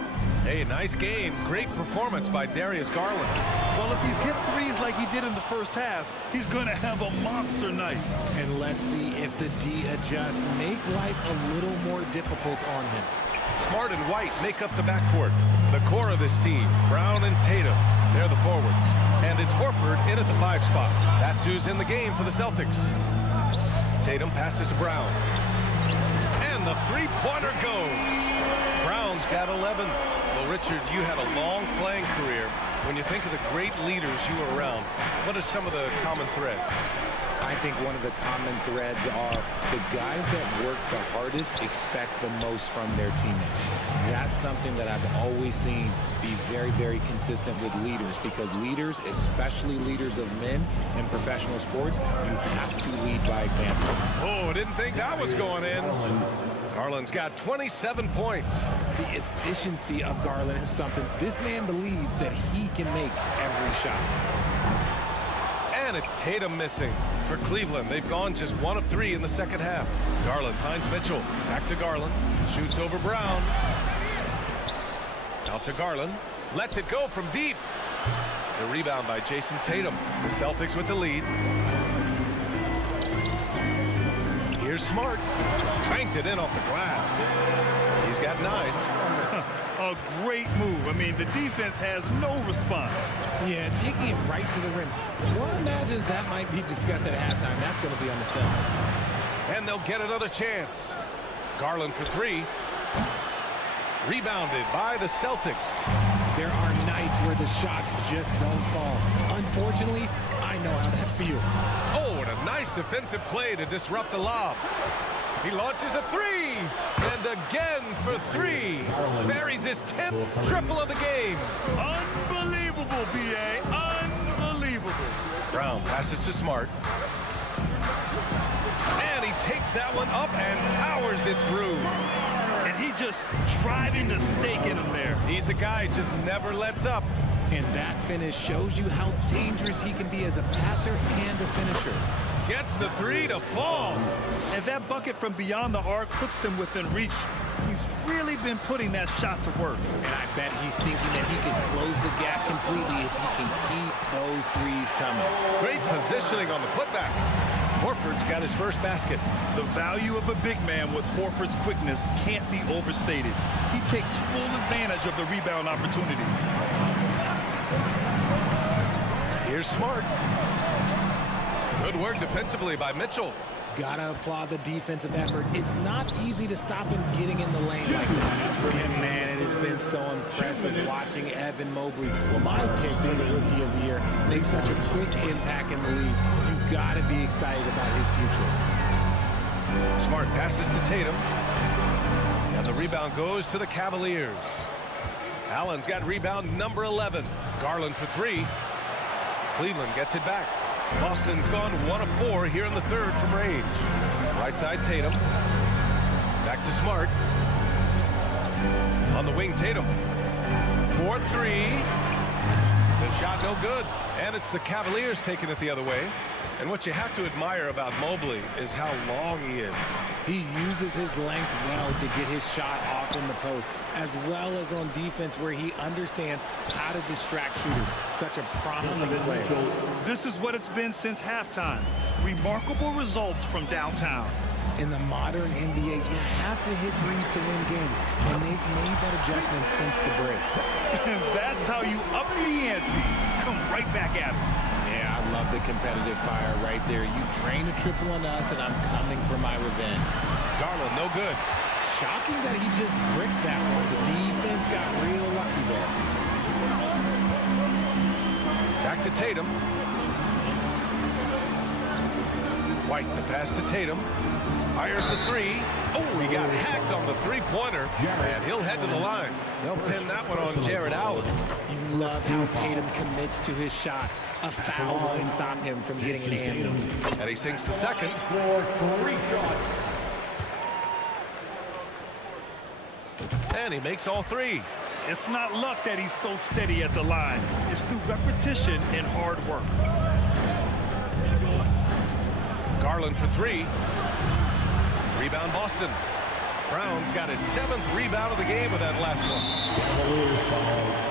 Hey, nice game. Great performance by Darius Garland. Well, if he's hit 3s like he did in the first half, he's going to have a monster night. And let's see if the D adjusts, make life a little more difficult on him. Smart and White make up the backcourt. The core of this team, Brown and Tatum, they're the forwards. And it's Horford in at the 5 spot. That's who's in the game for the Celtics. Tatum passes to Brown. And the 3-pointer goes. Brown's got 11. Well, Richard, you had a long playing career. When you think of the great leaders you were around, what are some of the common threads? I think one of the common threads are the guys that work the hardest expect the most from their teammates. That's something that I've always seen be very, very consistent with leaders, because leaders, especially leaders of men in professional sports, you have to lead by example. Oh, I didn't think that was going in. Garland's got 27 points. The efficiency of Garland is something this man believes that he can make every shot. And it's Tatum missing. For Cleveland, they've gone just 1 of 3 in the second half. Garland finds Mitchell. Back to Garland. Shoots over Brown. Out to Garland. Lets it go from deep. The rebound by Jason Tatum. The Celtics with the lead. Here's Smart. Banked it in off the glass. He's got 9. A great move. I mean, the defense has no response. Yeah, taking it right to the rim. One imagines that might be discussed at halftime. That's going to be on the film. And they'll get another chance. Garland for 3. Rebounded by the Celtics. There are nights where the shots just don't fall. Unfortunately, I know how that feels. Oh, and a nice defensive play to disrupt the lob. He launches a 3, and again for 3. Buries his 10th triple of the game. Unbelievable, B.A. Unbelievable. Brown passes to Smart. And he takes that one up and powers it through. And he just driving the stake in him there. He's a guy who just never lets up. And that finish shows you how dangerous he can be as a passer and a finisher. Gets the three to fall. And that bucket from beyond the arc puts them within reach. He's really been putting that shot to work. And I bet he's thinking that he can close the gap completely if he can keep those threes coming. Great positioning on the putback. Horford's got his first basket. The value of a big man with Horford's quickness can't be overstated. He takes full advantage of the rebound opportunity. Here's Smart. Good work defensively by Mitchell. Gotta applaud the defensive effort. It's not easy to stop him getting in the lane like that. And man, it has been so impressive watching Evan Mobley, well, my pick for the Rookie of the Year, make such a quick impact in the league. You gotta be excited about his future. Smart passes to Tatum. And the rebound goes to the Cavaliers. Allen's got rebound number 11. Garland for three. Cleveland gets it back. Boston's gone 1 of 4 here in the third from range. Right side Tatum. Back to Smart. On the wing, Tatum. 4-3. The shot no good. And it's the Cavaliers taking it the other way. And what you have to admire about Mobley is how long he is. He uses his length well to get his shot off in the post, as well as on defense where he understands how to distract shooters. Such a promising player. This is what it's been since halftime. Remarkable results from downtown. In the modern NBA, you have to hit threes to win games, and they've made that adjustment since the break. And that's how you up the ante. Come right back at him. Yeah, I love the competitive fire right there. You drain a triple on us, and I'm coming for my revenge. Garland, no good. Shocking that he just bricked that one. The defense got real lucky there. Back to Tatum. White, the pass to Tatum. Fires the three. Oh, he got hacked on the three-pointer. And he'll head to the line. They'll pin that one on Jared Allen. You love how Tatum commits to his shots. A foul won't stop him from getting an and. And he sinks the second. And he makes all three. It's not luck that he's so steady at the line. It's through repetition and hard work. Garland for three. Rebound Boston. Brown's got his 7th rebound of the game with that last one. Cavaliers foul.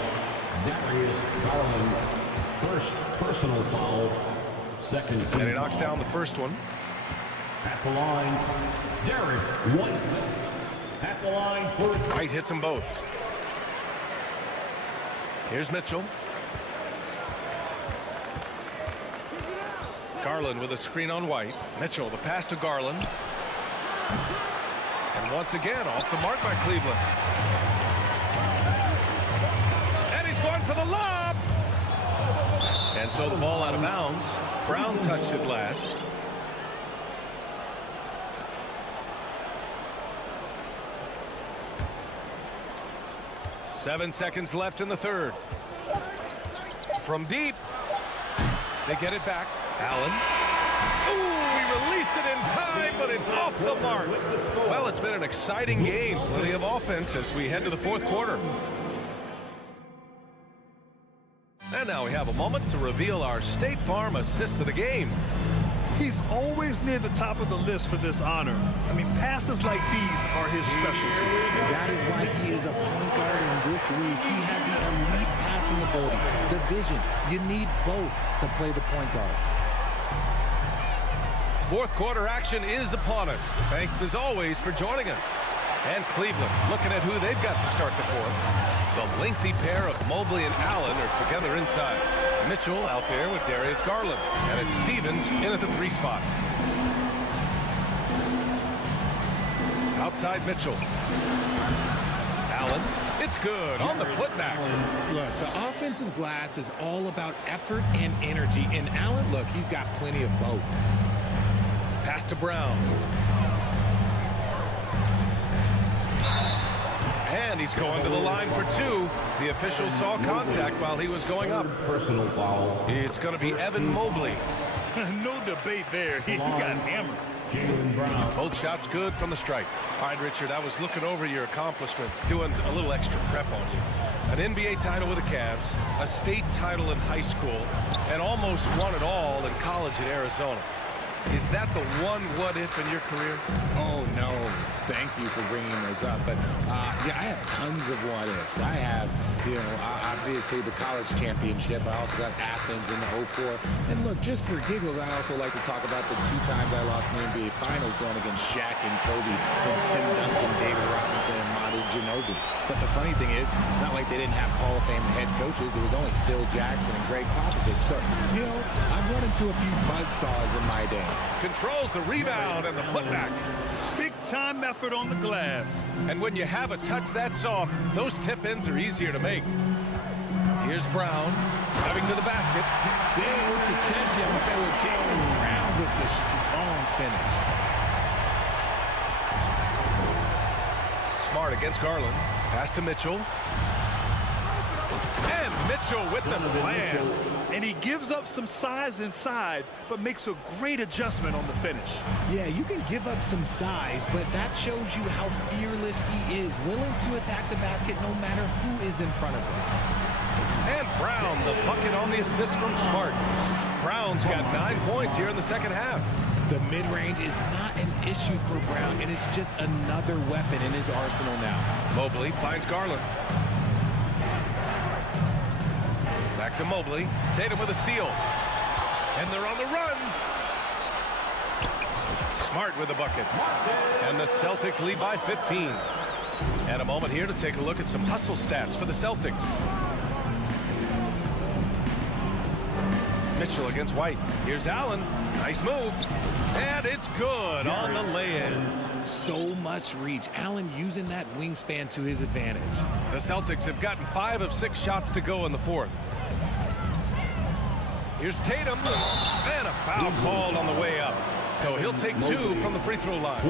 Darius Garland. First personal foul. Second team And he knocks foul. down the first one. At the line, Derek White. At the line for White hits them both. Here's Mitchell. Garland with a screen on White. Mitchell, the pass to Garland. And once again, off the mark by Cleveland. And he's going for the lob. And so the ball out of bounds. Brown touched it last. Seven seconds left in the third. From deep. They get it back. Allen. Ooh, he released it in time, but it's off the mark. Well, it's been an exciting game. Plenty of offense as we head to the fourth quarter. And now we have a moment to reveal our State Farm assist of the game. He's always near the top of the list for this honor. I mean, passes like these are his specialty. That is why he is a point guard in this league. He has the elite passing ability, the vision. You need both to play the point guard. Fourth quarter action is upon us. Thanks as always for joining us. And Cleveland looking at who they've got to start the fourth. The lengthy pair of Mobley and Allen are together inside. Mitchell out there with Darius Garland. And it's Stevens in at the 3 spot. Outside Mitchell. Allen. It's good on the putback. Look, the offensive glass is all about effort and energy. And Allen, look, he's got plenty of both. Pass to Brown. And And he's going to the line for two. The official saw contact while he was going up. Personal foul. It's going to be Evan Mobley. No debate there. He got hammered. Both shots good from the strike. All right, Richard, I was looking over your accomplishments, doing a little extra prep on you. An NBA title with the Cavs, a state title in high school, and almost won it all in college at Arizona. Is that the one what-if in your career? Oh, no. Thank you for bringing those up. But, yeah, I have tons of what-ifs. I have, obviously the college championship. I also got Athens in the 04. And, look, just for giggles, I also like to talk about the 2 times I lost in the NBA Finals going against Shaq and Kobe, and Tim Duncan, David Robinson, and Manu Ginobili. But the funny thing is, it's not like they didn't have Hall of Fame head coaches. It was only Phil Jackson and Greg Popovich. So, I've run into a few buzzsaws in my day. Controls the rebound and the putback. Big-time effort on the glass. And when you have a touch that soft, those tip-ins are easier to make. Here's Brown, driving to the basket. Sailed to chest, young fella Jaylen Brown with the strong finish. Smart against Garland. Pass to Mitchell. And Mitchell with the slam. And he gives up some size inside, but makes a great adjustment on the finish. Yeah, you can give up some size, but that shows you how fearless he is, willing to attack the basket no matter who is in front of him. And Brown, the bucket on the assist from Smart. Brown's got 9 points here in the second half. The mid-range is not an issue for Brown. It is just another weapon in his arsenal now. Mobley finds Garland. Back to Mobley. Tatum with a steal. And they're on the run. Smart with a bucket. And the Celtics lead by 15. And a moment here to take a look at some hustle stats for the Celtics. Mitchell against White. Here's Allen. Nice move. And it's good on the lay-in. So much reach. Allen using that wingspan to his advantage. The Celtics have gotten 5 of 6 shots to go in the fourth. Here's Tatum. And a foul called on the way up. So he'll take 2 from the free throw line.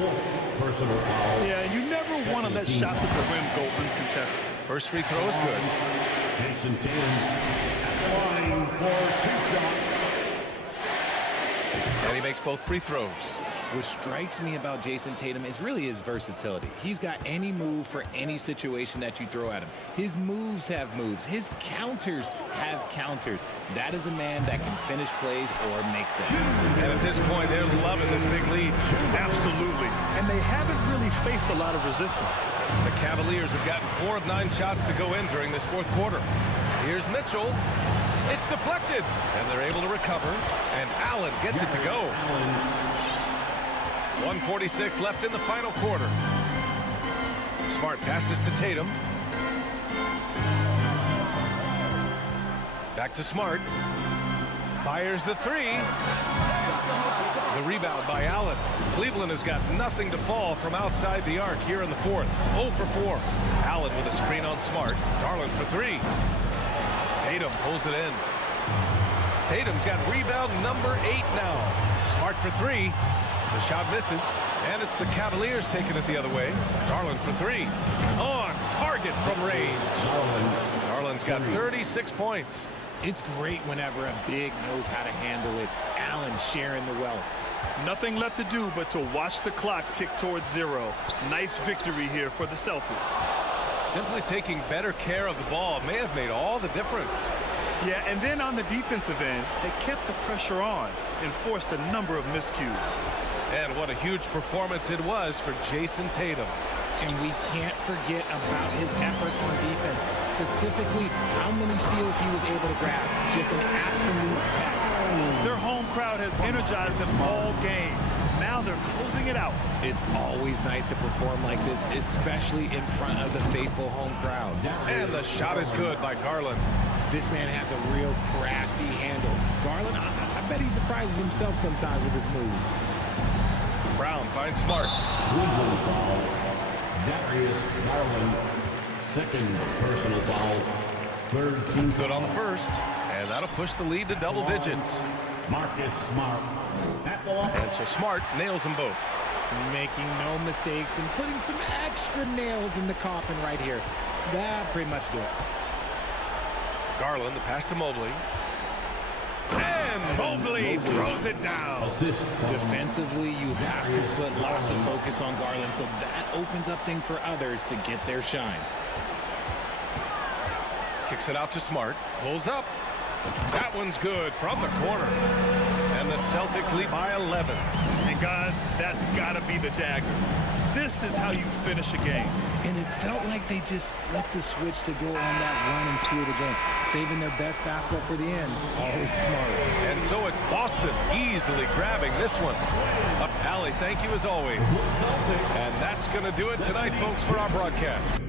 Personal foul. Yeah, you never want to let shots at the rim go uncontested. First free throw is good. Jason Tatum at the line for 2 shots. And he makes both free throws. What strikes me about Jason Tatum is really his versatility. He's got any move for any situation that you throw at him. His moves have moves. His counters have counters. That is a man that can finish plays or make them. And at this point, they're loving this big lead. Absolutely. And they haven't really faced a lot of resistance. The Cavaliers have gotten 4 of 9 shots to go in during this fourth quarter. Here's Mitchell. It's deflected. And they're able to recover. And Allen gets it to go. 1:46 left in the final quarter. Smart passes to Tatum. Back to Smart. Fires the 3. The rebound by Allen. Cleveland has got nothing to fall from outside the arc here in the fourth. 0 for 4. Allen with a screen on Smart. Garland for 3. Tatum pulls it in. Tatum's got rebound number 8 now. Smart for 3. The shot misses, and it's the Cavaliers taking it the other way. Garland for 3. On target from range. Garland's got 36 points. It's great whenever a big knows how to handle it. Allen sharing the wealth. Nothing left to do but to watch the clock tick towards 0. Nice victory here for the Celtics. Simply taking better care of the ball may have made all the difference. Yeah, and then on the defensive end, they kept the pressure on and forced a number of miscues. And what a huge performance it was for Jason Tatum. And we can't forget about his effort on defense, specifically how many steals he was able to grab. Just an absolute pest. Their home crowd has energized them all game. Now they're closing it out. It's always nice to perform like this, especially in front of the faithful home crowd. And the shot is good by Garland. This man has a real crafty handle. Garland, I bet he surprises himself sometimes with his moves. Brown finds Smart. Personal foul. Darius Garland. Second personal foul. Third team. Good on the first. And that'll push the lead to double digits. Marcus Smart. At the line. And so Smart nails them both. Making no mistakes and putting some extra nails in the coffin right here. That pretty much do it. Garland, the pass to Mobley. And Mobley throws it down. Defensively, you have to put lots of focus on Garland, so that opens up things for others to get their shine. Kicks it out to Smart. Pulls up. That one's good from the corner. And the Celtics lead by 11. And guys, that's got to be the dagger. This is how you finish a game. And it felt like they just flipped the switch to go on that run and seal the game. Saving their best basketball for the end. Always smart. And so it's Boston easily grabbing this one. Allie, thank you as always. And that's going to do it tonight, folks, for our broadcast.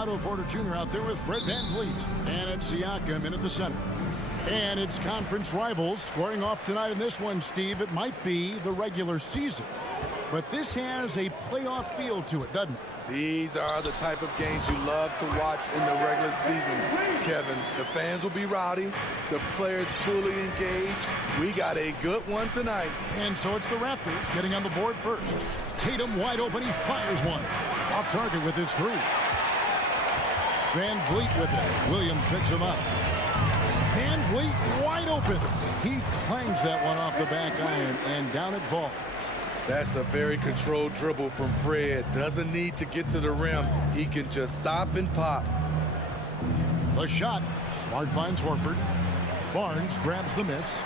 Otto Porter Jr. out there with Fred VanVleet. And it's Siakam in at the center. And it's conference rivals squaring off tonight in this one, Steve. It might be the regular season, but this has a playoff feel to it, doesn't it? These are the type of games you love to watch in the regular season, Kevin. The fans will be rowdy, the players fully engaged. We got a good one tonight. And so it's the Raptors getting on the board first. Tatum wide open, he fires one. Off target with his three. VanVleet with it. Williams picks him up. VanVleet wide open. He clangs that one off the back iron, and down it falls. That's a very controlled dribble from Fred. Doesn't need to get to the rim. He can just stop and pop. The shot. Smart finds Horford. Barnes grabs the miss.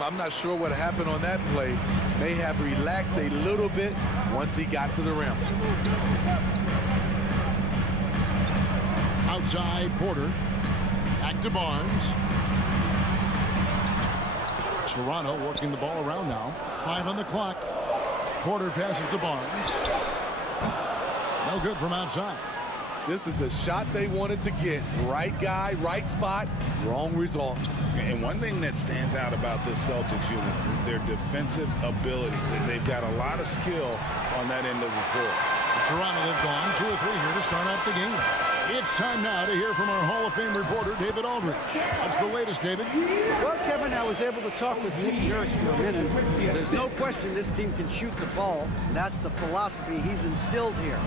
I'm not sure what happened on that play. May have relaxed a little bit once he got to the rim. Outside Porter. Back to Barnes. Toronto working the ball around now. 5 on the clock. Porter passes to Barnes. No good from outside. This is the shot they wanted to get. Right guy, right spot, wrong result. And one thing that stands out about this Celtics unit, their defensive ability. They've got a lot of skill on that end of the floor. Toronto, they've gone 2 or 3 here to start out the game. It's time now to hear from our Hall of Fame reporter, David Aldridge. What's the latest, David? Well, Kevin, I was able to talk with Nick Nurse for a minute. There's no question this team can shoot the ball. That's the philosophy he's instilled here.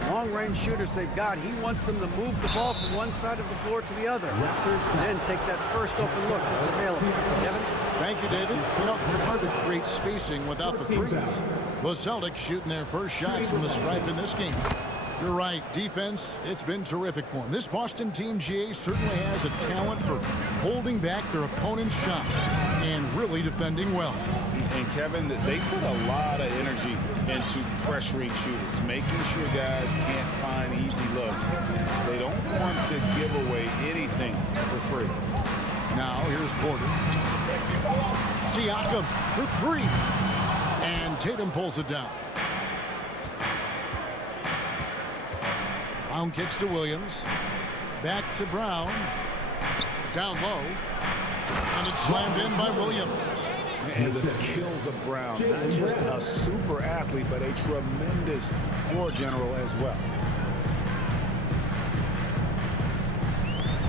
The long-range shooters they've got, he wants them to move the ball from one side of the floor to the other. And then take that first open look that's available. Kevin? Thank you, David. You know, it's hard to create spacing without the threes. The Celtics shooting their first shots from the stripe in this game. You're right. Defense, it's been terrific for them. This Boston team, GA, certainly has a talent for holding back their opponent's shots and really defending well. And Kevin, they put a lot of energy into pressuring shooters, making sure guys can't find easy looks. They don't want to give away anything for free. Now here's Porter. Siakam for 3. And Tatum pulls it down. Brown kicks to Williams. Back to Brown. Down low. And it's slammed in by Williams. And the skills of Brown, not just a super athlete, but a tremendous floor general as well.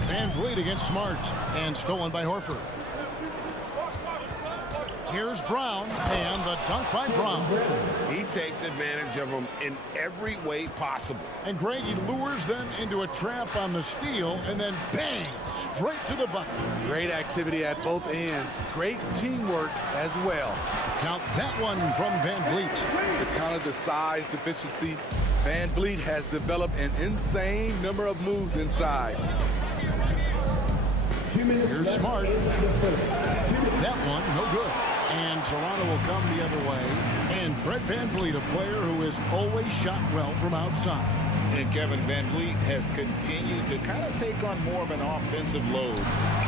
VanVleet against Smart. And stolen by Horford. Here's Brown, and the dunk by Brown. He takes advantage of them in every way possible. And Greg, he lures them into a trap on the steal, and then bang, straight to the bucket. Great activity at both ends. Great teamwork as well. Count that one from VanVleet. To counter the size deficiency, VanVleet has developed an insane number of moves inside. Here's Smart. That one, no good. And Toronto will come the other way. And Fred VanVleet, a player who has always shot well from outside. And Kevin VanVleet has continued to kind of take on more of an offensive load,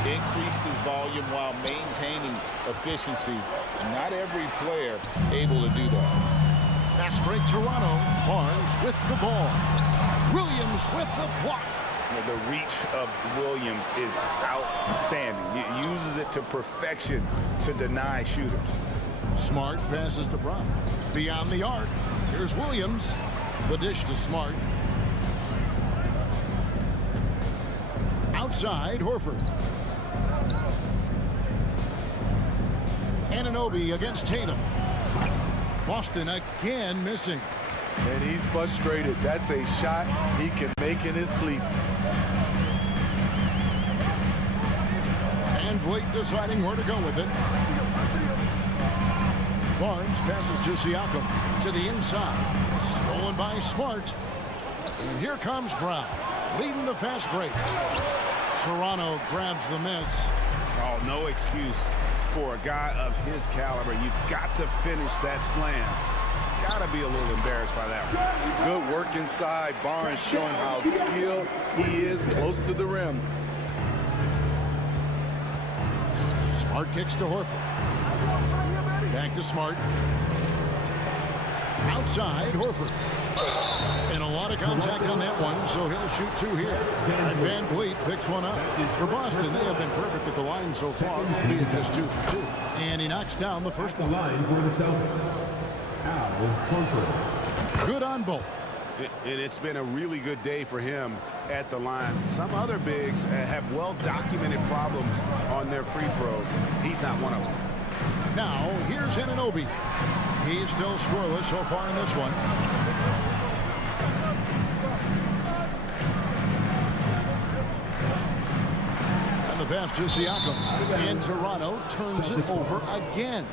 increased his volume while maintaining efficiency. Not every player able to do that. Fast break Toronto. Barnes with the ball. Williams with the block. The reach of Williams is outstanding. He uses it to perfection to deny shooters. Smart passes to Brown. Beyond the arc. Here's Williams. The dish to Smart. Outside, Horford. Anunoby against Tatum. Boston again missing. And he's frustrated. That's a shot he can make in his sleep. VanVleet deciding where to go with it. Barnes passes to Siakam to the inside. Stolen by Smart. And here comes Brown, leading the fast break. Toronto grabs the miss. Oh, no excuse for a guy of his caliber. You've got to finish that slam. Got to be a little embarrassed by that one. Good work inside. Barnes showing how skilled he is close to the rim. Smart kicks to Horford. Back to Smart. Outside, Horford. And a lot of contact on that one, so he'll shoot 2 here. And Van Vliet picks one up. For Boston, they have been perfect at the line so far, being just 2 for 2. And he knocks down the first one. Line for the Celtics. Al Horford. Good on both. It's been a really good day for him at the line. Some other bigs have well-documented problems on their free throws. He's not one of them. Now, here's Anunoby. He's still scoreless so far in this one. And the pass to Siakam. And Toronto turns it over again.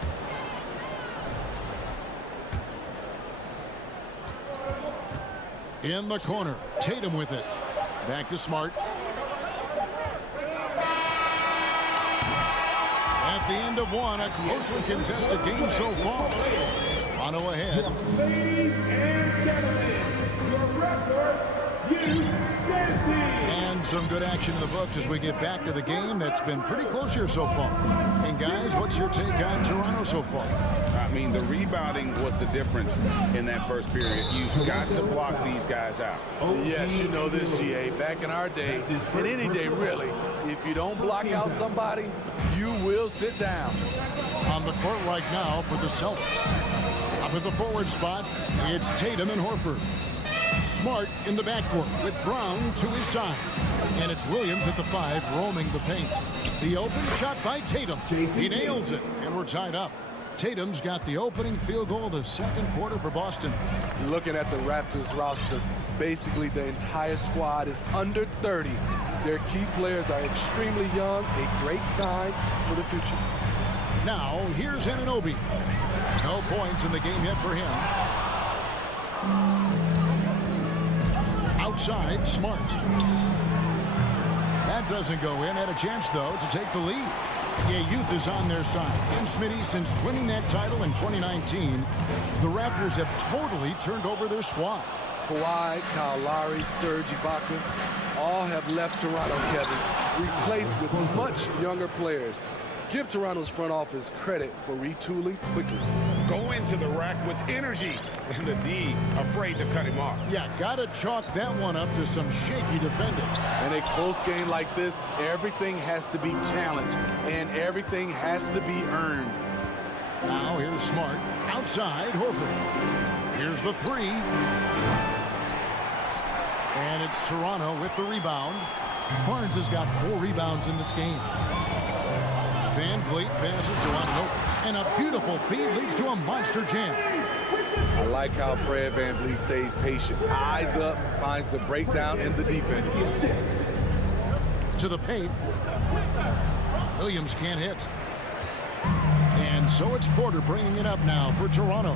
In the corner, Tatum with it. Back to Smart. At the end of one, a closely contested game so far. Toronto ahead. Ladies and gentlemen, your Raptors, And some good action in the books as we get back to the game that's been pretty close here so far. And guys, what's your take on Toronto so far? I mean, the rebounding was the difference in that first period. You've got to block these guys out. Yes, you know this, GA. Back in our day, and any day really, if you don't block out somebody, you will sit down. On the court right now for the Celtics. Up at the forward spot, it's Tatum and Horford. Smart in the backcourt with Brown to his side. And it's Williams at the 5 roaming the paint. The open shot by Tatum. He nails it, and we're tied up. Tatum's got the opening field goal of the second quarter for Boston. Looking at the Raptors roster, basically the entire squad is under 30. Their key players are extremely young, a great sign for the future. Now, here's Anunoby. No points in the game yet for him. Outside, Smart. That doesn't go in. Had a chance, though, to take the lead. Yeah, youth is on their side. And Smitty, since winning that title in 2019, the Raptors have totally turned over their squad. Kawhi, Kyle Lowry, Serge Ibaka, all have left Toronto, Kevin, replaced with much younger players. Give Toronto's front office credit for retooling quickly. Go into the rack with energy, and the D afraid to cut him off. Yeah, gotta chalk that one up to some shaky defending. In a close game like this, everything has to be challenged, and everything has to be earned. Now here's Smart. Outside, Horford. Here's the 3. And it's Toronto with the rebound. Barnes has got 4 rebounds in this game. Van Vliet passes to Anunoby. And a beautiful feed leads to a monster jam. I like how Fred Van Vliet stays patient. Eyes up, finds the breakdown in the defense. To the paint. Williams can't hit. And so it's Porter bringing it up now for Toronto.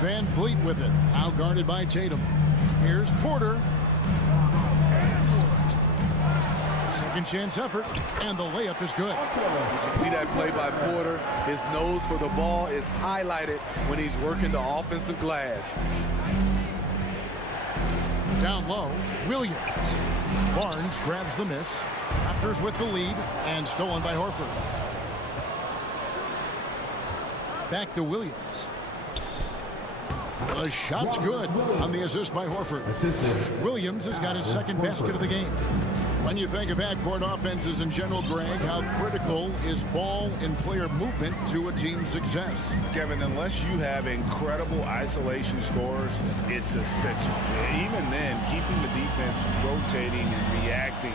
Van Vliet with it. Outguarded by Tatum. Here's Porter. Second chance effort, and the layup is good. You see that play by Porter? His nose for the ball is highlighted when he's working the offensive glass. Down low, Williams. Barnes grabs the miss. Raptors with the lead, and stolen by Horford. Back to Williams. The shot's good on the assist by Horford. Williams has got his second basket of the game. When you think of backcourt offenses in general, Greg, how critical is ball and player movement to a team's success? Kevin, unless you have incredible isolation scores, it's essential. Even then, keeping the defense rotating and reacting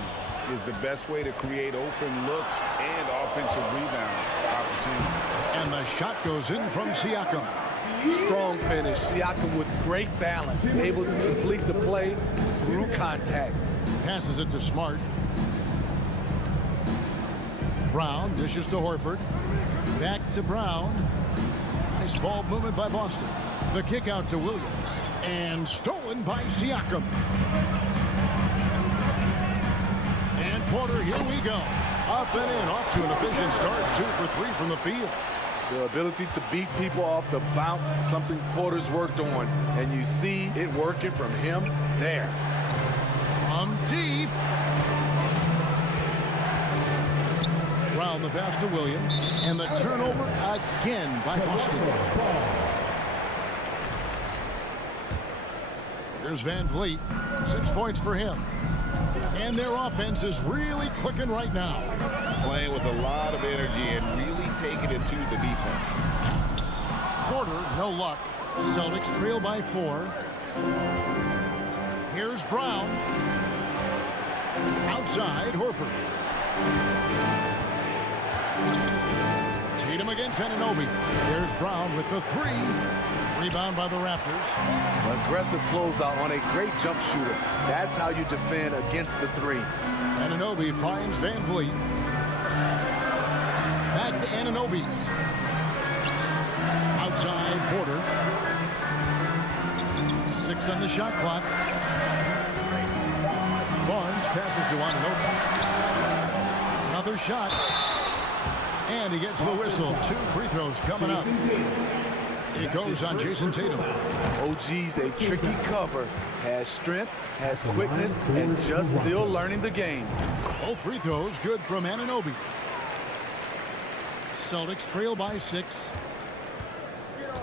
is the best way to create open looks and offensive rebound opportunity. And the shot goes in from Siakam. Strong finish. Siakam with great balance, able to complete the play through contact. Passes it to Smart. Brown dishes to Horford. Back to Brown. Nice ball movement by Boston. The kick out to Williams. And stolen by Siakam. And Porter, here we go. Up and in, off to an efficient start. 2 for 3 from the field. The ability to beat people off the bounce, something Porter's worked on. And you see it working from him there. From deep. Brown the pass to Williams. And the turnover again by Boston. Here's Van Vliet. 6 points for him. And their offense is really clicking right now. Playing with a lot of energy and really taking it to the defense. Porter, no luck. Celtics trail by 4. Here's Brown. Outside, Horford. Tatum against Anunoby. There's Brown with the 3. Rebound by the Raptors. Aggressive closeout on a great jump shooter. That's how you defend against the 3. Anunoby finds Van Vliet. Back to Anunoby. Outside, Porter. 6 on the shot clock. Barnes passes to Anunoby. Another shot. And he gets the whistle. 2 free throws coming up. It goes on Jason Tatum. OG's a tricky cover. Has strength, has quickness, and just still learning the game. Both free throws good from Anunoby. Celtics trail by 6.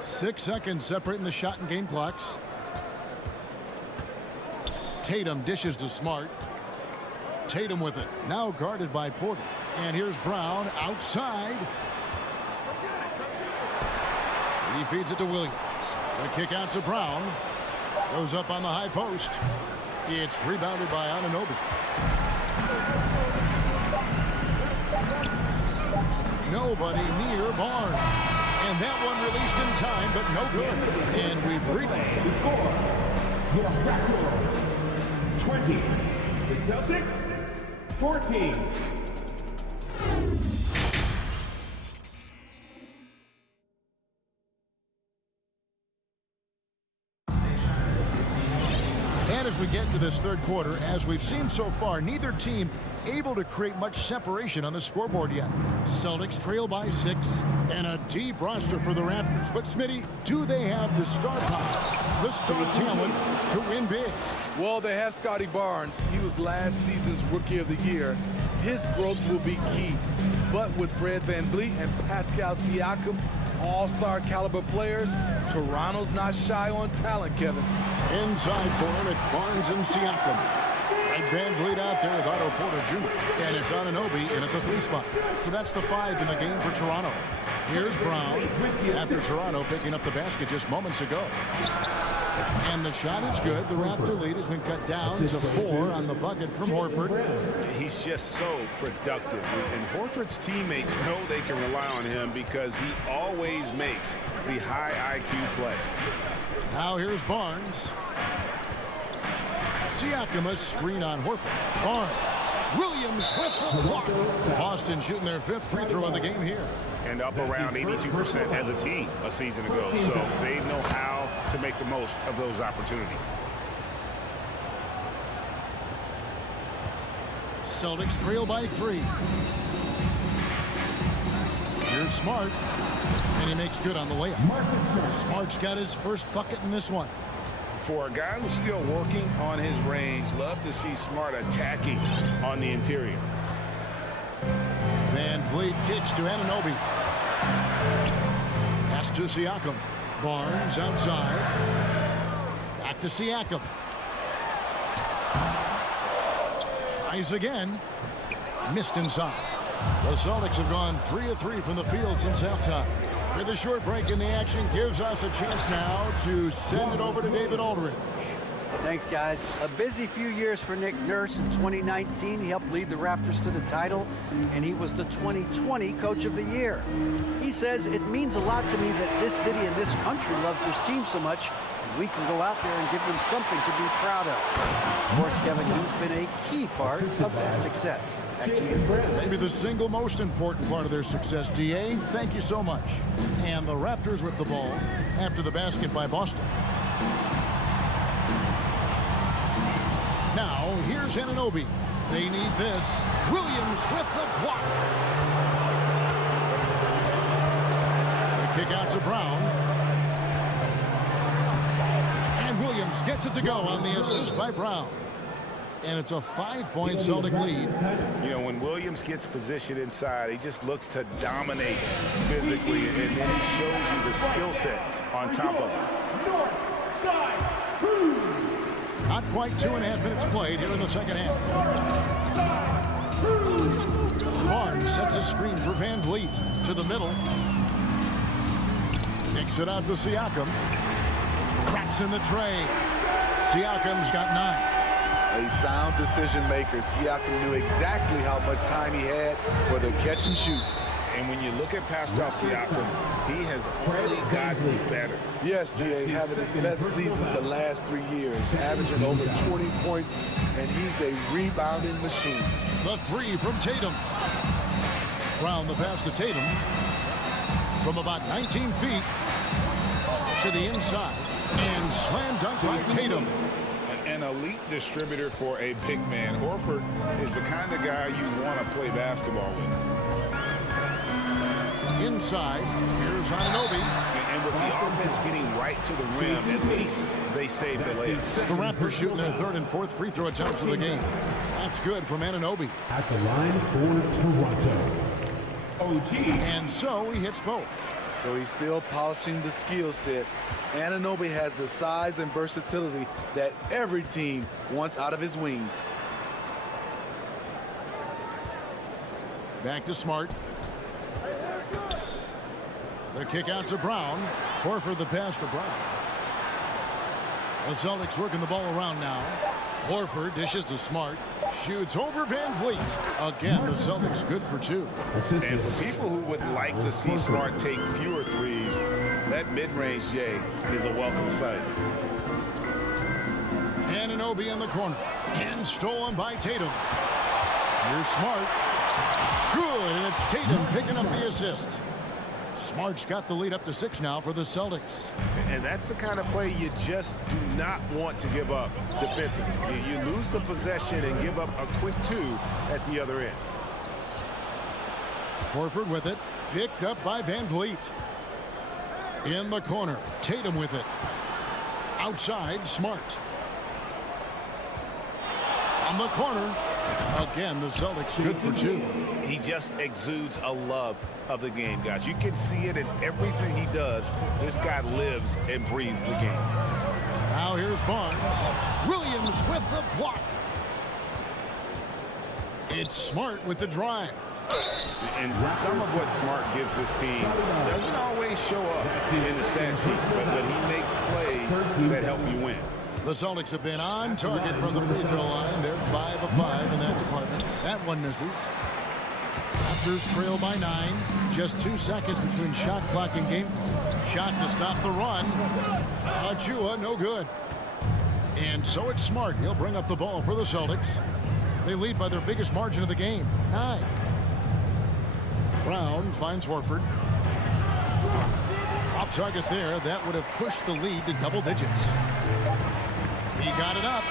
6 seconds separating the shot and game clocks. Tatum dishes to Smart. Tatum with it. Now guarded by Porter. And here's Brown outside. He feeds it to Williams. The kick out to Brown. Goes up on the high post. It's rebounded by Anunoby. Nobody near Barnes. And that one released in time, but no good. And we've reached The score, the Raptors 20. The Celtics 14. And as we get into this third quarter, as we've seen so far, neither team able to create much separation on the scoreboard yet. Celtics trail by 6 and a deep roster for the Raptors. But Smitty, do they have the star power, the star talent to win big? Well, they have Scotty Barnes. He was last season's Rookie of the Year. His growth will be key. But with Fred VanVleet and Pascal Siakam, all-star caliber players, Toronto's not shy on talent, Kevin. Inside for him, it's Barnes and Siakam. And VanVleet out there with Otto Porter Jr. And it's Anunoby in at the 3 spot. So that's the 5 in the game for Toronto. Here's Brown after Toronto picking up the basket just moments ago. And the shot is good. The Raptor lead has been cut down to 4 on the bucket from Horford. He's just so productive. And Horford's teammates know they can rely on him because he always makes the high IQ play. Now here's Barnes. Siakam a screen on Horford. Barnes. Williams with the block. Boston shooting their 5th free throw of the game here. And up around 82% as a team a season ago. So they know how to make the most of those opportunities. Celtics trail by 3. Here's Smart. And he makes good on the layup. Smart's got his first bucket in this one. For a guy who's still working on his range, love to see Smart attacking on the interior. Van Vliet kicks to Anunoby. Pass to Siakam. Barnes outside. Back to Siakam. Tries again. Missed inside. The Celtics have gone 3 of 3 from the field since halftime. With a short break in the action gives us a chance now to send it over to David Aldridge. Thanks, guys. A busy few years for Nick Nurse. In 2019, he helped lead the Raptors to the title, and he was the 2020 Coach of the Year. He says, it means a lot to me that this city and this country loves this team so much, and we can go out there and give them something to be proud of. Of course, Kevin, he's been a key part of that success. Back to you. Maybe the single most important part of their success, D.A. Thank you so much. And the Raptors with the ball after the basket by Boston. Now, here's Anunoby. They need this. Williams with the block. The kick out to Brown. And Williams gets it to go on the assist by Brown. And it's a 5-point Celtic lead. You know, when Williams gets positioned inside, he just looks to dominate physically, and then he shows you the skill set on top of it. North side, Not quite 2.5 minutes played here in the second half. Barnes sets a screen for Van Vliet to the middle. Kicks it out to Siakam. Cracks in the tray. Siakam's got 9. A sound decision maker. Siakam knew exactly how much time he had for the catch and shoot. And when you look at Pascal Siakam, he has only gotten better. Yes, GA, having his best season the last 3 years, averaging over 20 points, and he's a rebounding machine. The 3 from Tatum. Brown the pass to Tatum from about 19 feet to the inside, and slam dunk by Tatum. An elite distributor for a big man. Horford is the kind of guy you want to play basketball with. Inside, here's Anunoby. And with the offense getting right to the rim, at least they saved the layup. The Raptors shooting their 3rd and 4th free throw attempts of the game. That's good from Anunoby. At the line for Toronto, OG. And so he hits both. So he's still polishing the skill set. Anunoby has the size and versatility that every team wants out of his wings. Back to Smart. The kick out to Brown. Horford the pass to Brown. The Celtics working the ball around now. Horford dishes to Smart. Shoots over Van Vliet. Again, the Celtics good for 2. And for people who would like to see Smart take fewer threes, that mid-range J is a welcome sight. Anunoby in the corner. And stolen by Tatum. Here's Smart. Good, and it's Tatum picking up the assist. Smart's got the lead up to 6 now for the Celtics. And that's the kind of play you just do not want to give up defensively. You lose the possession and give up a quick 2 at the other end. Horford with it. Picked up by Van Vliet. In the corner. Tatum with it. Outside, Smart. On the corner. Again, the Celtics good for 2. He just exudes a love of the game, guys. You can see it in everything he does. This guy lives and breathes the game. Now here's Barnes. Williams with the block. It's Smart with the drive. And some of what Smart gives this team doesn't always show up in the stat sheet, but he makes plays that help you win. The Celtics have been on target from the free throw line. They're 5 of 5 in that department. That one misses. Raptors trail by 9. Just 2 seconds between shot clock and game clock. Shot to stop the run. Achua, no good. And so it's Smart. He'll bring up the ball for the Celtics. They lead by their biggest margin of the game, 9. Brown finds Horford. Off target there. That would have pushed the lead to double digits. He got it up,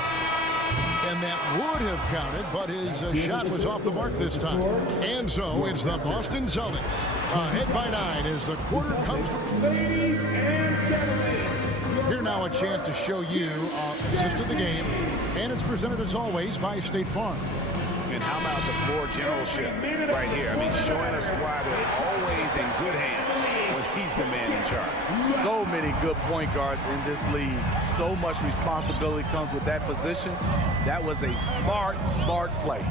and that would have counted, but his shot was off the mark this time. And so it's the Boston Celtics ahead by 9 as the quarter comes to. Ladies and gentlemen. Here now a chance to show you assist of the game, and it's presented as always by State Farm. And how about the floor generalship right here? I mean, showing us why they're always in good hands when he's the man in charge. So many good point guards in this league. So much responsibility comes with that position. That was a smart play.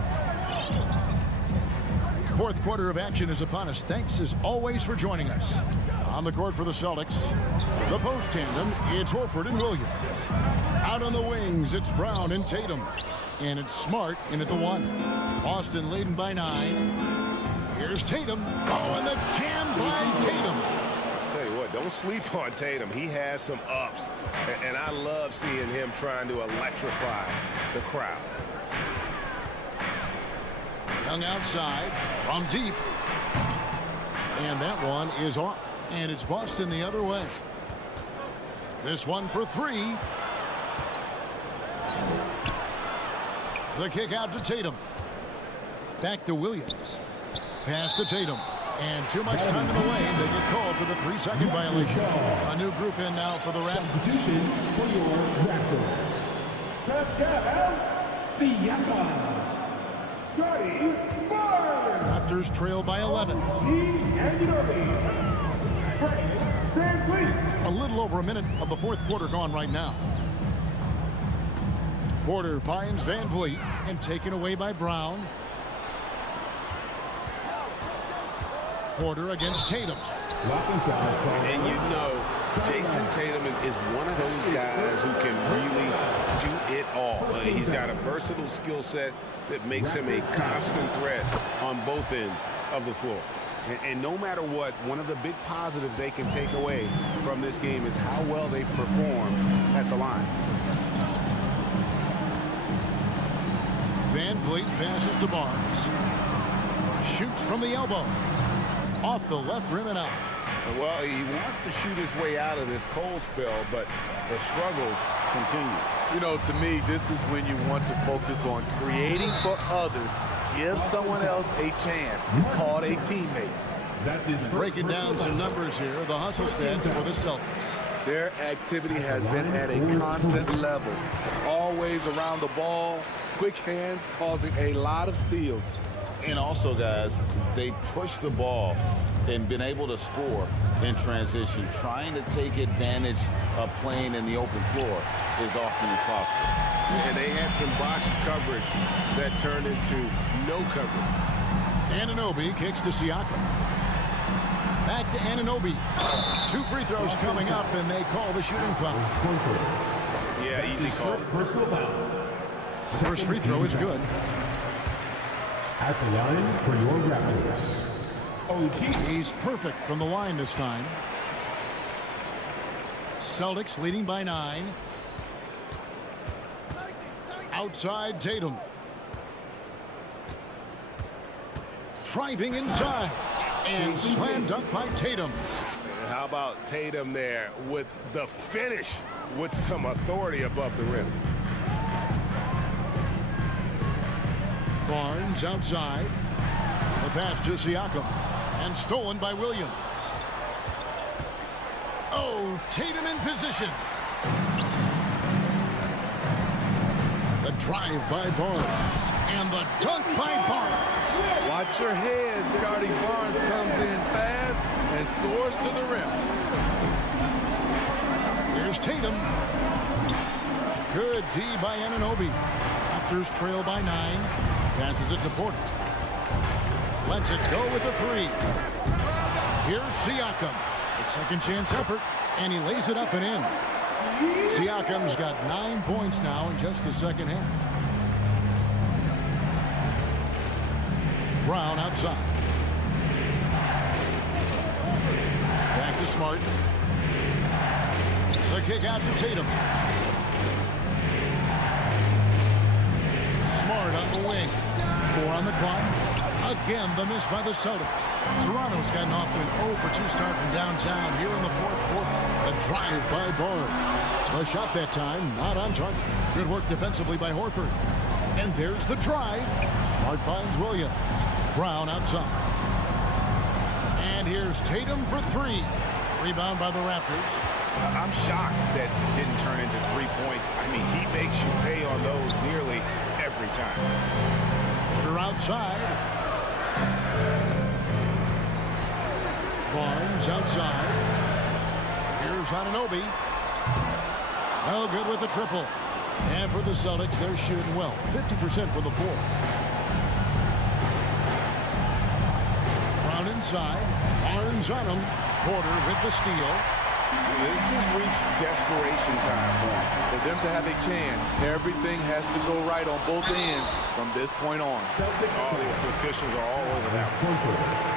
Fourth quarter of action is upon us. Thanks as always for joining us. On the court for the Celtics, the post tandem, it's Horford and Williams. Out on the wings, it's Brown and Tatum. And it's Smart in at the 1. Boston leading by 9. Here's Tatum. Oh, and the jam by Tatum. I'll tell you what, don't sleep on Tatum. He has some ups, and I love seeing him trying to electrify the crowd. Young outside from deep. And that one is off. And it's Boston the other way. This one for 3. The kick out to Tatum. Back to Williams. Pass to Tatum. And too much time in the lane. They get called for the 3-second violation. A new group in now for the Raptors. Substitution for your Raptors. Pascal Siakam. Scotty Barnes. Raptors trail by 11. A little over a minute of the fourth quarter gone right now. Porter finds Van Vliet and taken away by Brown. Porter against Tatum. And you know, Jason Tatum is one of those guys who can really do it all. He's got a versatile skill set that makes him a constant threat on both ends of the floor. And no matter what, one of the big positives they can take away from this game is how well they perform at the line. Van Vliet passes to Barnes. Shoots from the elbow. Off the left rim and out. Well, he wants to shoot his way out of this cold spell, but the struggles continue. You know, to me, this is when you want to focus on creating for others. Give someone else a chance. It's called a teammate. Breaking down some numbers here, the hustle stats for the Celtics. Their activity has been at a constant level. Always around the ball, quick hands causing a lot of steals. And also, guys, they push the ball and been able to score in transition, trying to take advantage of playing in the open floor as often as possible. And they had some botched coverage that turned into no coverage. Anunoby kicks to Siakam. Back to Anunoby. 2 free throws coming up, and they call the shooting foul. Yeah, easy call. First free throw is good. At the line for your Raptors, OG. He's perfect from the line this time. Celtics leading by 9. Outside Tatum. Driving inside. And slam dunk by Tatum. How about Tatum there with the finish with some authority above the rim? Barnes outside. The pass to Siakam. And stolen by Williams. Oh, Tatum in position. The drive by Barnes. And the dunk by Barnes. Watch your head. Scotty Barnes comes in fast and soars to the rim. Here's Tatum. Good D by Anunoby. Raptors trail by 9. Passes it to Porter. Lets it go with the 3. Here's Siakam. A second chance effort. And he lays it up and in. Siakam's got 9 points now in just the second half. Brown outside. Back to Smart. The kick out to Tatum. Smart on the wing. 4 on the clock. Again, the miss by the Celtics. Toronto's gotten off to an 0 for 2 start from downtown here in the fourth quarter. A drive by Barnes. A shot that time, not on target. Good work defensively by Horford. And there's the drive. Smart finds Williams. Brown outside. And here's Tatum for 3. Rebound by the Raptors. I'm shocked that didn't turn into 3 points. I mean, he makes you pay on those nearly every time. Porter outside. Barnes outside. Here's Anunoby. No good with the triple. And for the Celtics, they're shooting well. 50% for the 4. Brown inside. Barnes on him. Porter with the steal. This has reached desperation time for him. For them to have a chance, everything has to go right on both ends from this point on. All the officials are all over that one.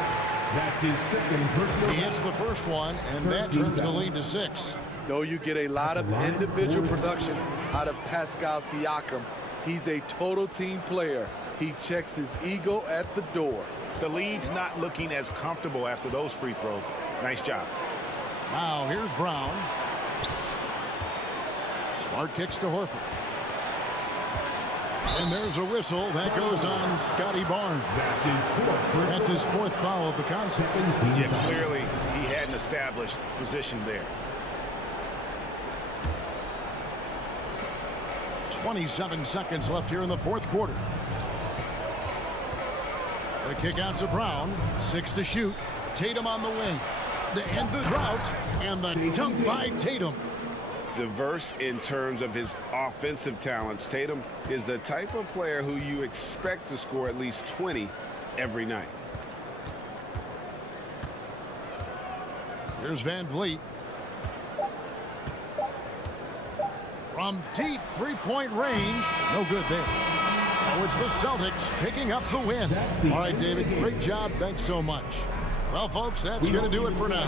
That's his second personal. He hits the first one, and that trims the lead to 6. Though you get a lot of individual production out of Pascal Siakam, he's a total team player. He checks his ego at the door. The lead's not looking as comfortable after those free throws. Nice job. Now here's Brown. Smart kicks to Horford. And there's a whistle that goes on Scotty Barnes. That's his fourth foul of the contest. Yeah, clearly he had an established position there. 27 seconds left here in the fourth quarter. The kick out to Brown. 6 to shoot. Tatum on the wing. To end the drought. And the dunk by Tatum. diverse in terms of his offensive talents. Tatum is the type of player who you expect to score at least 20 every night. Here's Van Vliet. From deep three-point range, no good there. So it's the Celtics picking up the win. All right, David, great job. Thanks so much. Well, folks, that's going to do it for now.